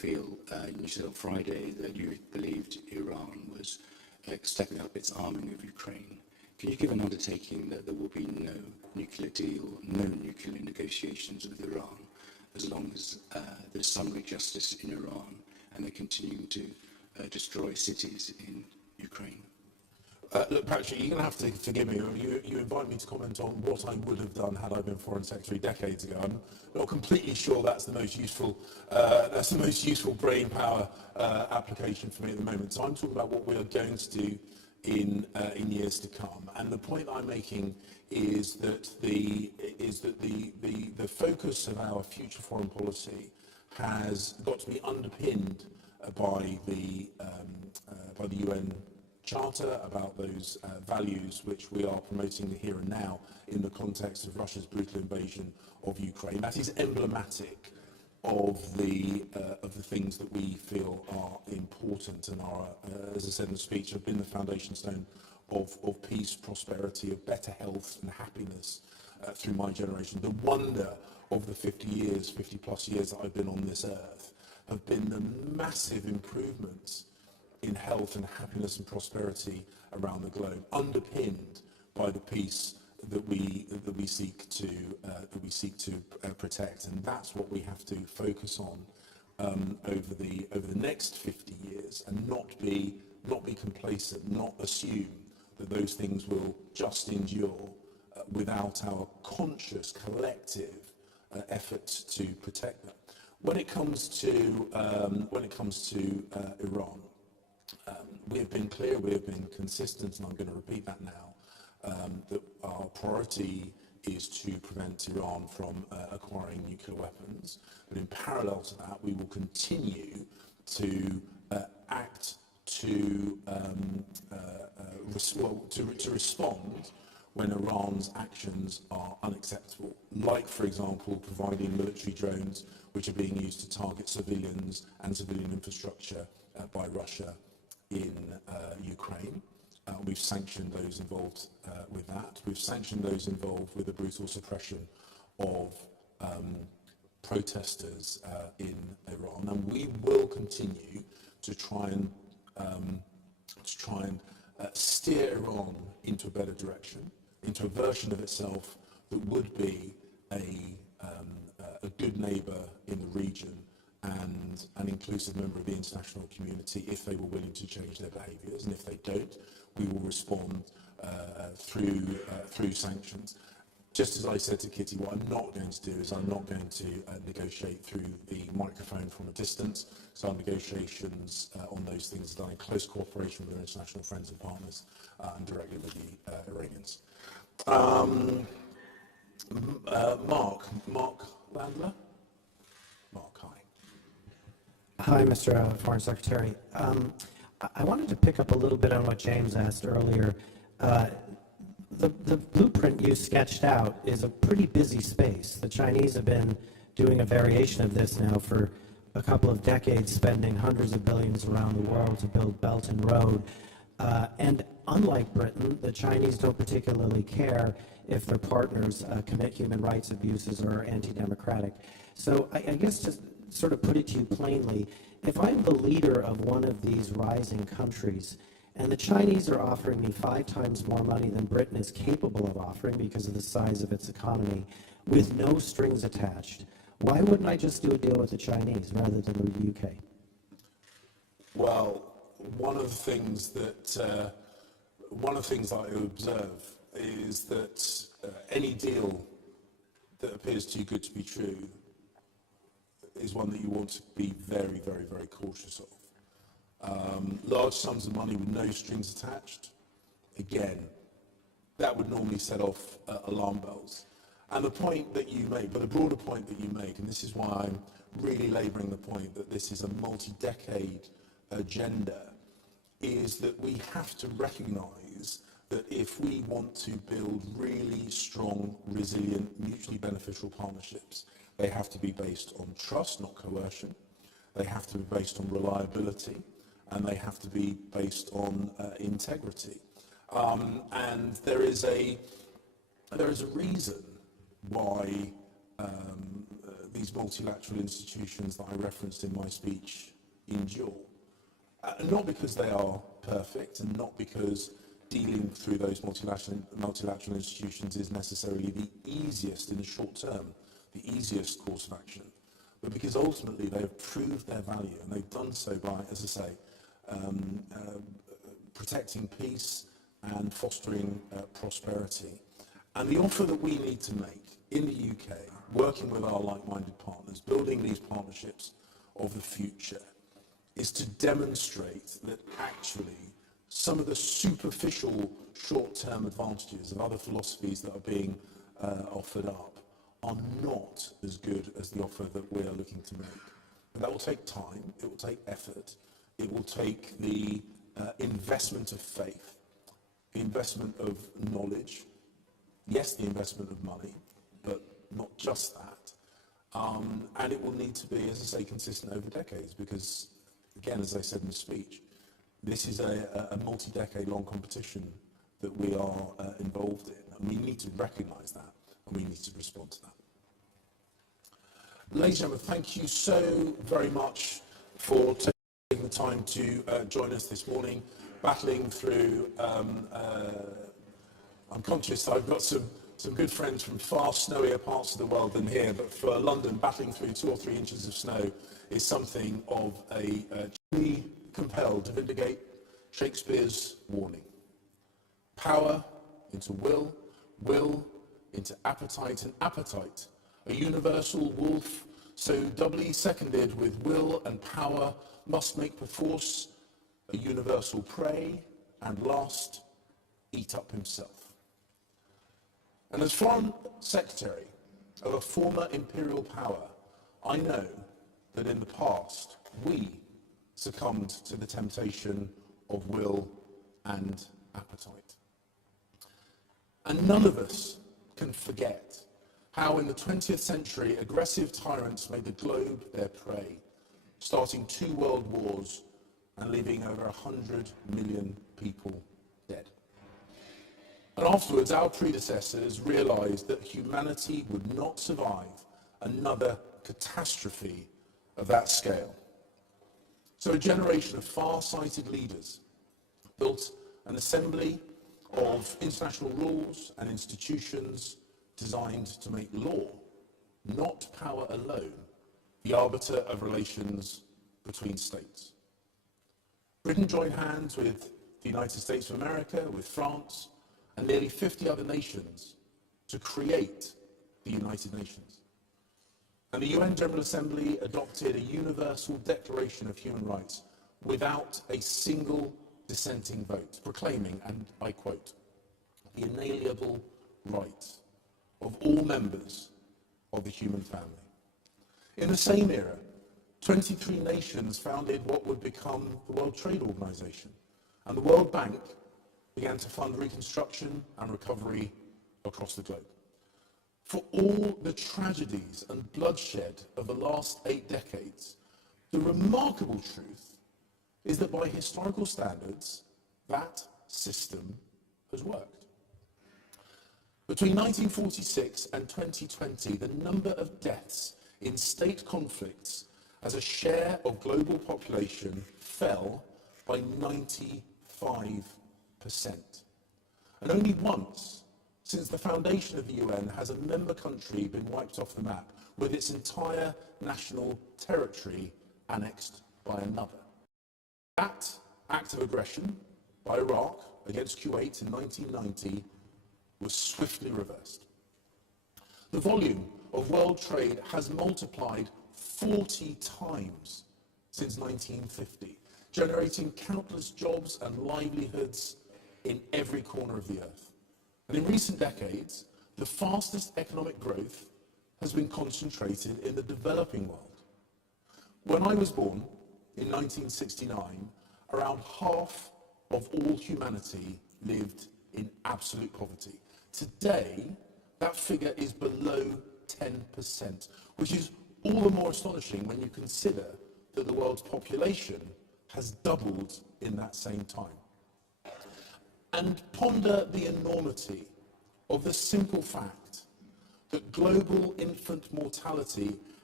feel. You said on Friday that you believed Iran was stepping up its arming of Ukraine. Can you give an undertaking that there will be no nuclear deal, no nuclear negotiations with Iran, as long as there's summary justice in Iran and they're continuing to destroy cities in Ukraine? Look, Patrick, you're going to have to forgive me. You invite me to comment on what I would have done had I been Foreign Secretary decades ago. I'm not completely sure that's the most useful brain power application for me at the moment. So I'm talking about what we are going to do in years to come. And the point I'm making is that the focus of our future foreign policy has got to be underpinned by the UN Charter, about those values which we are promoting here and now in the context of Russia's brutal invasion of Ukraine. That is emblematic of the things that we feel are important and are, as I said in the speech, have been the foundation stone of peace, prosperity, of better health and happiness through my generation. The wonder of the 50 plus years that I've been on this earth have been the massive improvements in health and happiness and prosperity around the globe, underpinned by the peace that we seek to protect, and that's what we have to focus on over the next 50 years, and not be complacent, not assume that those things will just endure without our conscious collective efforts to protect them. When it comes to Iran. We have been clear, we have been consistent, and I'm going to repeat that now, that our priority is to prevent Iran from acquiring nuclear weapons. But in parallel to that, we will continue to act to respond when Iran's actions are unacceptable, like, for example, providing military drones which are being used to target civilians and civilian infrastructure by Russia in Ukraine. We've sanctioned those involved with that. We've sanctioned those involved with the brutal suppression of protesters in Iran, and we will continue to try and steer Iran into a better direction, into a version of itself that would be a good neighbour in the region and an inclusive member of the international community if they were willing to change their behaviours. And if they don't, we will respond through sanctions. Just as I said to Kitty, what I'm not going to do is I'm not going to negotiate through the microphone from a distance. So our negotiations on those things are done in close cooperation with our international friends and partners and directly with the Iranians. Mark Landler? Mark, hi. Hi, Mr. Foreign Secretary. I wanted to pick up a little bit on what James asked earlier. The blueprint you sketched out is a pretty busy space. The Chinese have been doing a variation of this now for a couple of decades, spending hundreds of billions around the world to build Belt and Road. And unlike Britain, the Chinese don't particularly care if their partners commit human rights abuses or are anti-democratic. So I guess just sort of put it to you plainly, if I'm the leader of one of these rising countries, and the Chinese are offering me 5 times more money than Britain is capable of offering because of the size of its economy, with no strings attached, why wouldn't I just do a deal with the Chinese rather than with the UK? Well, one of the things that I observe is that any deal that appears too good to be true is one that you want to be very, very, very cautious of. Large sums of money with no strings attached, again, that would normally set off alarm bells. And the point that you make, but the broader point that you make, and this is why I'm really labouring the point that this is a multi-decade agenda, is that we have to recognise that if we want to build really strong, resilient, mutually beneficial partnerships, they have to be based on trust, not coercion. They have to be based on reliability, and they have to be based on integrity. And there is a reason why the these multilateral institutions that I referenced in my speech endure. Not because they are perfect, and not because dealing through those multilateral institutions is necessarily the easiest in the short term, the easiest course of action, but because ultimately they have proved their value, and they've done so by, as I say, protecting peace and fostering prosperity. And the offer that we need to make in the UK, working with our like-minded partners, building these partnerships of the future, is to demonstrate that actually some of the superficial short-term advantages of other philosophies that are being offered up are not as good as the offer that we are looking to make. But that will take time, it will take effort, it will take the investment of faith, the investment of knowledge, yes, the investment of money, but not just that. And it will need to be, as I say, consistent over decades, because, again, as I said in the speech, this is a multi-decade long competition that we are involved in, and we need to recognise that, and we need to respond to that. Ladies and gentlemen, thank you so very much for taking the time to join us this morning, battling through. I'm conscious that I've got some good friends from far snowier parts of the world than here, but for London, battling through 2 or 3 inches of snow is something of a truly compelled to vindicate Shakespeare's warning. Power into will, will into appetite, and appetite, a universal wolf, so doubly seconded with will and power, must make perforce a universal prey, and last, eat up himself. And as Foreign Secretary of a former imperial power, I know that in the past we succumbed to the temptation of will and appetite. And none of us can forget how in the 20th century aggressive tyrants made the globe their prey, starting 2 world wars and leaving over 100 million people dead. And afterwards, our predecessors realized that humanity would not survive another catastrophe of that scale. So a generation of far-sighted leaders built an assembly of international rules and institutions designed to make law, not power alone, the arbiter of relations between states. Britain joined hands with the United States of America, with France, and nearly 50 other nations to create the United Nations. And the UN General Assembly adopted a universal Declaration of Human Rights without a single dissenting vote, proclaiming, and I quote, the inalienable rights of all members of the human family. In the same era, 23 nations founded what would become the World Trade Organization, and the World Bank began to fund reconstruction and recovery across the globe. For all the tragedies and bloodshed of the last 8 decades, the remarkable truth is that by historical standards, that system has worked. Between 1946 and 2020, the number of deaths in state conflicts as a share of global population fell by 95%. And only once since the foundation of the UN has a member country been wiped off the map, with its entire national territory annexed by another. That act of aggression by Iraq against Kuwait in 1990 was swiftly reversed. The volume of world trade has multiplied 40 times since 1950, generating countless jobs and livelihoods in every corner of the earth. And in recent decades, the fastest economic growth has been concentrated in the developing world. When I was born in 1969, around half of all humanity lived in absolute poverty. Today, that figure is below 10%, which is all the more astonishing when you consider that the world's population has doubled in that same time. And ponder the enormity of the simple fact that global infant mortality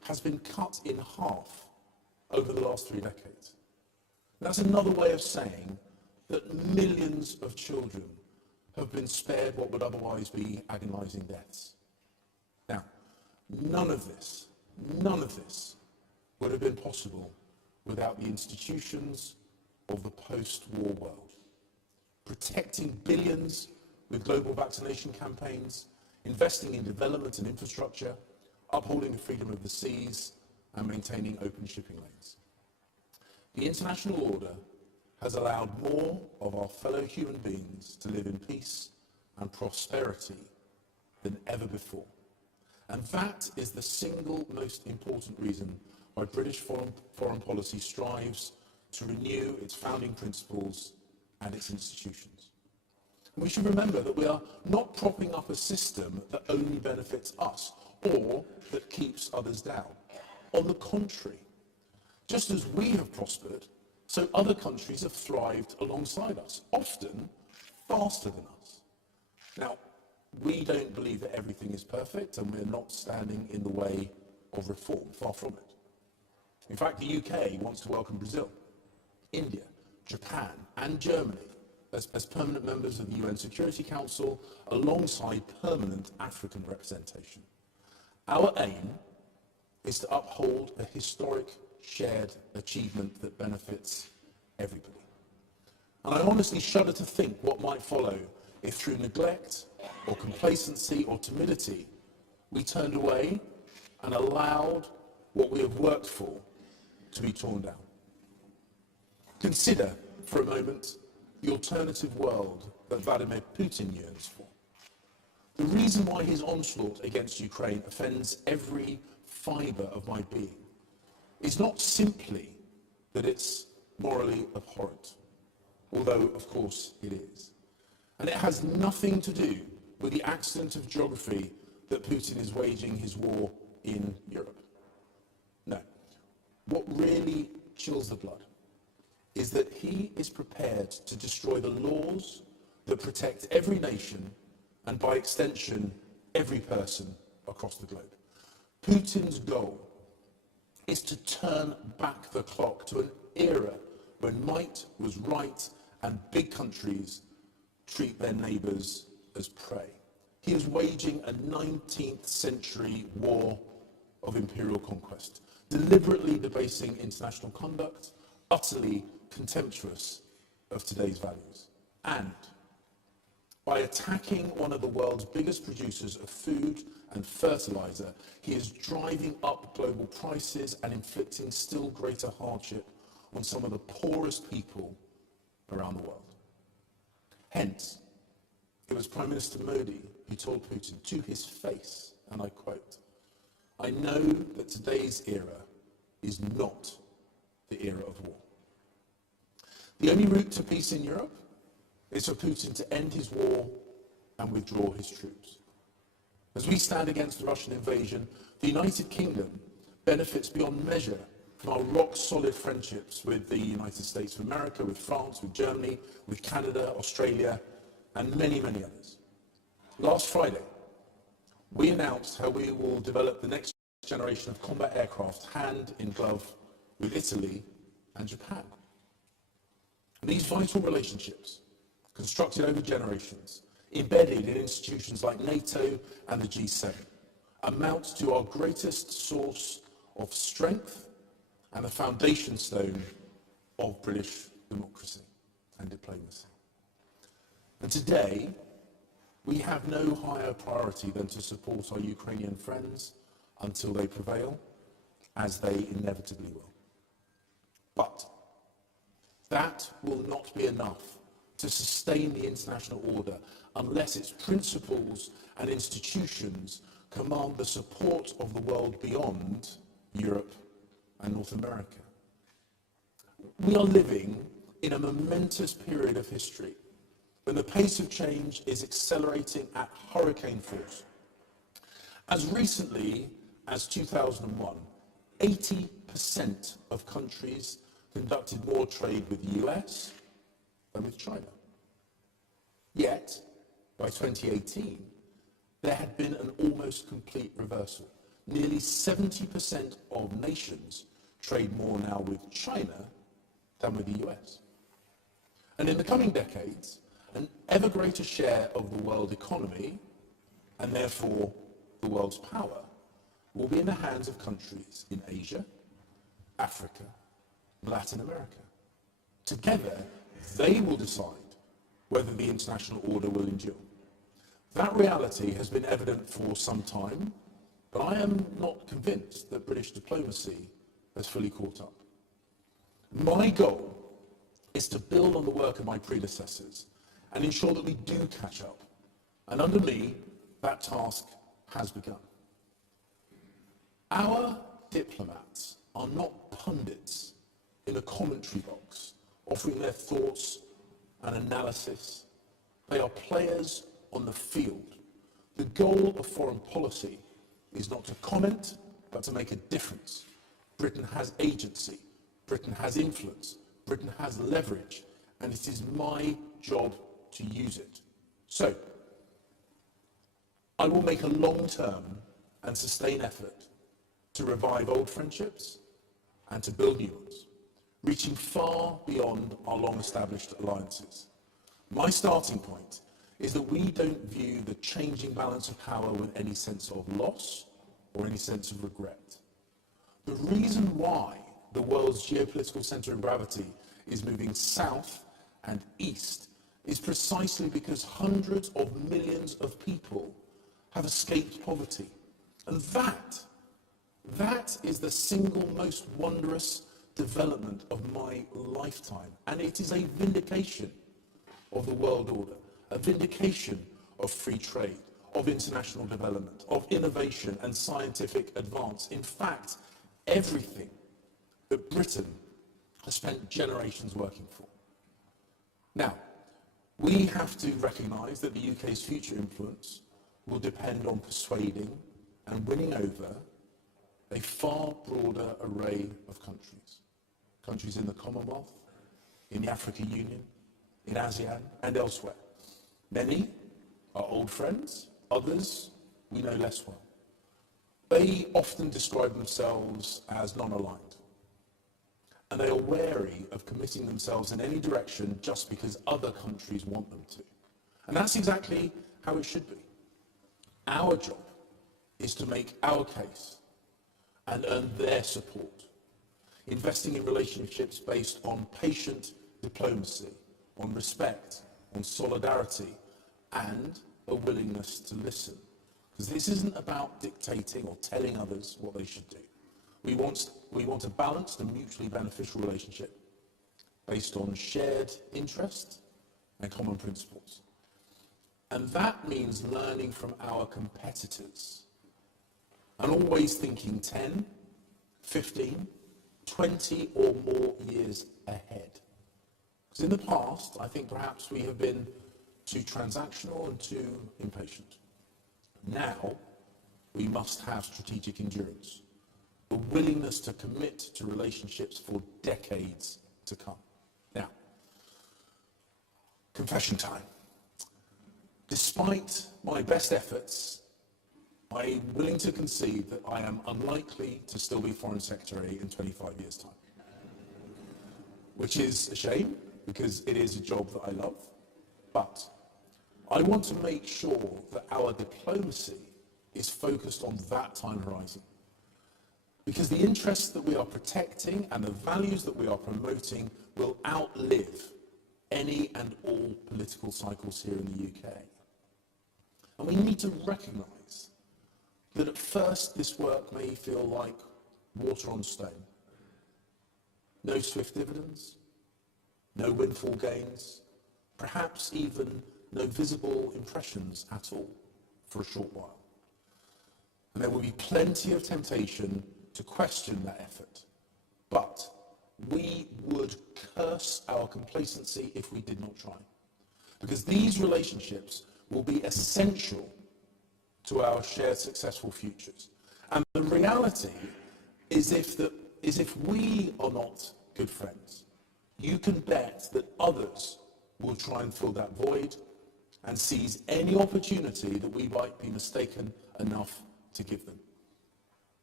has been cut in half over the last 3 decades. That's another way of saying that millions of children have been spared what would otherwise be agonizing deaths. Now, none of this would have been possible without the institutions of the post-war world. Protecting billions with global vaccination campaigns, investing in development and infrastructure, upholding the freedom of the seas, and maintaining open shipping lanes. The international order has allowed more of our fellow human beings to live in peace and prosperity than ever before. And that is the single most important reason why British foreign policy strives to renew its founding principles and its institutions. And we should remember that we are not propping up a system that only benefits us or that keeps others down. On the contrary, just as we have prospered, so other countries have thrived alongside us, often faster than us. Now, we don't believe that everything is perfect, and we're not standing in the way of reform, far from it. In fact, the UK wants to welcome Brazil, India, Japan, and Germany as permanent members of the UN Security Council, alongside permanent African representation. Our aim is to uphold a historic shared achievement that benefits everybody. And I honestly shudder to think what might follow if, through neglect or complacency or timidity, we turned away and allowed what we have worked for to be torn down. Consider for a moment the alternative world that Vladimir Putin yearns for. The reason why his onslaught against Ukraine offends every fibre of my being is not simply that it's morally abhorrent, although of course it is. And it has nothing to do with the accident of geography that Putin is waging his war in Europe. No. What really chills the blood is that he is prepared to destroy the laws that protect every nation and, by extension, every person across the globe. Putin's goal is to turn back the clock to an era when might was right and big countries treat their neighbours as prey. He is waging a 19th century war of imperial conquest, deliberately debasing international conduct, utterly contemptuous of today's values. And by attacking one of the world's biggest producers of food and fertilizer, he is driving up global prices and inflicting still greater hardship on some of the poorest people around the world. Hence, it was Prime Minister Modi who told Putin to his face, and I quote, "I know that today's era is not the era of war. The only route to peace in Europe is for Putin to end his war and withdraw his troops. As we stand against the Russian invasion, the United Kingdom benefits beyond measure from our rock-solid friendships with the United States of America, with France, with Germany, with Canada, Australia, and many, many others. Last Friday, we announced how we will develop the next generation of combat aircraft hand in glove with Italy and Japan. And these vital relationships, constructed over generations, embedded in institutions like NATO and the G7, amount to our greatest source of strength and the foundation stone of British democracy and diplomacy. And today, we have no higher priority than to support our Ukrainian friends until they prevail, as they inevitably will. But that will not be enough to sustain the international order unless its principles and institutions command the support of the world beyond Europe and North America. We are living in a momentous period of history when the pace of change is accelerating at hurricane force. As recently as 2001, 80% of countries conducted more trade with the US than with China. Yet, by 2018, there had been an almost complete reversal. nearly 70% of nations trade more now with China than with the US. And in the coming decades, an ever greater share of the world economy, and therefore the world's power, will be in the hands of countries in Asia, Africa, and Latin America. Together, they will decide whether the international order will endure. That reality has been evident for some time, but I am not convinced that British diplomacy has fully caught up. My goal is to build on the work of my predecessors and ensure that we do catch up. And under me, that task has begun. Our diplomats are not pundits in a commentary box, offering their thoughts and analysis. They are players on the field. The goal of foreign policy is not to comment, but to make a difference. Britain has agency, Britain has influence, Britain has leverage, and it is my job to use it. So, I will make a long-term and sustained effort to revive old friendships and to build new ones, reaching far beyond our long-established alliances. My starting point is that we don't view the changing balance of power with any sense of loss or any sense of regret. The reason why the world's geopolitical centre of gravity is moving south and east is precisely because hundreds of millions of people have escaped poverty. And that is the single most wondrous development of my lifetime. And it is a vindication of the world order, a vindication of free trade, of international development, of innovation and scientific advance. In fact, everything that Britain has spent generations working for. Now, we have to recognise that the UK's future influence will depend on persuading and winning over a far broader array of countries. Countries in the Commonwealth, in the African Union, in ASEAN, and elsewhere. Many are old friends, others we know less well. They often describe themselves as non-aligned, and they are wary of committing themselves in any direction just because other countries want them to. And that's exactly how it should be. Our job is to make our case and earn their support, investing in relationships based on patient diplomacy, on respect, on solidarity, and a willingness to listen. Because this isn't about dictating or telling others what they should do. We want a balanced and mutually beneficial relationship based on shared interest and common principles. And that means learning from our competitors and always thinking 10, 15, 20 or more years ahead. Because in the past, I think perhaps we have been too transactional and too impatient. Now, we must have strategic endurance, the willingness to commit to relationships for decades to come. Now, confession time. Despite my best efforts, I'm willing to concede that I am unlikely to still be Foreign Secretary in 25 years' time. Which is a shame, because it is a job that I love. But I want to make sure that our diplomacy is focused on that time horizon. Because the interests that we are protecting and the values that we are promoting will outlive any and all political cycles here in the UK. And we need to recognise that at first this work may feel like water on stone. No swift dividends, no windfall gains, perhaps even no visible impressions at all for a short while. And there will be plenty of temptation to question that effort. But we would curse our complacency if we did not try. Because these relationships will be essential to our shared successful futures. And the reality is if we are not good friends, you can bet that others will try and fill that void and seize any opportunity that we might be mistaken enough to give them.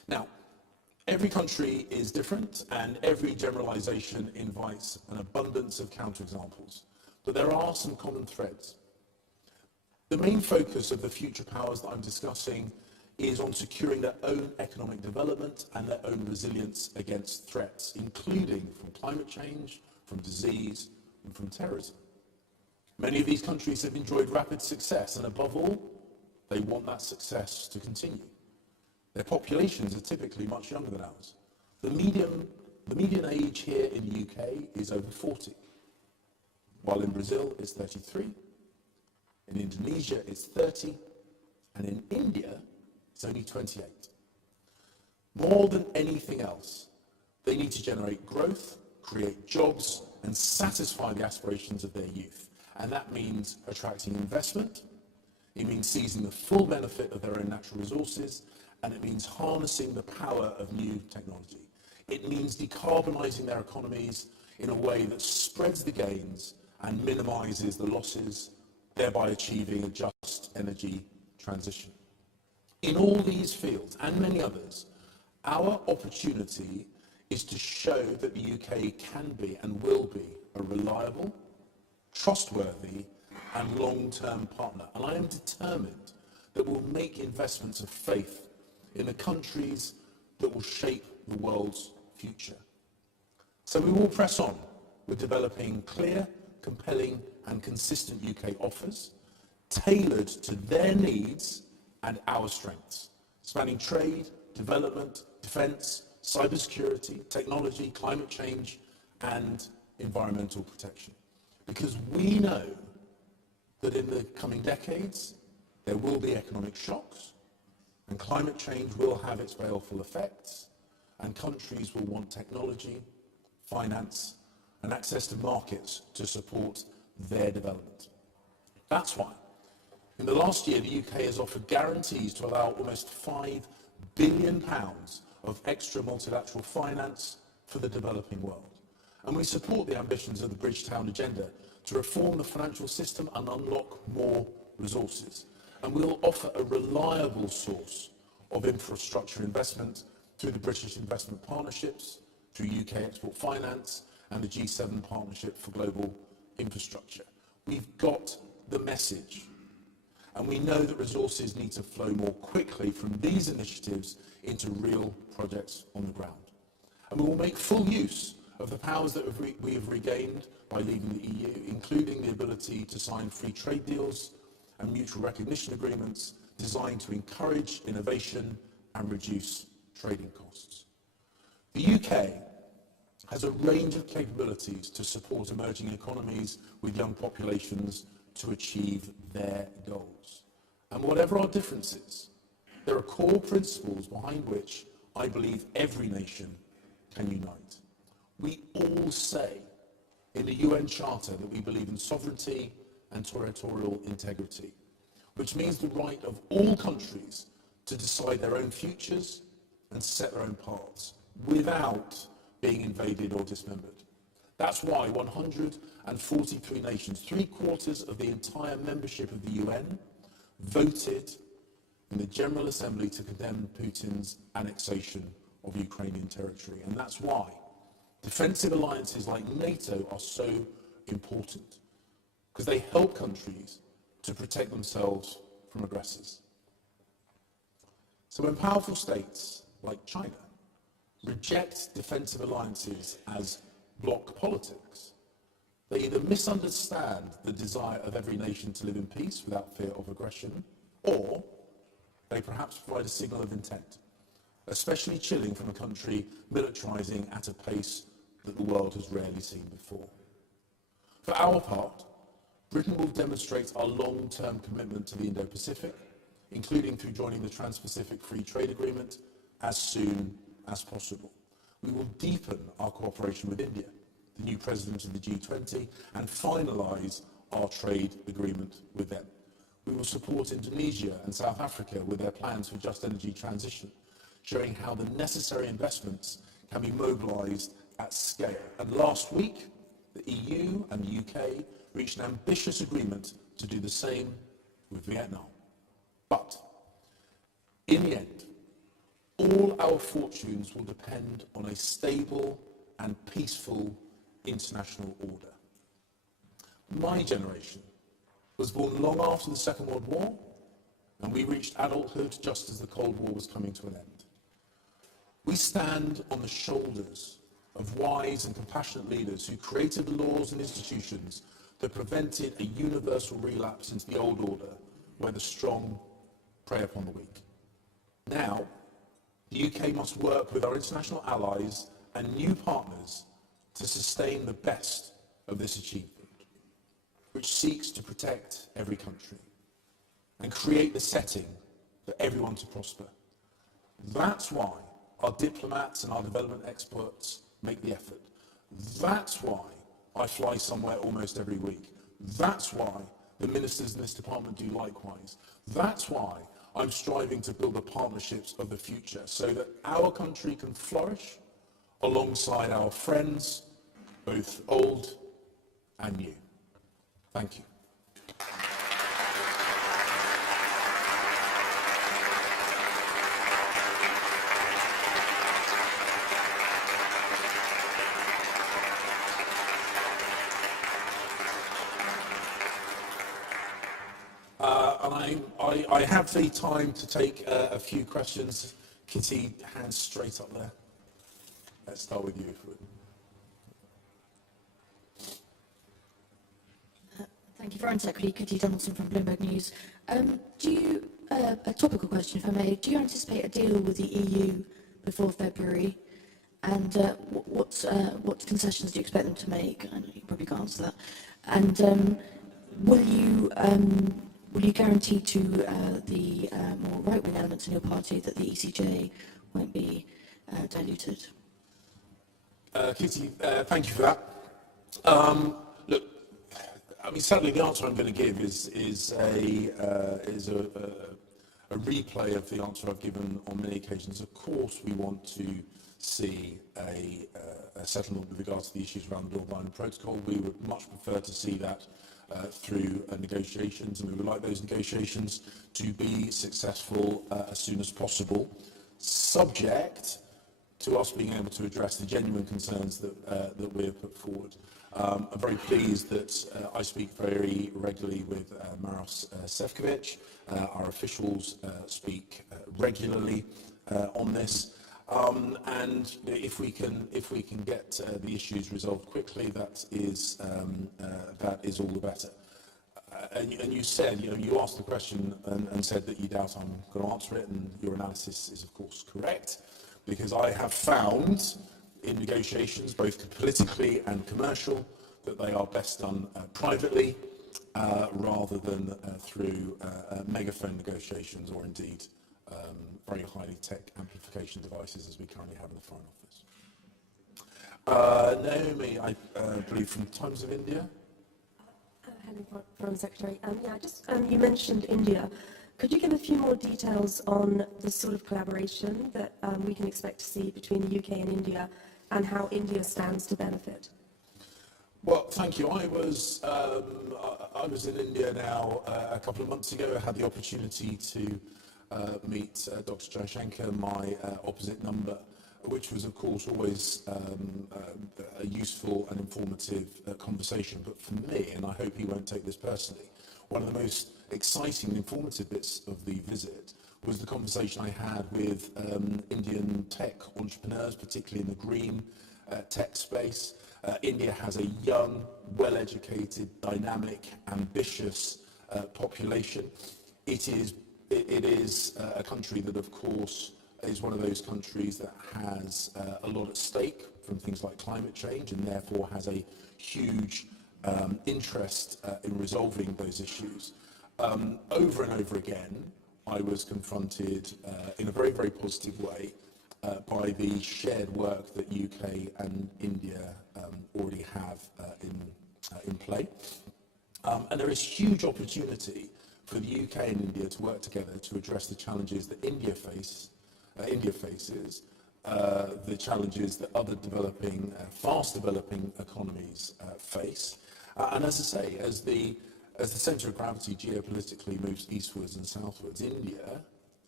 Now, every country is different, and every generalization invites an abundance of counterexamples. But there are some common threads. The main focus of the future powers that I'm discussing is on securing their own economic development and their own resilience against threats, including from climate change, from disease, and from terrorism. Many of these countries have enjoyed rapid success, and above all, they want that success to continue. Their populations are typically much younger than ours. The median age here in the UK is over 40, while in Brazil it's 33, in Indonesia it's 30, and in India it's only 28. More than anything else, they need to generate growth, create jobs, and satisfy the aspirations of their youth. And that means attracting investment, it means seizing the full benefit of their own natural resources, and it means harnessing the power of new technology. It means decarbonising their economies in a way that spreads the gains and minimises the losses, thereby achieving a just energy transition. In all these fields, and many others, our opportunity is to show that the UK can be and will be a reliable, trustworthy, and long-term partner. And I am determined that we'll make investments of faith in the countries that will shape the world's future. So we will press on with developing clear, compelling, and consistent UK offers, tailored to their needs and our strengths, spanning trade, development, defence, cybersecurity, technology, climate change, and environmental protection. Because we know that in the coming decades, there will be economic shocks, and climate change will have its baleful effects, and countries will want technology, finance, and access to markets to support their development. That's why, in the last year, the UK has offered guarantees to allow almost £5 billion of extra multilateral finance for the developing world. And we support the ambitions of the Bridgetown Agenda to reform the financial system and unlock more resources. And we'll offer a reliable source of infrastructure investment through the British Investment Partnerships, through UK Export Finance, and the G7 Partnership for Global Infrastructure. We've got the message, and we know that resources need to flow more quickly from these initiatives into real projects on the ground. And we will make full use of the powers that we have regained by leaving the EU, including the ability to sign free trade deals and mutual recognition agreements designed to encourage innovation and reduce trading costs. The UK has a range of capabilities to support emerging economies with young populations to achieve their goals. And whatever our differences, there are core principles behind which I believe every nation can unite. We all say in the UN Charter that we believe in sovereignty and territorial integrity, which means the right of all countries to decide their own futures and set their own paths without being invaded or dismembered. That's why 143 nations, 3/4 of the entire membership of the UN, voted in the General Assembly to condemn Putin's annexation of Ukrainian territory. And that's why defensive alliances like NATO are so important, because they help countries to protect themselves from aggressors. So when powerful states like China reject defensive alliances as bloc politics, they either misunderstand the desire of every nation to live in peace without fear of aggression, or they perhaps provide a signal of intent, especially chilling from a country militarizing at a pace that the world has rarely seen before. For our part, Britain will demonstrate our long-term commitment to the Indo-Pacific, including through joining the Trans-Pacific Free Trade Agreement as soon as possible. We will deepen our cooperation with India, the new president of the G20, and finalise our trade agreement with them. We will support Indonesia and South Africa with their plans for just energy transition, showing how the necessary investments can be mobilised at scale. And last week, the EU and the UK reached an ambitious agreement to do the same with Vietnam. But in the end, all our fortunes will depend on a stable and peaceful international order. My generation was born long after the Second World War, and we reached adulthood just as the Cold War was coming to an end. We stand on the shoulders of wise and compassionate leaders who created the laws and institutions that prevented a universal relapse into the old order, where the strong prey upon the weak. Now, the UK must work with our international allies and new partners to sustain the best of this achievement, which seeks to protect every country and create the setting for everyone to prosper. That's why our diplomats and our development experts make the effort. That's why I fly somewhere almost every week. That's why the ministers in this department do likewise. That's why I'm striving to build the partnerships of the future so that our country can flourish alongside our friends, both old and new. Thank you. I have the time to take a few questions. Kitty, hands straight up there. Let's start with you. Thank you, Foreign Secretary Kitty Donaldson from Bloomberg News. A topical question, if I may. Do you anticipate a deal with the EU before February? And what concessions do you expect them to make? I know you probably can't answer that. And will you guarantee to the more right-wing elements in your party that the ECJ won't be diluted? Kitty, thank you for that. Look, I mean, sadly, the answer I'm going to give is a replay of the answer I've given on many occasions. Of course, we want to see a settlement with regard to the issues around the Northern Ireland Protocol. We would much prefer to see that through negotiations, and we would like those negotiations to be successful as soon as possible, subject to us being able to address the genuine concerns that we have put forward. I'm very pleased that I speak very regularly with Maros Sefcovic. Our officials speak regularly on this. And if we can get the issues resolved quickly, that is all the better. And you said, you asked the question and said that you doubt I'm going to answer it, and your analysis is of course correct, because I have found in negotiations, both politically and commercial, that they are best done privately rather than through megaphone negotiations or indeed very highly tech amplification devices as we currently have in the Foreign Office. Naomi, I believe from Times of India. Hello, Foreign Secretary. You mentioned India. Could you give a few more details on the sort of collaboration that we can expect to see between the UK and India, and how India stands to benefit? Well, thank you. I was in India now a couple of months ago. I had the opportunity to meet Dr. Jaishankar, my opposite number, which was, of course, always a useful and informative conversation. But for me, and I hope he won't take this personally, one of the most exciting and informative bits of the visit was the conversation I had with Indian tech entrepreneurs, particularly in the green tech space. India has a young, well-educated, dynamic, ambitious population. It is a country that, of course, is one of those countries that has a lot at stake from things like climate change, and therefore has a huge interest in resolving those issues. Over and over again, I was confronted in a very, very positive way by the shared work that UK and India already have in play. And there is huge opportunity for the UK and India to work together to address the challenges that India faces, the challenges that other developing, fast developing economies face. And as I say, as the centre of gravity geopolitically moves eastwards and southwards, India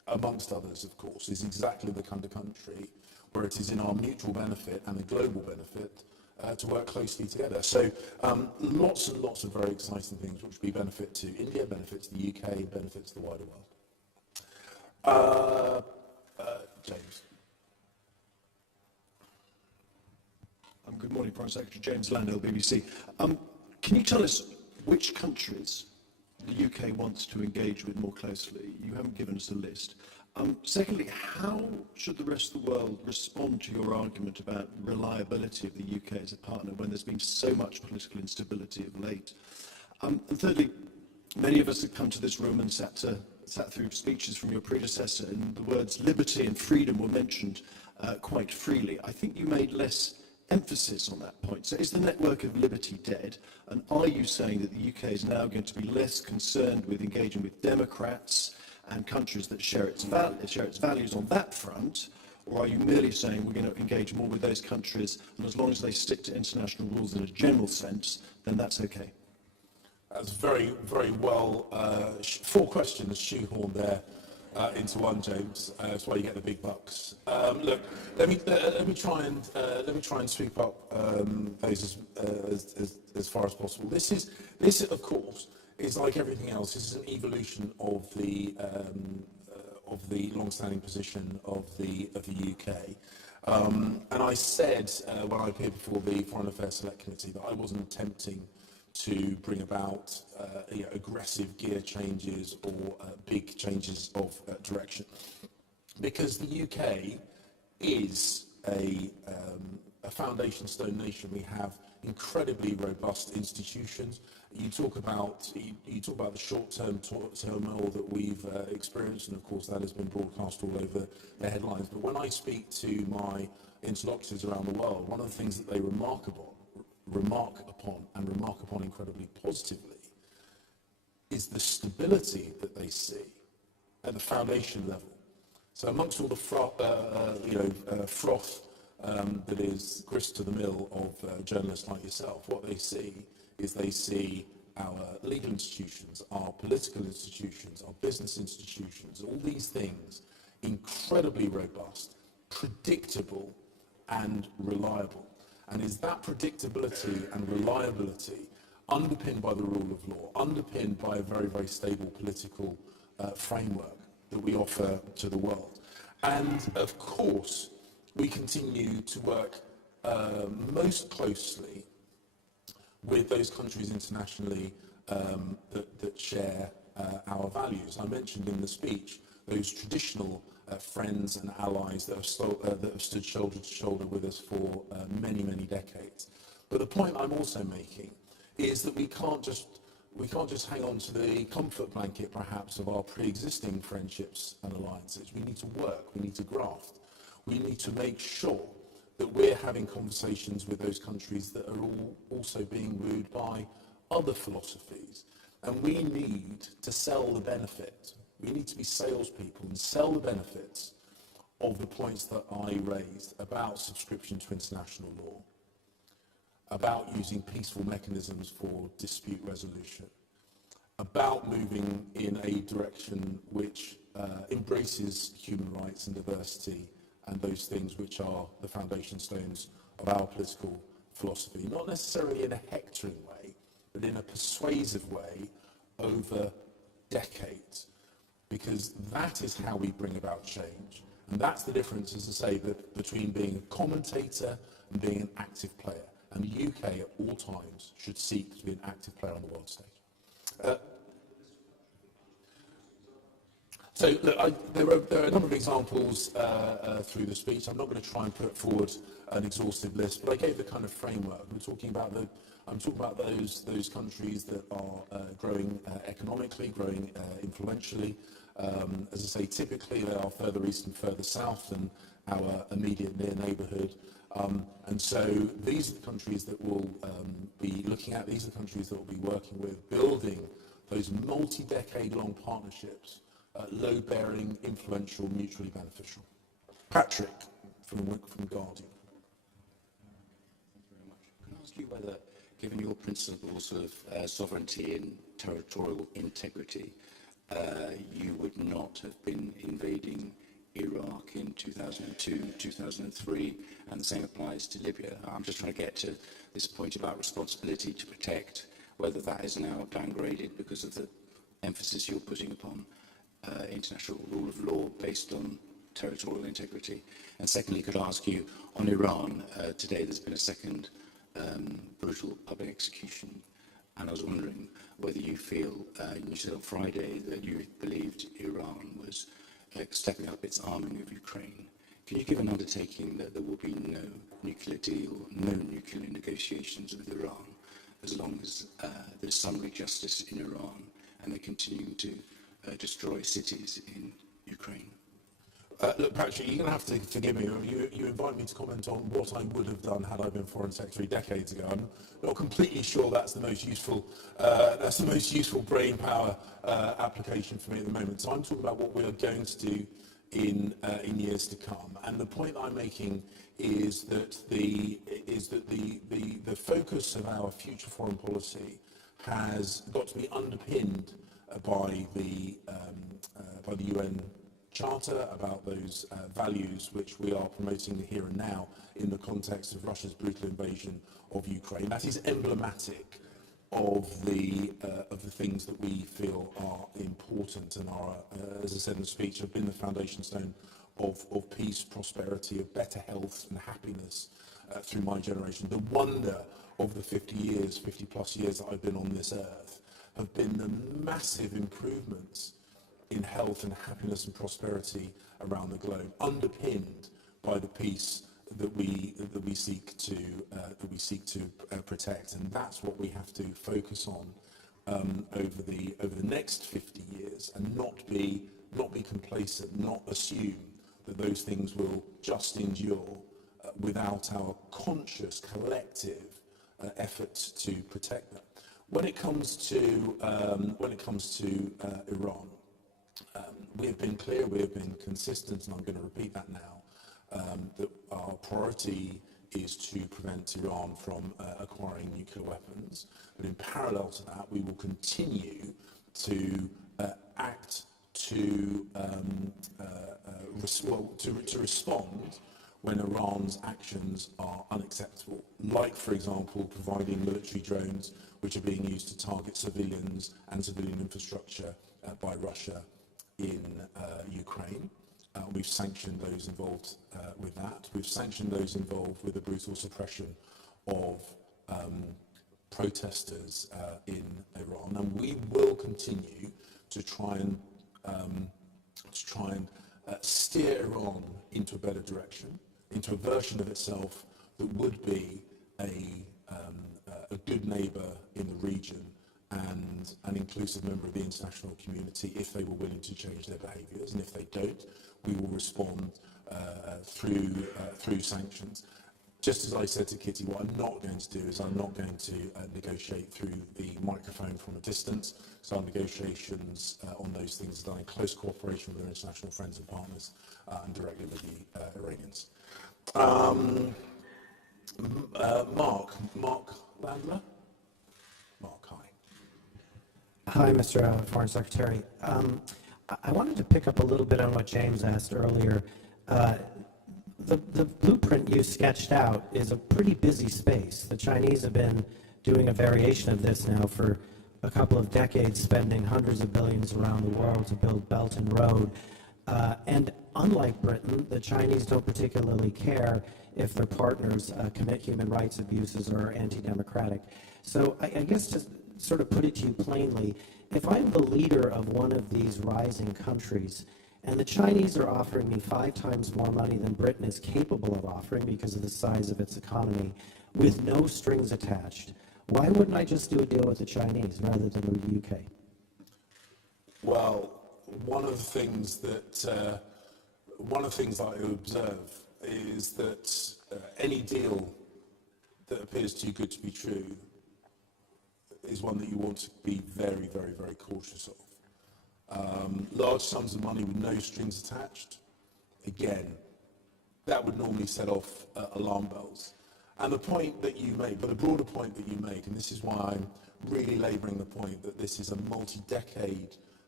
amongst others, of course, is exactly the kind of country where it is in our mutual benefit and the global benefit to work closely together. So lots and lots of very exciting things which will be benefit to India, benefit to the UK, benefit to the wider world. James. Good morning, Prime Secretary. James Landale, BBC. Can you tell us which countries the UK wants to engage with more closely? You haven't given us a list. Secondly, how should the rest of the world respond to your argument about the reliability of the UK as a partner when there's been so much political instability of late? And thirdly, many of us have come to this room and sat through speeches from your predecessor, and the words liberty and freedom were mentioned quite freely. I think you made less emphasis on that point. So is the network of liberty dead? And are you saying that the UK is now going to be less concerned with engaging with democrats and countries that share its values on that front? Or are you merely saying we're going to engage more with those countries, and as long as they stick to international rules in a general sense, then that's okay? That's very, very well, 4 questions shoehorned there into one, James. That's why you get the big bucks. Look, let me try and sweep up those as far as possible. This of course is like everything else. This is an evolution of the long-standing position of the UK. And I said when I appeared before the Foreign Affairs Select Committee that I wasn't attempting to bring about aggressive gear changes or big changes of direction, because the UK is a foundation stone nation. We have incredibly robust institutions. You talk about the short-term turmoil that we've experienced, and of course that has been broadcast all over the headlines. But when I speak to my interlocutors around the world, one of the things that they remark upon incredibly positively is the stability that they see at the foundation level. So amongst all the froth that is grist to the mill of journalists like yourself, what they see is our legal institutions, our political institutions, our business institutions, all these things incredibly robust, predictable and reliable. And is that predictability and reliability underpinned by the rule of law, underpinned by a very, very stable political framework that we offer to the world? And of course, we continue to work most closely with those countries internationally that share our values. I mentioned in the speech those traditional friends and allies that have stood shoulder to shoulder with us for many, many decades. But the point I'm also making is that we can't just hang on to the comfort blanket, perhaps, of our pre-existing friendships and alliances. We need to work, we need to graft, we need to make sure that we're having conversations with those countries that are also being wooed by other philosophies. And we need to sell the benefit. We need to be salespeople and sell the benefits of the points that I raised about subscription to international law, about using peaceful mechanisms for dispute resolution, about moving in a direction which embraces human rights and diversity and those things which are the foundation stones of our political philosophy, not necessarily in a hectoring way, but in a persuasive way over decades, because that is how we bring about change. And that's the difference, as I say, between being a commentator and being an active player. And the UK at all times should seek to be an active player on the world stage. So look, there are a number of examples through the speech. I'm not going to try and put forward an exhaustive list, but I gave the kind of framework. I'm talking about those countries that are growing economically, growing influentially. As I say, typically they are further east and further south than our immediate near neighbourhood. And so these are the countries that we'll be looking at. These are the countries that we'll be working with, building those multi-decade-long partnerships, load-bearing, influential, mutually beneficial. Patrick from Guardian. Thank you very much. Can I ask you whether, given your principles of sovereignty and territorial integrity, you would not have been invading Iraq in 2002, 2003, and the same applies to Libya. I'm just trying to get to this point about responsibility to protect, whether that is now downgraded because of the emphasis you're putting upon international rule of law based on territorial integrity. And secondly, could I ask you, on Iran, today there's been a second brutal public execution, and I was wondering whether you feel, you said on Friday that you believed Iran was stepping up its arming of Ukraine. Can you give an undertaking that there will be no nuclear deal, no nuclear negotiations with Iran, as long as there's summary justice in Iran and they're continuing to destroy cities in Ukraine? Look, Patrick, you're going to have to forgive me. You invite me to comment on what I would have done had I been Foreign Secretary decades ago. I'm not completely sure that's the most useful brain power application for me at the moment. So I'm talking about what we are going to do in years to come. And the point I'm making is that the focus of our future foreign policy has got to be underpinned by the UN Charter, about those values which we are promoting here and now in the context of Russia's brutal invasion of Ukraine. That is emblematic of the things that we feel are important and are, as I said in the speech, have been the foundation stone of peace, prosperity, of better health and happiness through my generation. The wonder of the 50 plus years that I've been on this earth have been the massive improvements in health and happiness and prosperity around the globe, underpinned by the peace that we seek to protect, and that's what we have to focus on over the next 50 years, and not be complacent, not assume that those things will just endure without our conscious collective efforts to protect them. When it comes to Iran. We have been clear, we have been consistent, and I'm going to repeat that now, that our priority is to prevent Iran from acquiring nuclear weapons. But in parallel to that, we will continue to act to respond when Iran's actions are unacceptable, like, for example, providing military drones which are being used to target civilians and civilian infrastructure by Russia in Ukraine. We've sanctioned those involved with that. We've sanctioned those involved with the brutal suppression of protesters in Iran, and we will continue to try and steer Iran into a better direction, into a version of itself that would be a good neighbour in the region and an inclusive member of the international community if they were willing to change their behaviours. And if they don't, we will respond through sanctions. Just as I said to Kitty, what I'm not going to do is I'm not going to negotiate through the microphone from a distance. So our negotiations on those things are done in close cooperation with our international friends and partners and directly with the Iranians. Mark Landler? Mark, hi. Hi, Mr. Foreign Secretary. I wanted to pick up a little bit on what James asked earlier. The blueprint you sketched out is a pretty busy space. The Chinese have been doing a variation of this now for a couple of decades, spending hundreds of billions around the world to build Belt and Road. And unlike Britain, the Chinese don't particularly care if their partners commit human rights abuses or are anti-democratic. So I guess just sort of put it to you plainly, if I'm the leader of one of these rising countries, and the Chinese are offering me 5 times more money than Britain is capable of offering because of the size of its economy, with no strings attached, why wouldn't I just do a deal with the Chinese rather than with the UK? Well, one of the things that I observe is that any deal that appears too good to be true is one that you want to be very, very, very cautious of. Large sums of money with no strings attached, again, that would normally set off alarm bells. And the point that you make, but the broader point that you make, and this is why I'm really labouring the point that this is a multi-decade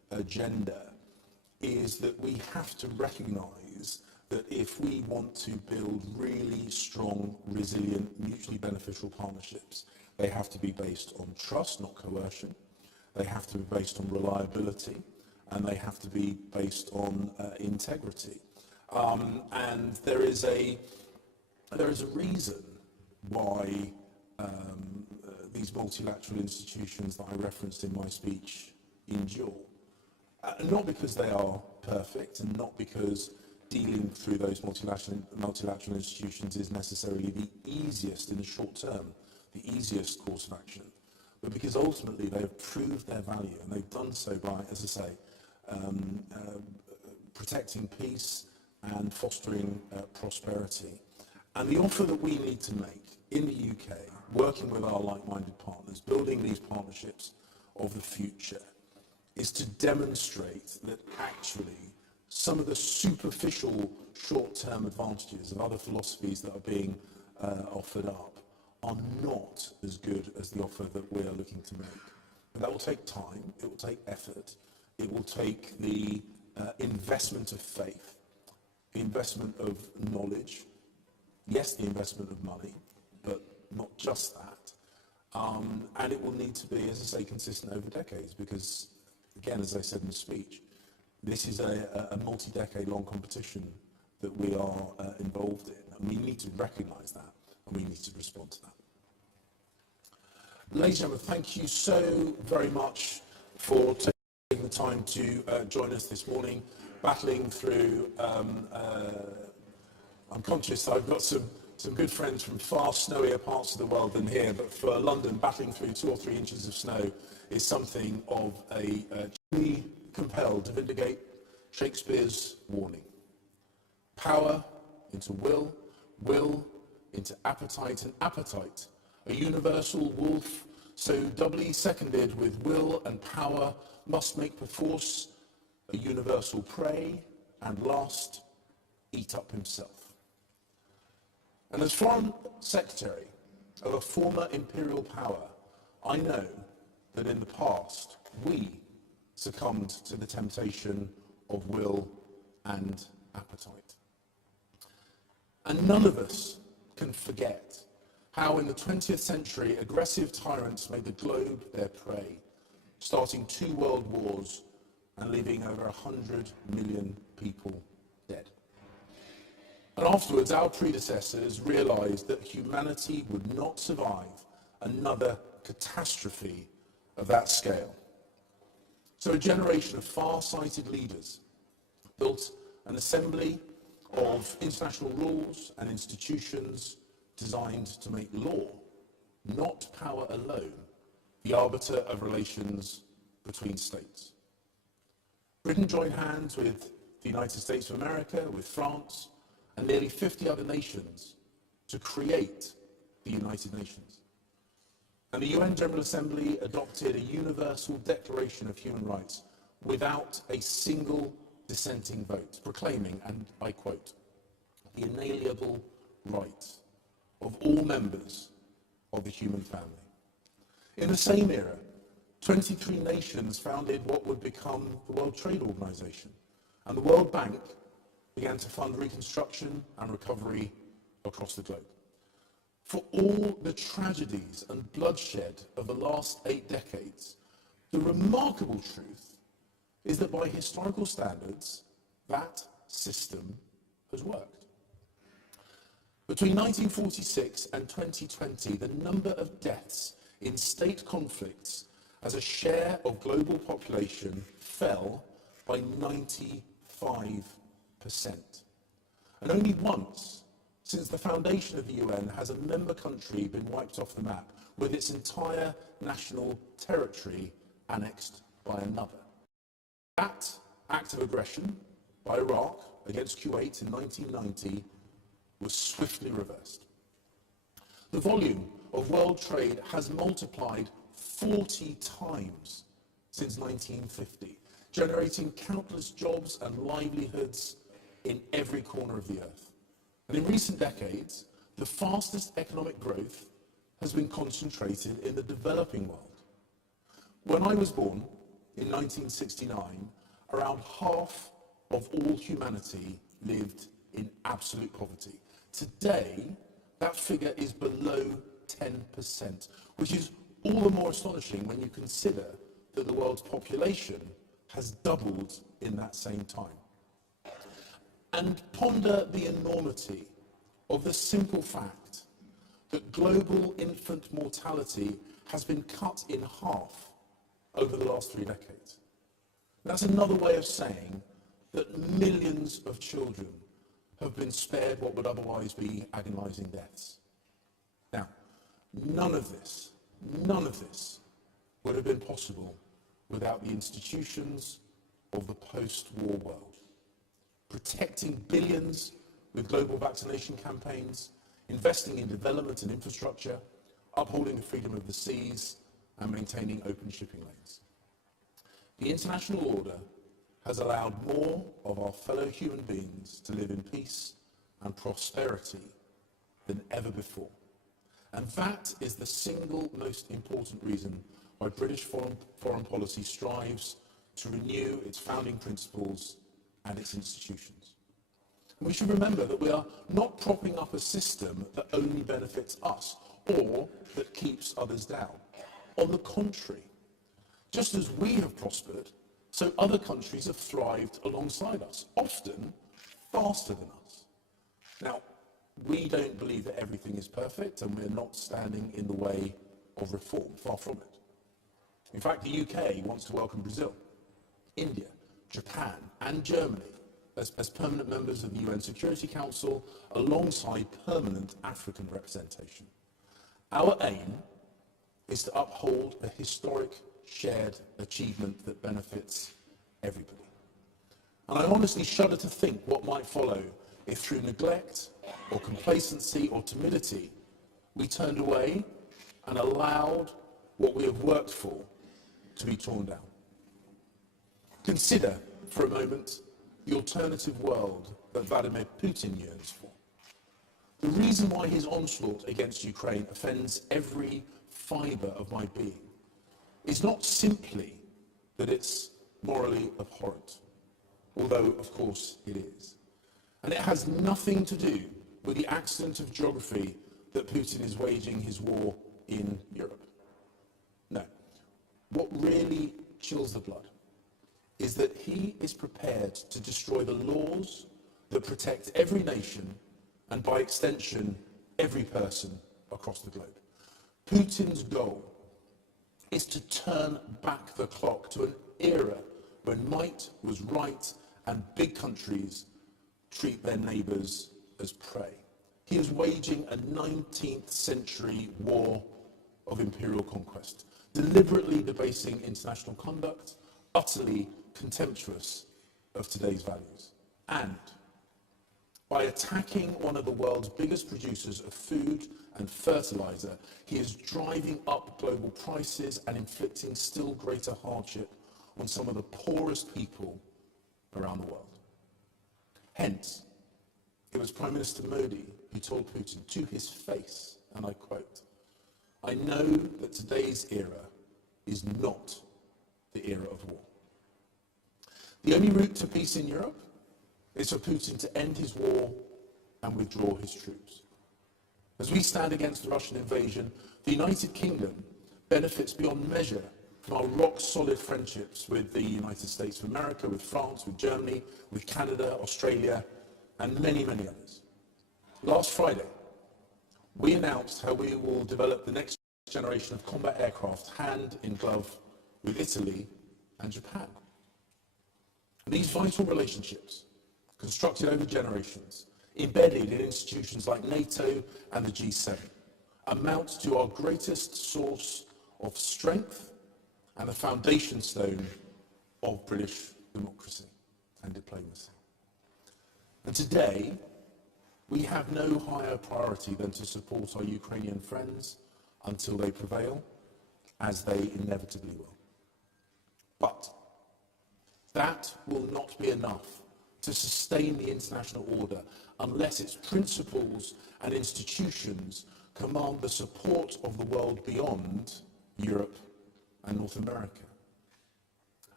agenda is that we have to recognise that if we want to build really strong, resilient, mutually beneficial partnerships, they have to be based on trust, not coercion. They have to be based on reliability, and they have to be based on integrity. And there is a reason why these multilateral institutions that I referenced in my speech endure. Not because they are perfect, and not because dealing through those multilateral institutions is necessarily the easiest in the short term, the easiest course of action, but because ultimately they have proved their value, and they've done so by, as I say, protecting peace and fostering prosperity. And the offer that we need to make in the UK, working with our like-minded partners, building these partnerships of the future, is to demonstrate that actually some of the superficial short-term advantages of other philosophies that are being offered up are not as good as the offer that we are looking to make. And that will take time, it will take effort, it will take the investment of faith, the investment of knowledge, yes, the investment of money, but not just that. And it will need to be, as I say, consistent over decades, because, again, as I said in the speech, this is a multi-decade long competition that we are involved in, and we need to recognise that, and we need to respond to that. Ladies and gentlemen, thank you so very much for taking the time to join us this morning, battling through, I'm conscious I've got some good friends from far snowier parts of the world than here, but for London, battling through 2 or 3 inches of snow is something of a truly compelled to vindicate Shakespeare's warning. Power into will, will into appetite, and appetite, a universal wolf, so doubly seconded with will and power, must make perforce a universal prey, and last, eat up himself. And as Foreign Secretary of a former imperial power, I know that in the past we succumbed to the temptation of will and appetite. And none of us can forget how in the 20th century aggressive tyrants made the globe their prey, starting 2 world wars and leaving over 100 million people dead. And afterwards, our predecessors realized that humanity would not survive another catastrophe of that scale. So a generation of far-sighted leaders built an assembly of international rules and institutions designed to make law, not power alone, the arbiter of relations between states. Britain joined hands with the United States of America, with France, and nearly 50 other nations to create the United Nations. And the UN General Assembly adopted a universal Declaration of Human Rights without a single dissenting vote, proclaiming, and I quote, the inalienable rights of all members of the human family. In the same era, 23 nations founded what would become the World Trade Organization, and the World Bank began to fund reconstruction and recovery across the globe. For all the tragedies and bloodshed of the last 8 decades, the remarkable truth is that by historical standards, that system has worked. Between 1946 and 2020, the number of deaths in state conflicts as a share of global population fell by 95%. And only once since the foundation of the UN has a member country been wiped off the map, with its entire national territory annexed by another. That act of aggression by Iraq against Kuwait in 1990 was swiftly reversed. The volume of world trade has multiplied 40 times since 1950, generating countless jobs and livelihoods in every corner of the earth. And in recent decades, the fastest economic growth has been concentrated in the developing world. When I was born, in 1969, around half of all humanity lived in absolute poverty. Today, that figure is below 10%, which is all the more astonishing when you consider that the world's population has doubled in that same time. And ponder the enormity of the simple fact that global infant mortality has been cut in half over the last 3 decades. That's another way of saying that millions of children have been spared what would otherwise be agonizing deaths. Now, none of this would have been possible without the institutions of the post-war world. Protecting billions with global vaccination campaigns, investing in development and infrastructure, upholding the freedom of the seas, and maintaining open shipping lanes. The international order has allowed more of our fellow human beings to live in peace and prosperity than ever before. And that is the single most important reason why British foreign policy strives to renew its founding principles and its institutions. And we should remember that we are not propping up a system that only benefits us or that keeps others down. On the contrary, just as we have prospered, so other countries have thrived alongside us, often faster than us. Now, we don't believe that everything is perfect, and we're not standing in the way of reform, far from it. In fact, the UK wants to welcome Brazil, India, Japan, and Germany as permanent members of the UN Security Council, alongside permanent African representation. Our aim is to uphold a historic shared achievement that benefits everybody. And I honestly shudder to think what might follow if through neglect or complacency or timidity we turned away and allowed what we have worked for to be torn down. Consider for a moment the alternative world that Vladimir Putin yearns for. The reason why his onslaught against Ukraine offends every fibre of my being is not simply that it's morally abhorrent, although of course it is. And it has nothing to do with the accident of geography that Putin is waging his war in Europe. No. What really chills the blood is that he is prepared to destroy the laws that protect every nation and by extension every person across the globe. Putin's goal is to turn back the clock to an era when might was right and big countries treat their neighbours as prey. He is waging a 19th century war of imperial conquest, deliberately debasing international conduct, utterly contemptuous of today's values. And by attacking one of the world's biggest producers of food and fertilizer, he is driving up global prices and inflicting still greater hardship on some of the poorest people around the world. Hence, it was Prime Minister Modi who told Putin to his face, and I quote, "I know that today's era is not the era of war." The only route to peace in Europe is for Putin to end his war and withdraw his troops. As we stand against the Russian invasion, the United Kingdom benefits beyond measure from our rock-solid friendships with the United States of America, with France, with Germany, with Canada, Australia, and many, many others. Last Friday, we announced how we will develop the next generation of combat aircraft hand in glove with Italy and Japan. These vital relationships, constructed over generations, embedded in institutions like NATO and the G7, amount to our greatest source of strength and the foundation stone of British democracy and diplomacy. And today, we have no higher priority than to support our Ukrainian friends until they prevail, as they inevitably will. But that will not be enough to sustain the international order unless its principles and institutions command the support of the world beyond Europe and North America.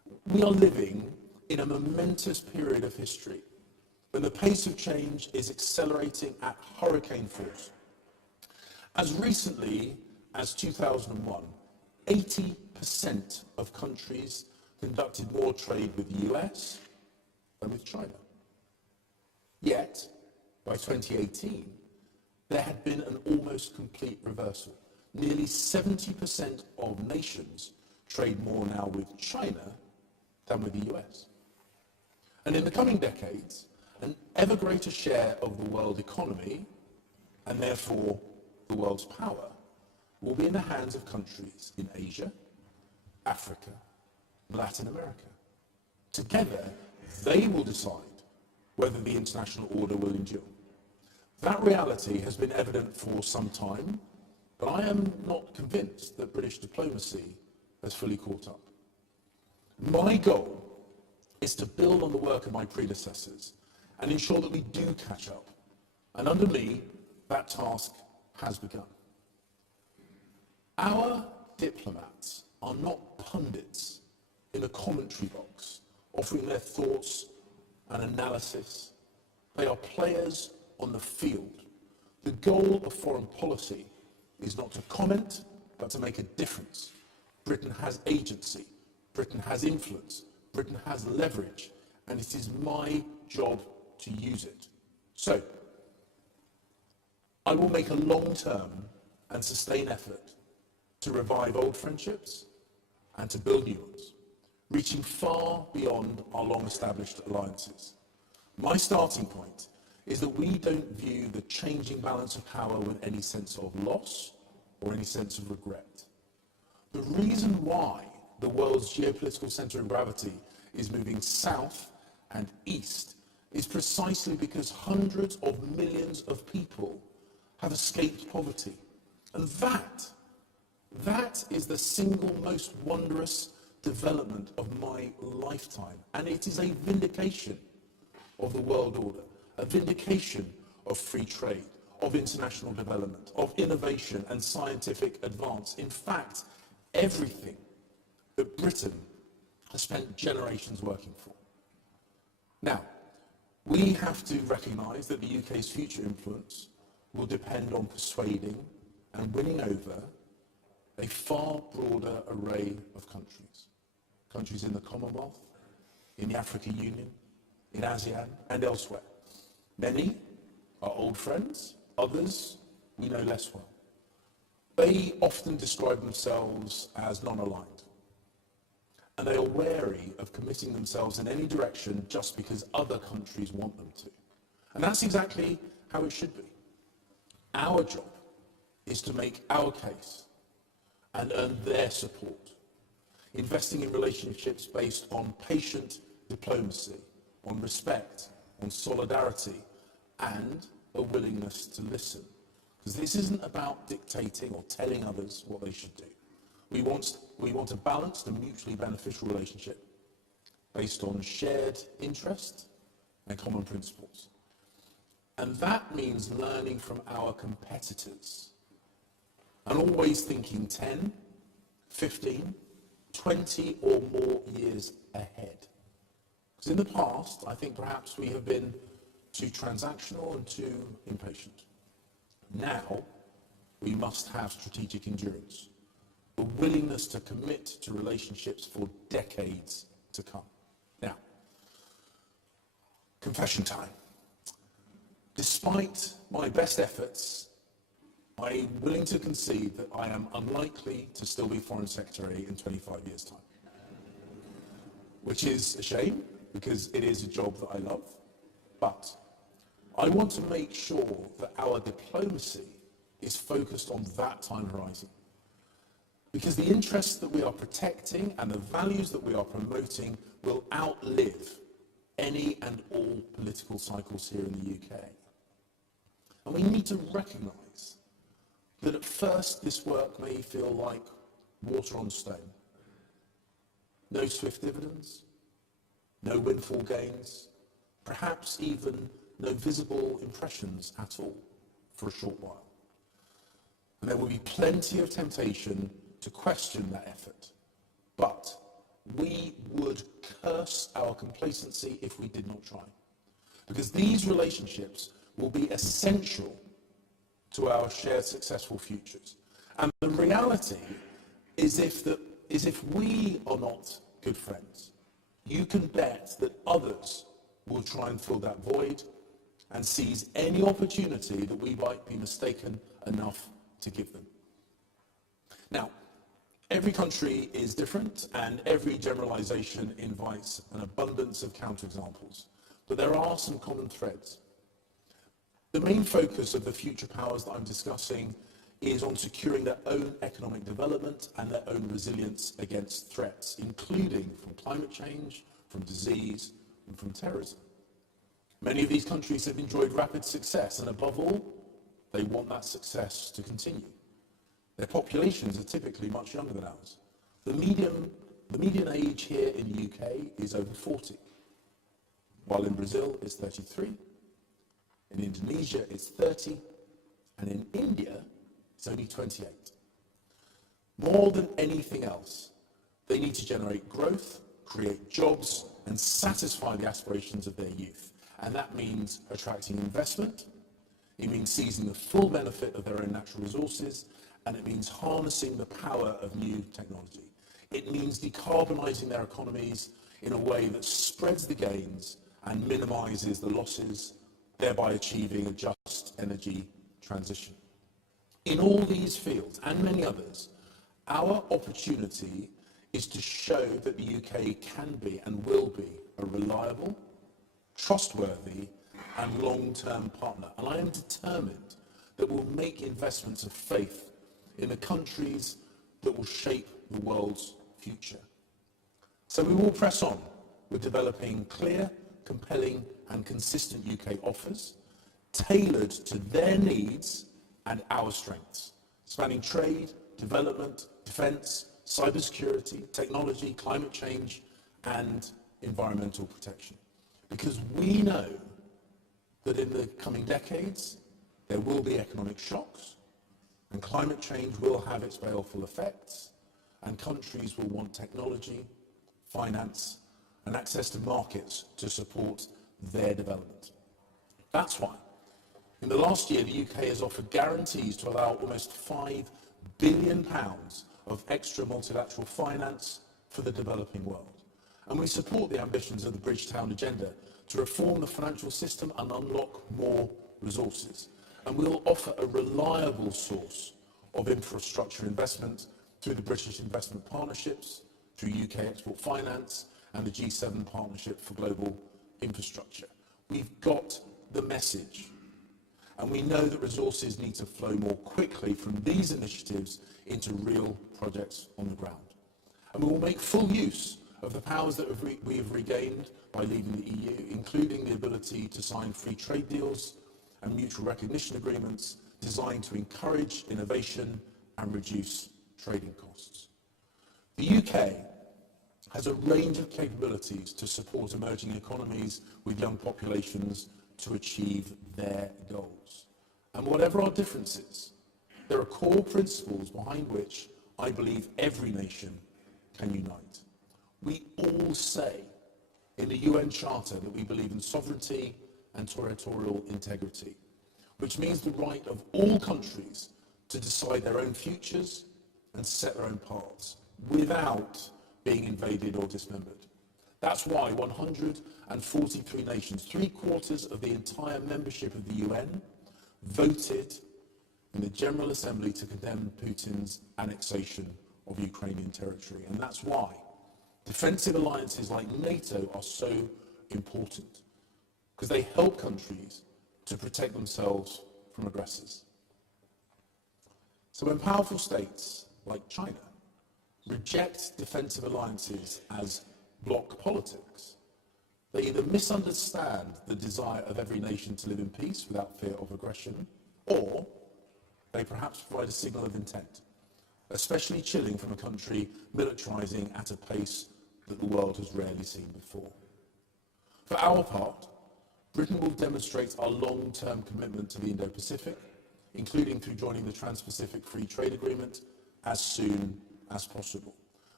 We are living in a momentous period of history when the pace of change is accelerating at hurricane force. As recently as 2001, 80% of countries conducted more trade with the US than with China. Yet, by 2018, there had been an almost complete reversal. Nearly 70% of nations trade more now with China than with the US. And in the coming decades, an ever greater share of the world economy, and therefore the world's power, will be in the hands of countries in Asia, Africa, and Latin America. Together, they will decide whether the international order will endure. That reality has been evident for some time, but I am not convinced that British diplomacy has fully caught up. My goal is to build on the work of my predecessors and ensure that we do catch up. And under me, that task has begun. Our diplomats are not pundits in a commentary box, offering their thoughts and analysis. They are players on the field. The goal of foreign policy is not to comment, but to make a difference. Britain has agency, Britain has influence, Britain has leverage, and it is my job to use it. So, I will make a long-term and sustained effort to revive old friendships and to build new ones, reaching far beyond our long-established alliances. My starting point is that we don't view the changing balance of power with any sense of loss or any sense of regret. The reason why the world's geopolitical centre of gravity is moving south and east is precisely because hundreds of millions of people have escaped poverty. And that is the single most wondrous development of my lifetime. And it is a vindication of the world order, a vindication of free trade, of international development, of innovation and scientific advance. In fact, everything that Britain has spent generations working for. Now, we have to recognise that the UK's future influence will depend on persuading and winning over a far broader array of countries. Countries in the Commonwealth, in the African Union, in ASEAN, and elsewhere. Many are old friends, others we know less well. They often describe themselves as non-aligned, and they are wary of committing themselves in any direction just because other countries want them to. And that's exactly how it should be. Our job is to make our case and earn their support, investing in relationships based on patient diplomacy, on respect, on solidarity, and a willingness to listen. Because this isn't about dictating or telling others what they should do. We want a balanced and mutually beneficial relationship based on shared interest and common principles. And that means learning from our competitors and always thinking 10, 15, 20 or more years ahead. Because in the past, I think perhaps we have been too transactional and too impatient. Now, we must have strategic endurance, the willingness to commit to relationships for decades to come. Now, confession time. Despite my best efforts, I'm willing to concede that I am unlikely to still be Foreign Secretary in 25 years' time. Which is a shame, because it is a job that I love. But I want to make sure that our diplomacy is focused on that time horizon. Because the interests that we are protecting and the values that we are promoting will outlive any and all political cycles here in the UK. And we need to recognise that at first this work may feel like water on stone. No swift dividends, no windfall gains, perhaps even no visible impressions at all for a short while. And there will be plenty of temptation to question that effort. But we would curse our complacency if we did not try. Because these relationships will be essential to our shared successful futures. And the reality is if we are not good friends, you can bet that others will try and fill that void and seize any opportunity that we might be mistaken enough to give them. Now, every country is different, and every generalization invites an abundance of counterexamples. But there are some common threads. The main focus of the future powers that I'm discussing is on securing their own economic development and their own resilience against threats, including from climate change, from disease, and from terrorism. Many of these countries have enjoyed rapid success, and above all, they want that success to continue. Their populations are typically much younger than ours. The median age here in the UK is over 40, while in Brazil it's 33, in Indonesia it's 30, and in India it's only 28. More than anything else, they need to generate growth, create jobs, and satisfy the aspirations of their youth. And that means attracting investment, it means seizing the full benefit of their own natural resources, and it means harnessing the power of new technology. It means decarbonising their economies in a way that spreads the gains and minimises the losses, thereby achieving a just energy transition. In all these fields, and many others, our opportunity is to show that the UK can be and will be a reliable, trustworthy, and long-term partner. And I am determined that we'll make investments of faith in the countries that will shape the world's future. So we will press on with developing clear, compelling, and consistent UK offers, tailored to their needs and our strengths, spanning trade, development, defence, cybersecurity, technology, climate change, and environmental protection. Because we know that in the coming decades, there will be economic shocks, and climate change will have its baleful effects, and countries will want technology, finance, and access to markets to support their development. That's why, in the last year, the UK has offered guarantees to allow almost £5 billion of extra multilateral finance for the developing world. And we support the ambitions of the Bridgetown Agenda to reform the financial system and unlock more resources. And we'll offer a reliable source of infrastructure investment through the British Investment Partnerships, through UK Export Finance, and the G7 Partnership for Global Infrastructure. We've got the message. And we know that resources need to flow more quickly from these initiatives into real projects on the ground. And we will make full use of the powers that we have regained by leaving the EU, including the ability to sign free trade deals and mutual recognition agreements designed to encourage innovation and reduce trading costs. The UK has a range of capabilities to support emerging economies with young populations to achieve their goals. And whatever our differences, there are core principles behind which I believe every nation can unite. We all say in the UN Charter that we believe in sovereignty and territorial integrity, which means the right of all countries to decide their own futures and set their own paths without being invaded or dismembered. That's why 143 nations, 3/4 of the entire membership of the UN, voted in the General Assembly to condemn Putin's annexation of Ukrainian territory. And that's why defensive alliances like NATO are so important, because they help countries to protect themselves from aggressors. So when powerful states like China reject defensive alliances as bloc politics, they either misunderstand the desire of every nation to live in peace without fear of aggression, or they perhaps provide a signal of intent, especially chilling from a country militarizing at a pace that the world has rarely seen before. For our part, Britain will demonstrate our long-term commitment to the Indo-Pacific, including through joining the Trans-Pacific Free Trade Agreement as soon as possible.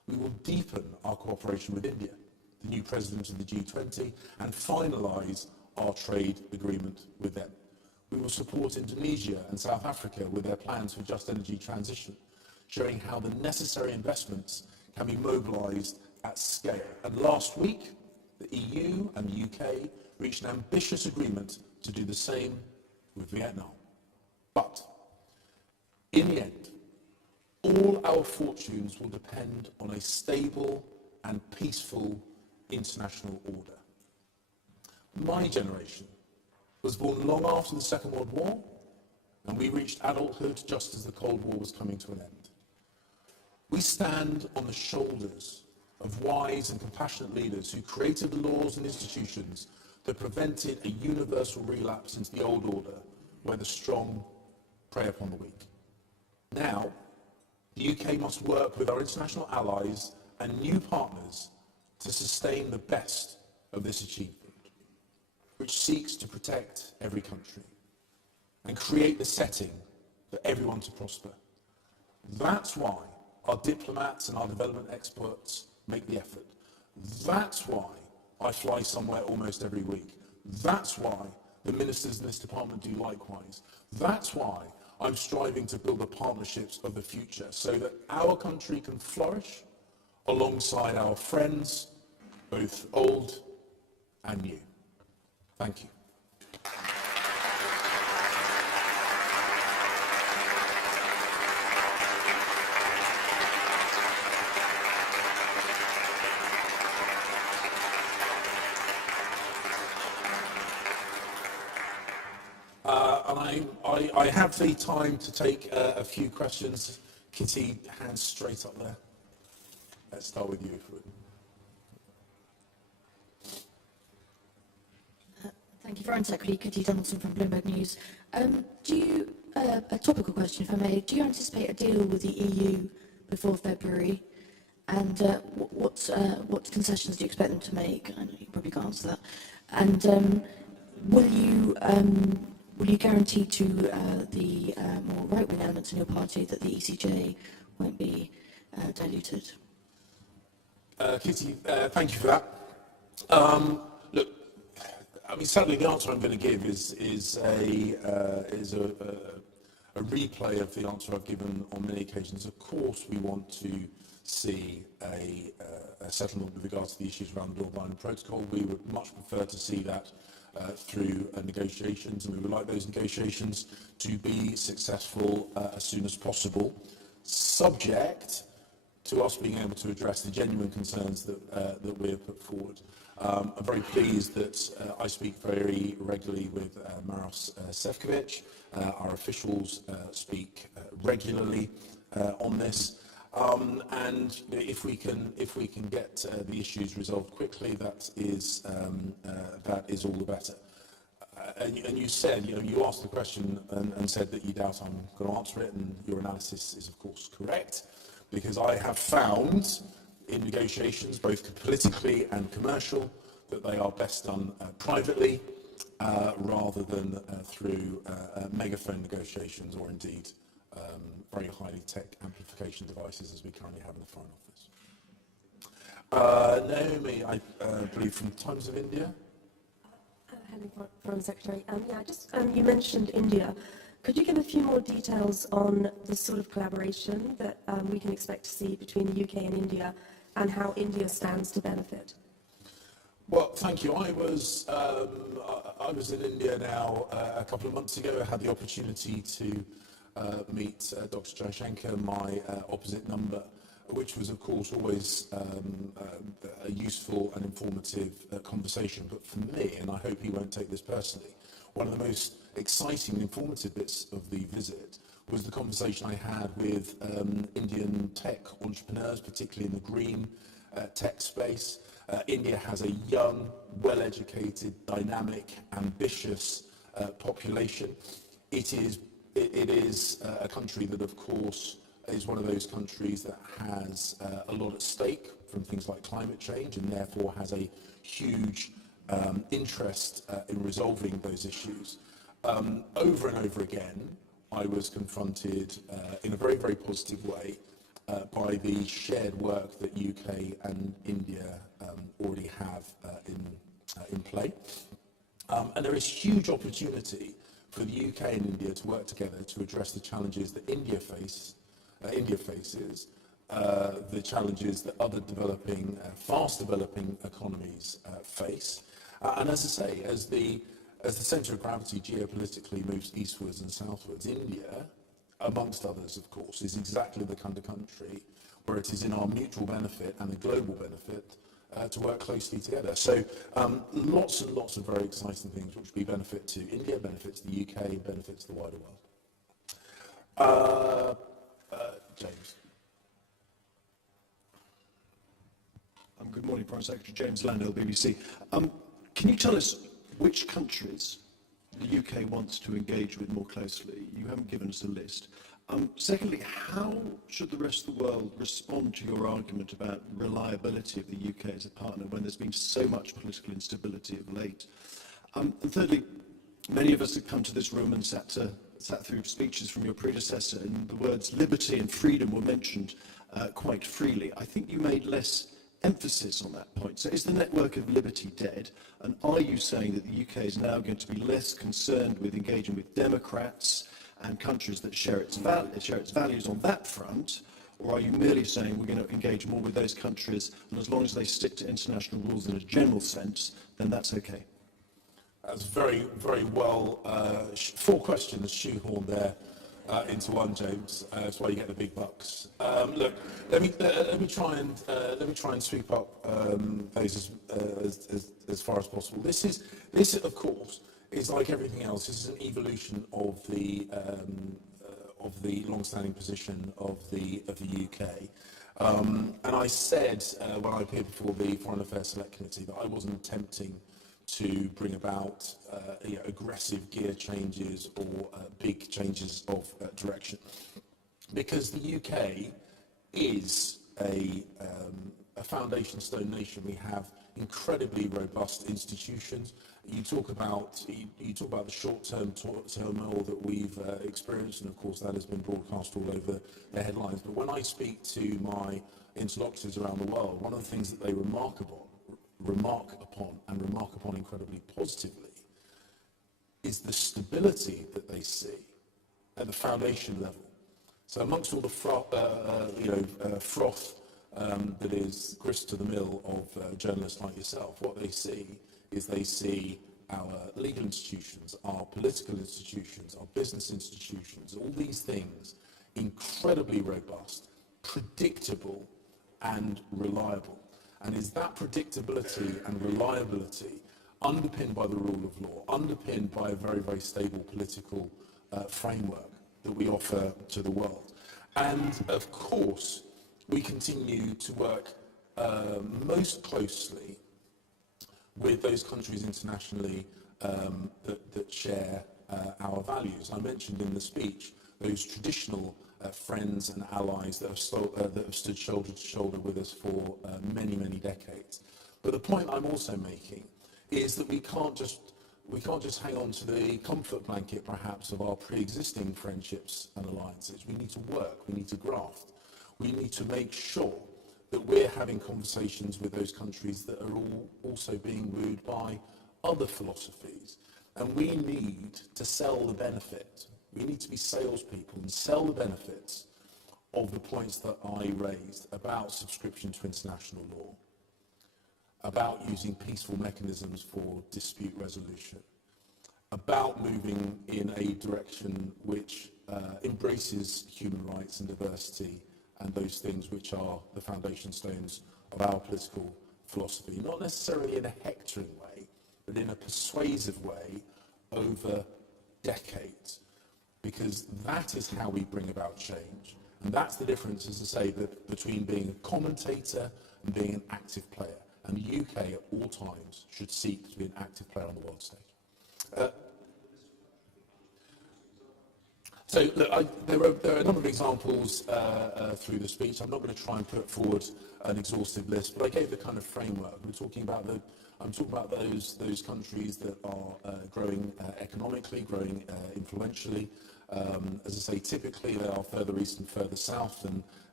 We will deepen our cooperation with India, the new president of the G20, and finalise our trade agreement with them. We will support Indonesia and South Africa with their plans for just energy transition, showing how the necessary investments can be mobilised at scale. And last week, the EU and the UK reached an ambitious agreement to do the same with Vietnam. But in the end, all our fortunes will depend on a stable and peaceful international order. My generation was born long after the Second World War, and we reached adulthood just as the Cold War was coming to an end. We stand on the shoulders of wise and compassionate leaders who created laws and institutions that prevented a universal relapse into the old order, where the strong prey upon the weak. Now, the UK must work with our international allies and new partners to sustain the best of this achievement, which seeks to protect every country and create the setting for everyone to prosper. That's why our diplomats and our development experts make the effort. That's why I fly somewhere almost every week. That's why the ministers in this department do likewise. That's why I'm striving to build the partnerships of the future so that our country can flourish alongside our friends, both old and new. Thank you. I have the time to take a few questions. Kitty, hands straight up there. Let's start with you. Thank you, Foreign Secretary. Kitty Donaldson from Bloomberg News. A topical question, if I may. Do you anticipate a deal with the EU before February? And what concessions do you expect them to make? I know you probably can't answer that. And will you guarantee to the more right-wing elements in your party that the ECJ won't be diluted? Kitty, thank you for that. Look, I mean, sadly, the answer I'm going to give is a replay of the answer I've given on many occasions. Of course, we want to see a settlement with regards to the issues around the Dublin Protocol. We would much prefer to see that through negotiations, and we would like those negotiations to be successful as soon as possible, subject to us being able to address the genuine concerns that we have put forward. I'm very pleased that I speak very regularly with Maros Sefcovic. Our officials speak regularly on this. And if we can get the issues resolved quickly, that is all the better. And you said, you asked the question and said that you doubt I'm going to answer it, and your analysis is of course correct, because I have found in negotiations, both politically and commercial, that they are best done privately rather than through megaphone negotiations or indeed very highly tech amplification devices as we currently have in the Foreign Office. Naomi, I believe from Times of India. Hello, Foreign Secretary. You mentioned India. Could you give a few more details on the sort of collaboration that we can expect to see between the UK and India, and how India stands to benefit? Well, thank you. I was in India now a couple of months ago. I had the opportunity to meet Dr. Jaishankar, my opposite number, which was, of course, always a useful and informative conversation. But for me, and I hope he won't take this personally, one of the most exciting and informative bits of the visit was the conversation I had with Indian tech entrepreneurs, particularly in the green tech space. India has a young, well-educated, dynamic, ambitious population. It is a country that, of course, is one of those countries that has a lot at stake from things like climate change, and therefore has a huge interest in resolving those issues. Over and over again, I was confronted in a very, very positive way by the shared work that UK and India already have in play. And there is huge opportunity for the UK and India to work together to address the challenges that India faces, the challenges that other developing, fast developing economies face. And as I say, as the centre of gravity geopolitically moves eastwards and southwards, India, amongst others, of course, is exactly the kind of country where it is in our mutual benefit and the global benefit to work closely together. So lots and lots of very exciting things which will be benefit to India, benefit to the UK, benefit to the wider world. James. Good morning, Prime Secretary. James Landale, BBC. Can you tell us which countries the UK wants to engage with more closely? You haven't given us a list. Secondly, how should the rest of the world respond to your argument about reliability of the UK as a partner when there's been so much political instability of late? And thirdly, many of us have come to this room and sat through speeches from your predecessor, and the words liberty and freedom were mentioned quite freely. I think you made less emphasis on that point. So is the network of liberty dead? And are you saying that the UK is now going to be less concerned with engaging with democrats and countries that share its values on that front? Or are you merely saying we're going to engage more with those countries, and as long as they stick to international rules in a general sense, then that's okay? That's very, very well, 4 questions shoehorned there into one, James. That's why you get the big bucks. Look, let me try and sweep up those as far as possible. This, of course, is like everything else. This is an evolution of the long-standing position of the UK. And I said when I appeared before the Foreign Affairs Select Committee that I wasn't attempting to bring about aggressive gear changes or big changes of direction, because the UK is a foundation stone nation. We have incredibly robust institutions. You talk about the short-term turmoil that we've experienced, and of course that has been broadcast all over the headlines. But when I speak to my interlocutors around the world, one of the things that they remark upon incredibly positively is the stability that they see at the foundation level. So amongst all the froth that is grist to the mill of journalists like yourself, what they see is they see our legal institutions, our political institutions, our business institutions, all these things incredibly robust, predictable and reliable. And is that predictability and reliability underpinned by the rule of law, underpinned by a very, very stable political framework that we offer to the world? And of course, we continue to work most closely with those countries internationally that share our values. I mentioned in the speech those traditional friends and allies that have stood shoulder to shoulder with us for many, many decades. But the point I'm also making is that we can't just hang on to the comfort blanket, perhaps, of our pre-existing friendships and alliances. We need to work, we need to graft, we need to make sure that we're having conversations with those countries that are also being wooed by other philosophies. And we need to sell the benefit. We need to be salespeople and sell the benefits of the points that I raised about subscription to international law, about using peaceful mechanisms for dispute resolution, about moving in a direction which embraces human rights and diversity and those things which are the foundation stones of our political philosophy, not necessarily in a hectoring way, but in a persuasive way over decades. Because that is how we bring about change. And that's the difference, as I say, between being a commentator and being an active player. And the UK at all times should seek to be an active player on the world stage. So look, there are a number of examples through the speech. I'm not going to try and put forward an exhaustive list, but I gave the kind of framework. I'm talking about those countries that are growing economically, growing influentially. As I say, typically they are further east and further south than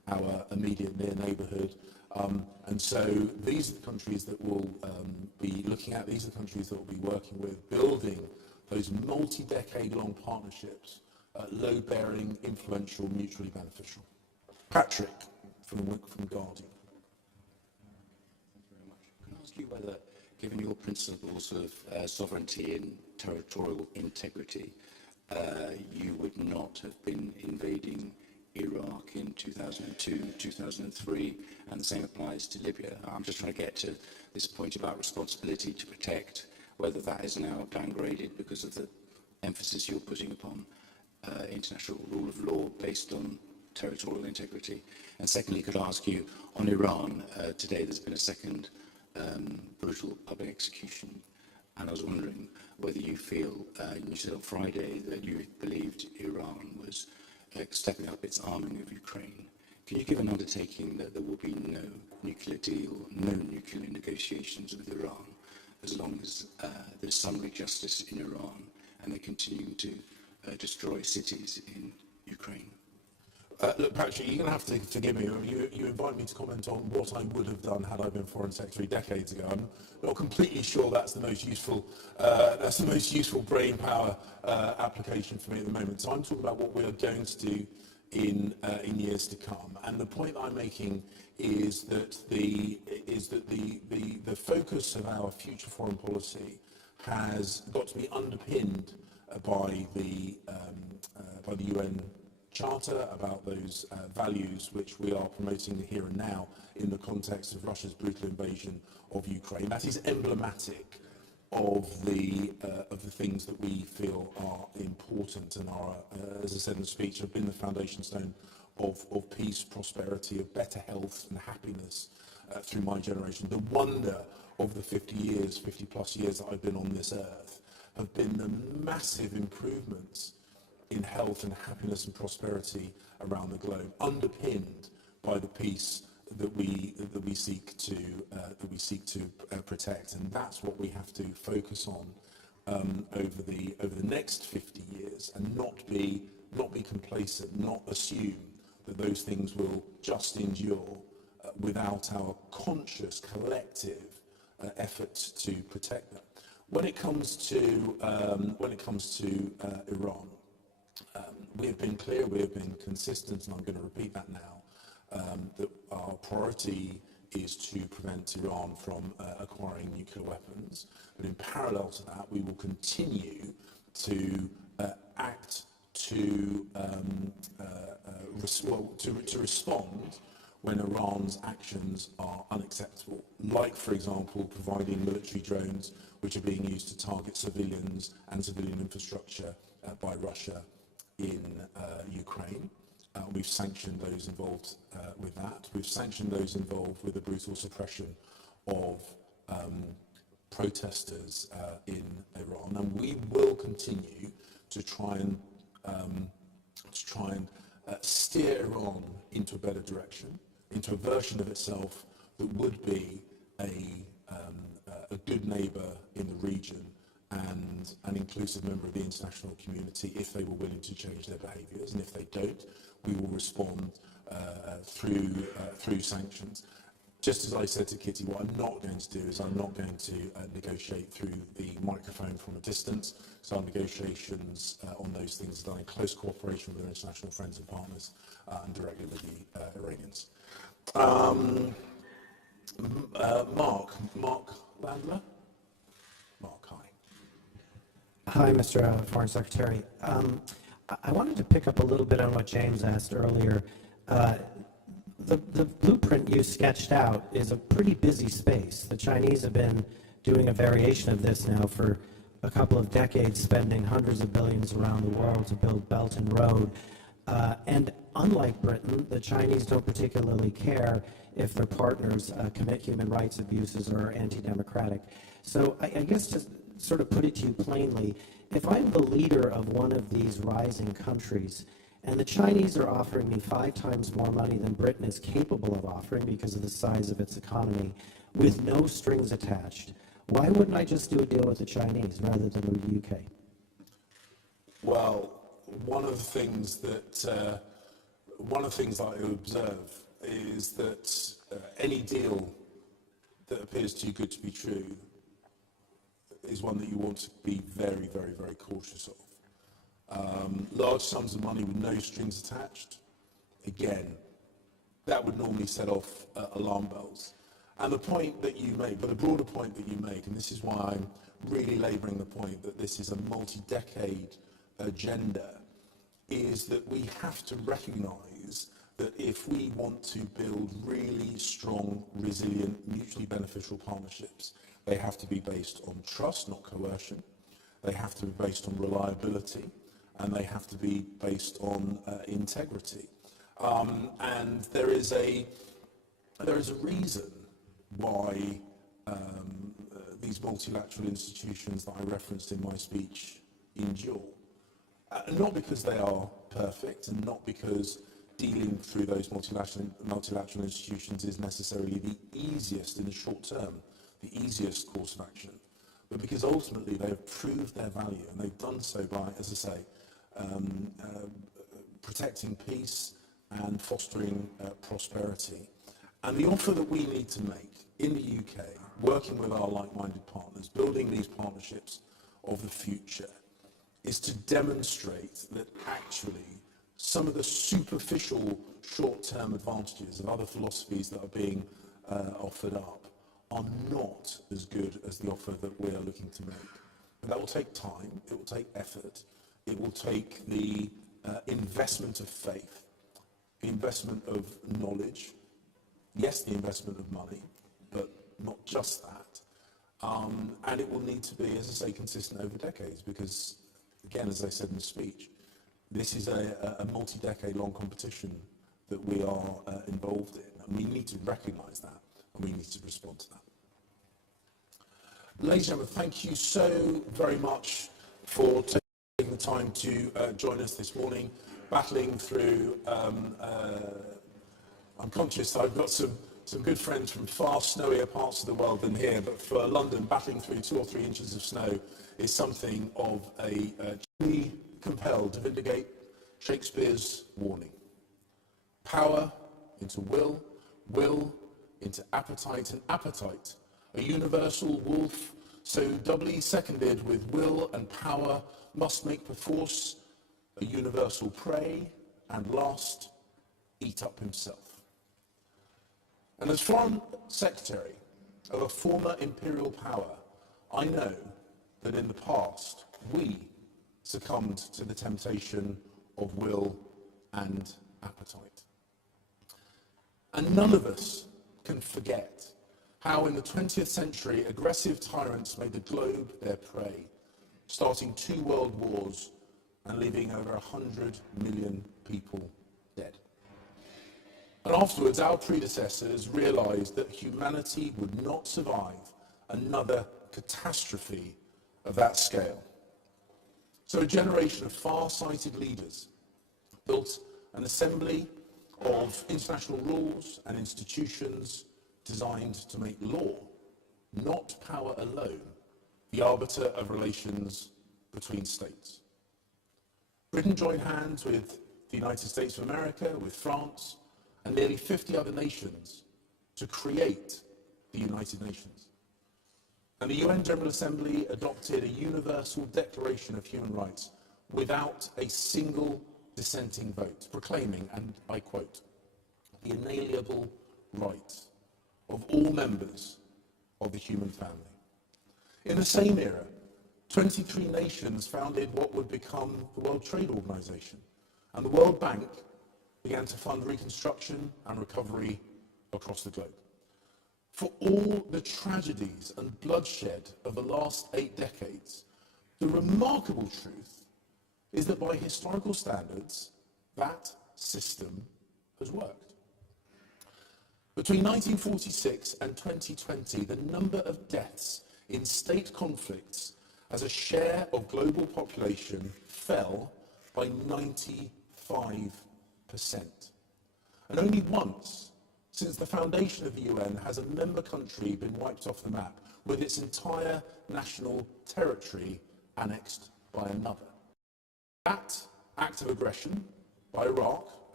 our immediate near neighbourhood. And so these are the countries that we'll be looking at, these are the countries that we'll be working with, building those multi-decade-long partnerships, load-bearing, influential, mutually beneficial. Patrick from Guardian. Thank you very much. Can I ask you whether, given your principles of sovereignty and territorial integrity, you would not have been invading Iraq in 2002, 2003, and the same applies to Libya? I'm just trying to get to this point about responsibility to protect, whether that is now downgraded because of the emphasis you're putting upon international rule of law based on territorial integrity. And secondly, could I ask you, on Iran, today there's been a second brutal public execution, and I was wondering whether you feel, you said on Friday that you believed Iran was stepping up its arming of Ukraine. Can you give an undertaking that there will be no nuclear deal, no nuclear negotiations with Iran, as long as there's summary justice in Iran and they're continuing to destroy cities in Ukraine? Look, Patrick, you're going to have to forgive me. You invite me to comment on what I would have done had I been Foreign Secretary decades ago. I'm not completely sure that's the most useful brain power application for me at the moment. So I'm talking about what we are going to do in years to come. And the point I'm making is that the focus of our future foreign policy has got to be underpinned by the UN Charter, about those values which we are promoting here and now in the context of Russia's brutal invasion of Ukraine. That is emblematic of the things that we feel are important and are, as I said in the speech, have been the foundation stone of peace, prosperity, of better health and happiness through my generation. The wonder of the 50 plus years that I've been on this earth have been the massive improvements in health and happiness and prosperity around the globe, underpinned by the peace that we seek to protect, and that's what we have to focus on over the next 50 years, and not be complacent, not assume that those things will just endure without our conscious collective efforts to protect them. When it comes to Iran. We have been clear, we have been consistent, and I'm going to repeat that now, that our priority is to prevent Iran from acquiring nuclear weapons. But in parallel to that, we will continue to act to respond when Iran's actions are unacceptable, like, for example, providing military drones which are being used to target civilians and civilian infrastructure by Russia in Ukraine. We've sanctioned those involved with that. We've sanctioned those involved with the brutal suppression of protesters in Iran, and we will continue to try and steer Iran into a better direction, into a version of itself that would be a good neighbour in the region and an inclusive member of the international community if they were willing to change their behaviours. And if they don't, we will respond through sanctions. Just as I said to Kitty, what I'm not going to do is I'm not going to negotiate through the microphone from a distance. So our negotiations on those things are done in close cooperation with our international friends and partners and directly with the Iranians. Mark Landler? Mark, hi. Hi, Mr. Foreign Secretary. I wanted to pick up a little bit on what James asked earlier. The blueprint you sketched out is a pretty busy space. The Chinese have been doing a variation of this now for a couple of decades, spending hundreds of billions around the world to build Belt and Road. And unlike Britain, the Chinese don't particularly care if their partners commit human rights abuses or are anti-democratic. So I guess just sort of put it to you plainly, if I'm the leader of one of these rising countries, and the Chinese are offering me 5 times more money than Britain is capable of offering because of the size of its economy, with no strings attached, why wouldn't I just do a deal with the Chinese rather than with the UK? Well, one of the things that one of the things that I observe is that any deal that appears too good to be true is one that you want to be very, very, very cautious of. Large sums of money with no strings attached, again, that would normally set off alarm bells. And the point that you make, but the broader point that you make, and this is why I'm really labouring the point that this is a multi-decade agenda, is that we have to recognise that if we want to build really strong, resilient, mutually beneficial partnerships, they have to be based on trust, not coercion. They have to be based on reliability, and they have to be based on integrity. And there is a reason why these multilateral institutions that I referenced in my speech endure. Not because they are perfect, and not because dealing through those multilateral institutions is necessarily the easiest in the short term, the easiest course of action, but because ultimately they have proved their value, and they've done so by, as I say, protecting peace and fostering prosperity. And the offer that we need to make in the UK, working with our like-minded partners, building these partnerships of the future, is to demonstrate that actually some of the superficial short-term advantages of other philosophies that are being offered up are not as good as the offer that we are looking to make. And that will take time, it will take effort, it will take the investment of faith, the investment of knowledge, yes, the investment of money, but not just that. And it will need to be, as I say, consistent over decades, because, again, as I said in the speech, this is a multi-decade long competition that we are involved in, and we need to recognise that, and we need to respond to that. Ladies and gentlemen, thank you so very much for taking the time to join us this morning, battling through. I'm conscious that I've got some good friends from far snowier parts of the world than here, but for London, battling through 2 or 3 inches of snow is something of a truly compelled to vindicate Shakespeare's warning. Power into will, will into appetite, and appetite, a universal wolf, so doubly seconded with will and power, must make perforce a universal prey, and last, eat up himself. And as Foreign Secretary of a former imperial power, I know that in the past we succumbed to the temptation of will and appetite. And none of us can forget how in the 20th century aggressive tyrants made the globe their prey, starting 2 world wars and leaving over 100 million people dead. And afterwards, our predecessors realized that humanity would not survive another catastrophe of that scale. So a generation of far-sighted leaders built an assembly of international rules and institutions designed to make law, not power alone, the arbiter of relations between states. Britain joined hands with the United States of America, with France, and nearly 50 other nations to create the United Nations. And the UN General Assembly adopted a universal Declaration of Human Rights without a single dissenting vote, proclaiming, and I quote, the inalienable rights of all members of the human family. In the same era, 23 nations founded what would become the World Trade Organization, and the World Bank began to fund reconstruction and recovery across the globe. For all the tragedies and bloodshed of the last 8 decades, the remarkable truth is that by historical standards, that system has worked. Between 1946 and 2020, the number of deaths in state conflicts as a share of global population fell by 95%. And only once since the foundation of the UN has a member country been wiped off the map, with its entire national territory annexed by another. That act of aggression by Iraq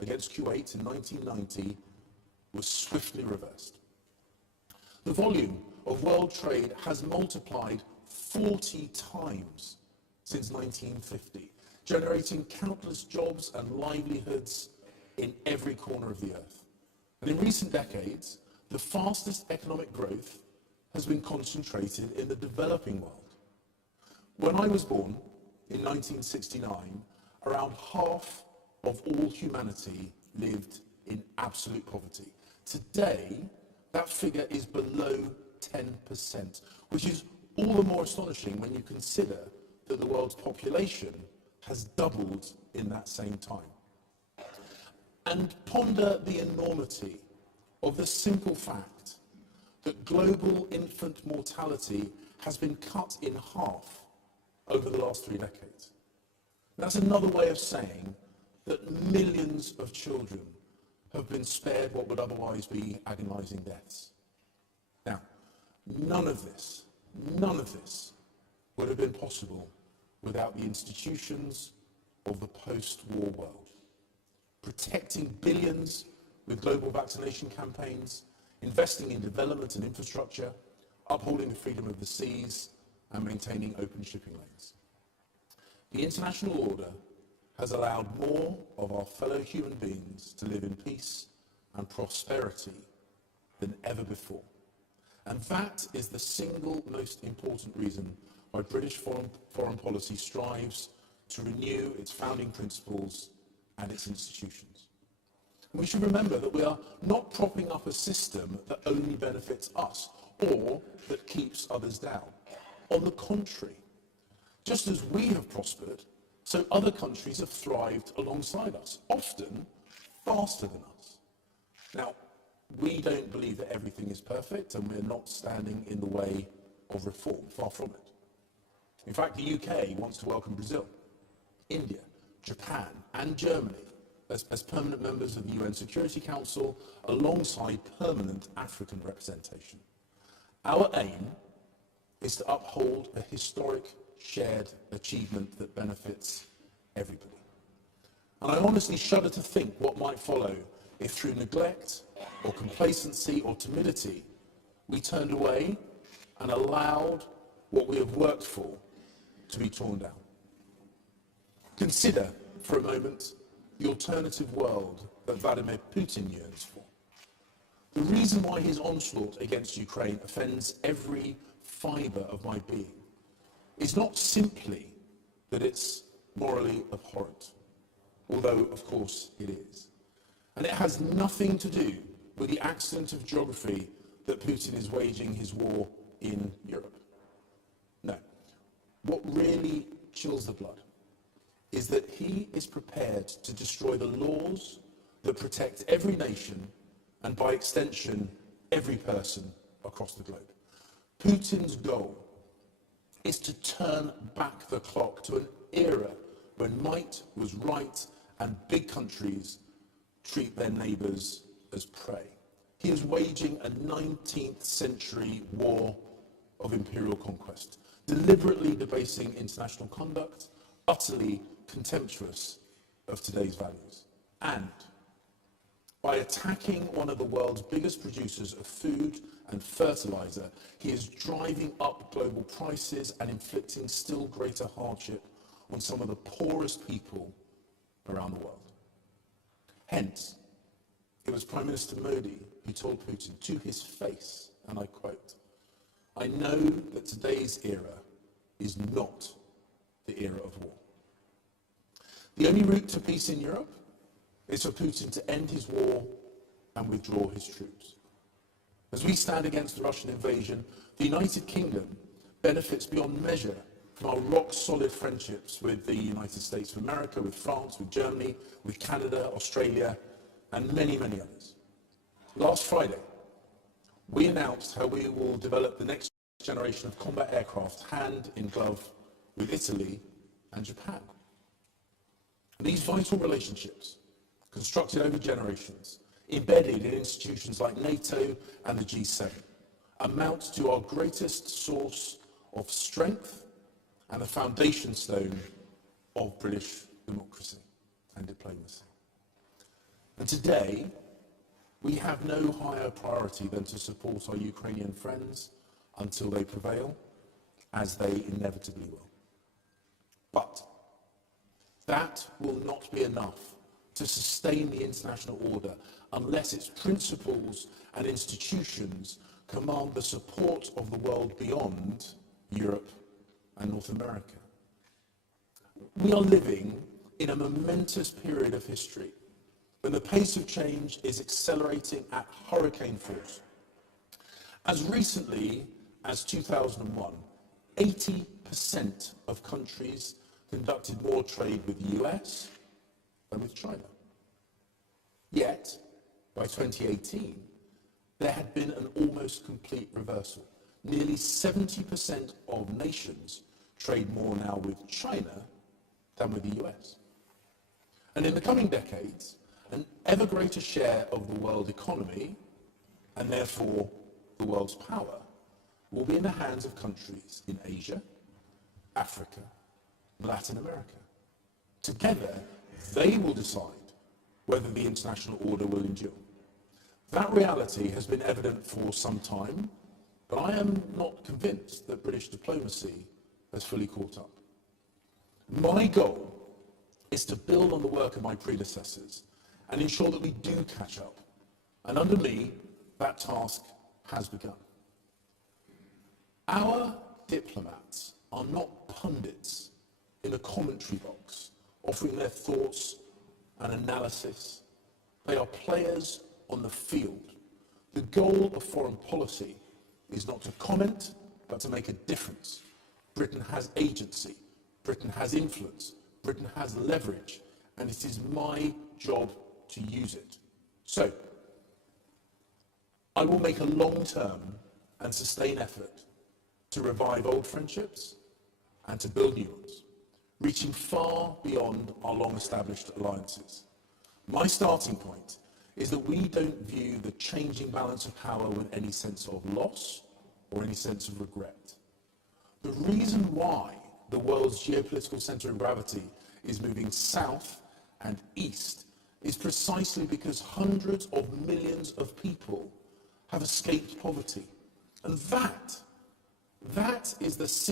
against Kuwait in 1990 was swiftly reversed. The volume of world trade has multiplied 40 times since 1950, generating countless jobs and livelihoods in every corner of the earth. And in recent decades, the fastest economic growth has been concentrated in the developing world. When I was born in 1969, around half of all humanity lived in absolute poverty. Today, that figure is below 10%, which is all the more astonishing when you consider that the world's population has doubled in that same time. And ponder the enormity of the simple fact that global infant mortality has been cut in half over the last 3 decades. That's another way of saying that millions of children have been spared what would otherwise be agonizing deaths. Now, none of this would have been possible without the institutions of the post-war world. Protecting billions with global vaccination campaigns, investing in development and infrastructure, upholding the freedom of the seas, and maintaining open shipping lanes. The international order has allowed more of our fellow human beings to live in peace and prosperity than ever before. And that is the single most important reason why British foreign policy strives to renew its founding principles and its institutions. And we should remember that we are not propping up a system that only benefits us or that keeps others down. On the contrary, just as we have prospered, so other countries have thrived alongside us, often faster than us. Now, we don't believe that everything is perfect, and we're not standing in the way of reform, far from it. In fact, the UK wants to welcome Brazil, India, Japan, and Germany as permanent members of the UN Security Council, alongside permanent African representation. Our aim is to uphold a historic shared achievement that benefits everybody. And I honestly shudder to think what might follow if through neglect or complacency or timidity we turned away and allowed what we have worked for to be torn down. Consider for a moment the alternative world that Vladimir Putin yearns for. The reason why his onslaught against Ukraine offends every fibre of my being is not simply that it's morally abhorrent, although of course it is. And it has nothing to do with the accident of geography that Putin is waging his war in Europe. No. What really chills the blood is that he is prepared to destroy the laws that protect every nation and, by extension, every person across the globe. Putin's goal is to turn back the clock to an era when might was right and big countries treat their neighbours as prey. He is waging a 19th century war of imperial conquest, deliberately debasing international conduct, utterly contemptuous of today's values. And by attacking one of the world's biggest producers of food and fertilizer, he is driving up global prices and inflicting still greater hardship on some of the poorest people around the world. Hence, it was Prime Minister Modi who told Putin to his face, and I quote, "I know that today's era is not the era of war. The only route to peace in Europe is for Putin to end his war and withdraw his troops. As we stand against the Russian invasion, the United Kingdom benefits beyond measure from our rock-solid friendships with the United States of America, with France, with Germany, with Canada, Australia, and many, many others. Last Friday, we announced how we will develop the next generation of combat aircraft hand in glove with Italy and Japan. These vital relationships, constructed over generations, embedded in institutions like NATO and the G7, amount to our greatest source of strength and the foundation stone of British democracy and diplomacy. And today, we have no higher priority than to support our Ukrainian friends until they prevail, as they inevitably will. But that will not be enough to sustain the international order unless its principles and institutions command the support of the world beyond Europe and North America. We are living in a momentous period of history when the pace of change is accelerating at hurricane force. As recently as 2001, 80% of countries conducted more trade with the US than with China. Yet, by 2018, there had been an almost complete reversal. Nearly 70% of nations trade more now with China than with the US. And in the coming decades, an ever greater share of the world economy, and therefore the world's power, will be in the hands of countries in Asia, Africa, and Latin America. Together, they will decide whether the international order will endure. That reality has been evident for some time, but I am not convinced that British diplomacy has fully caught up. My goal is to build on the work of my predecessors and ensure that we do catch up. And under me, that task has begun. Our diplomats are not pundits in a commentary box, offering their thoughts and analysis. They are players on the field. The goal of foreign policy is not to comment, but to make a difference. Britain has agency, Britain has influence, Britain has leverage, and it is my job to use it. So, I will make a long-term and sustained effort to revive old friendships and to build new ones, reaching far beyond our long-established alliances. My starting point is that we don't view the changing balance of power with any sense of loss or any sense of regret. The reason why the world's geopolitical centre of gravity is moving south and east is precisely because hundreds of millions of people have escaped poverty. And that is the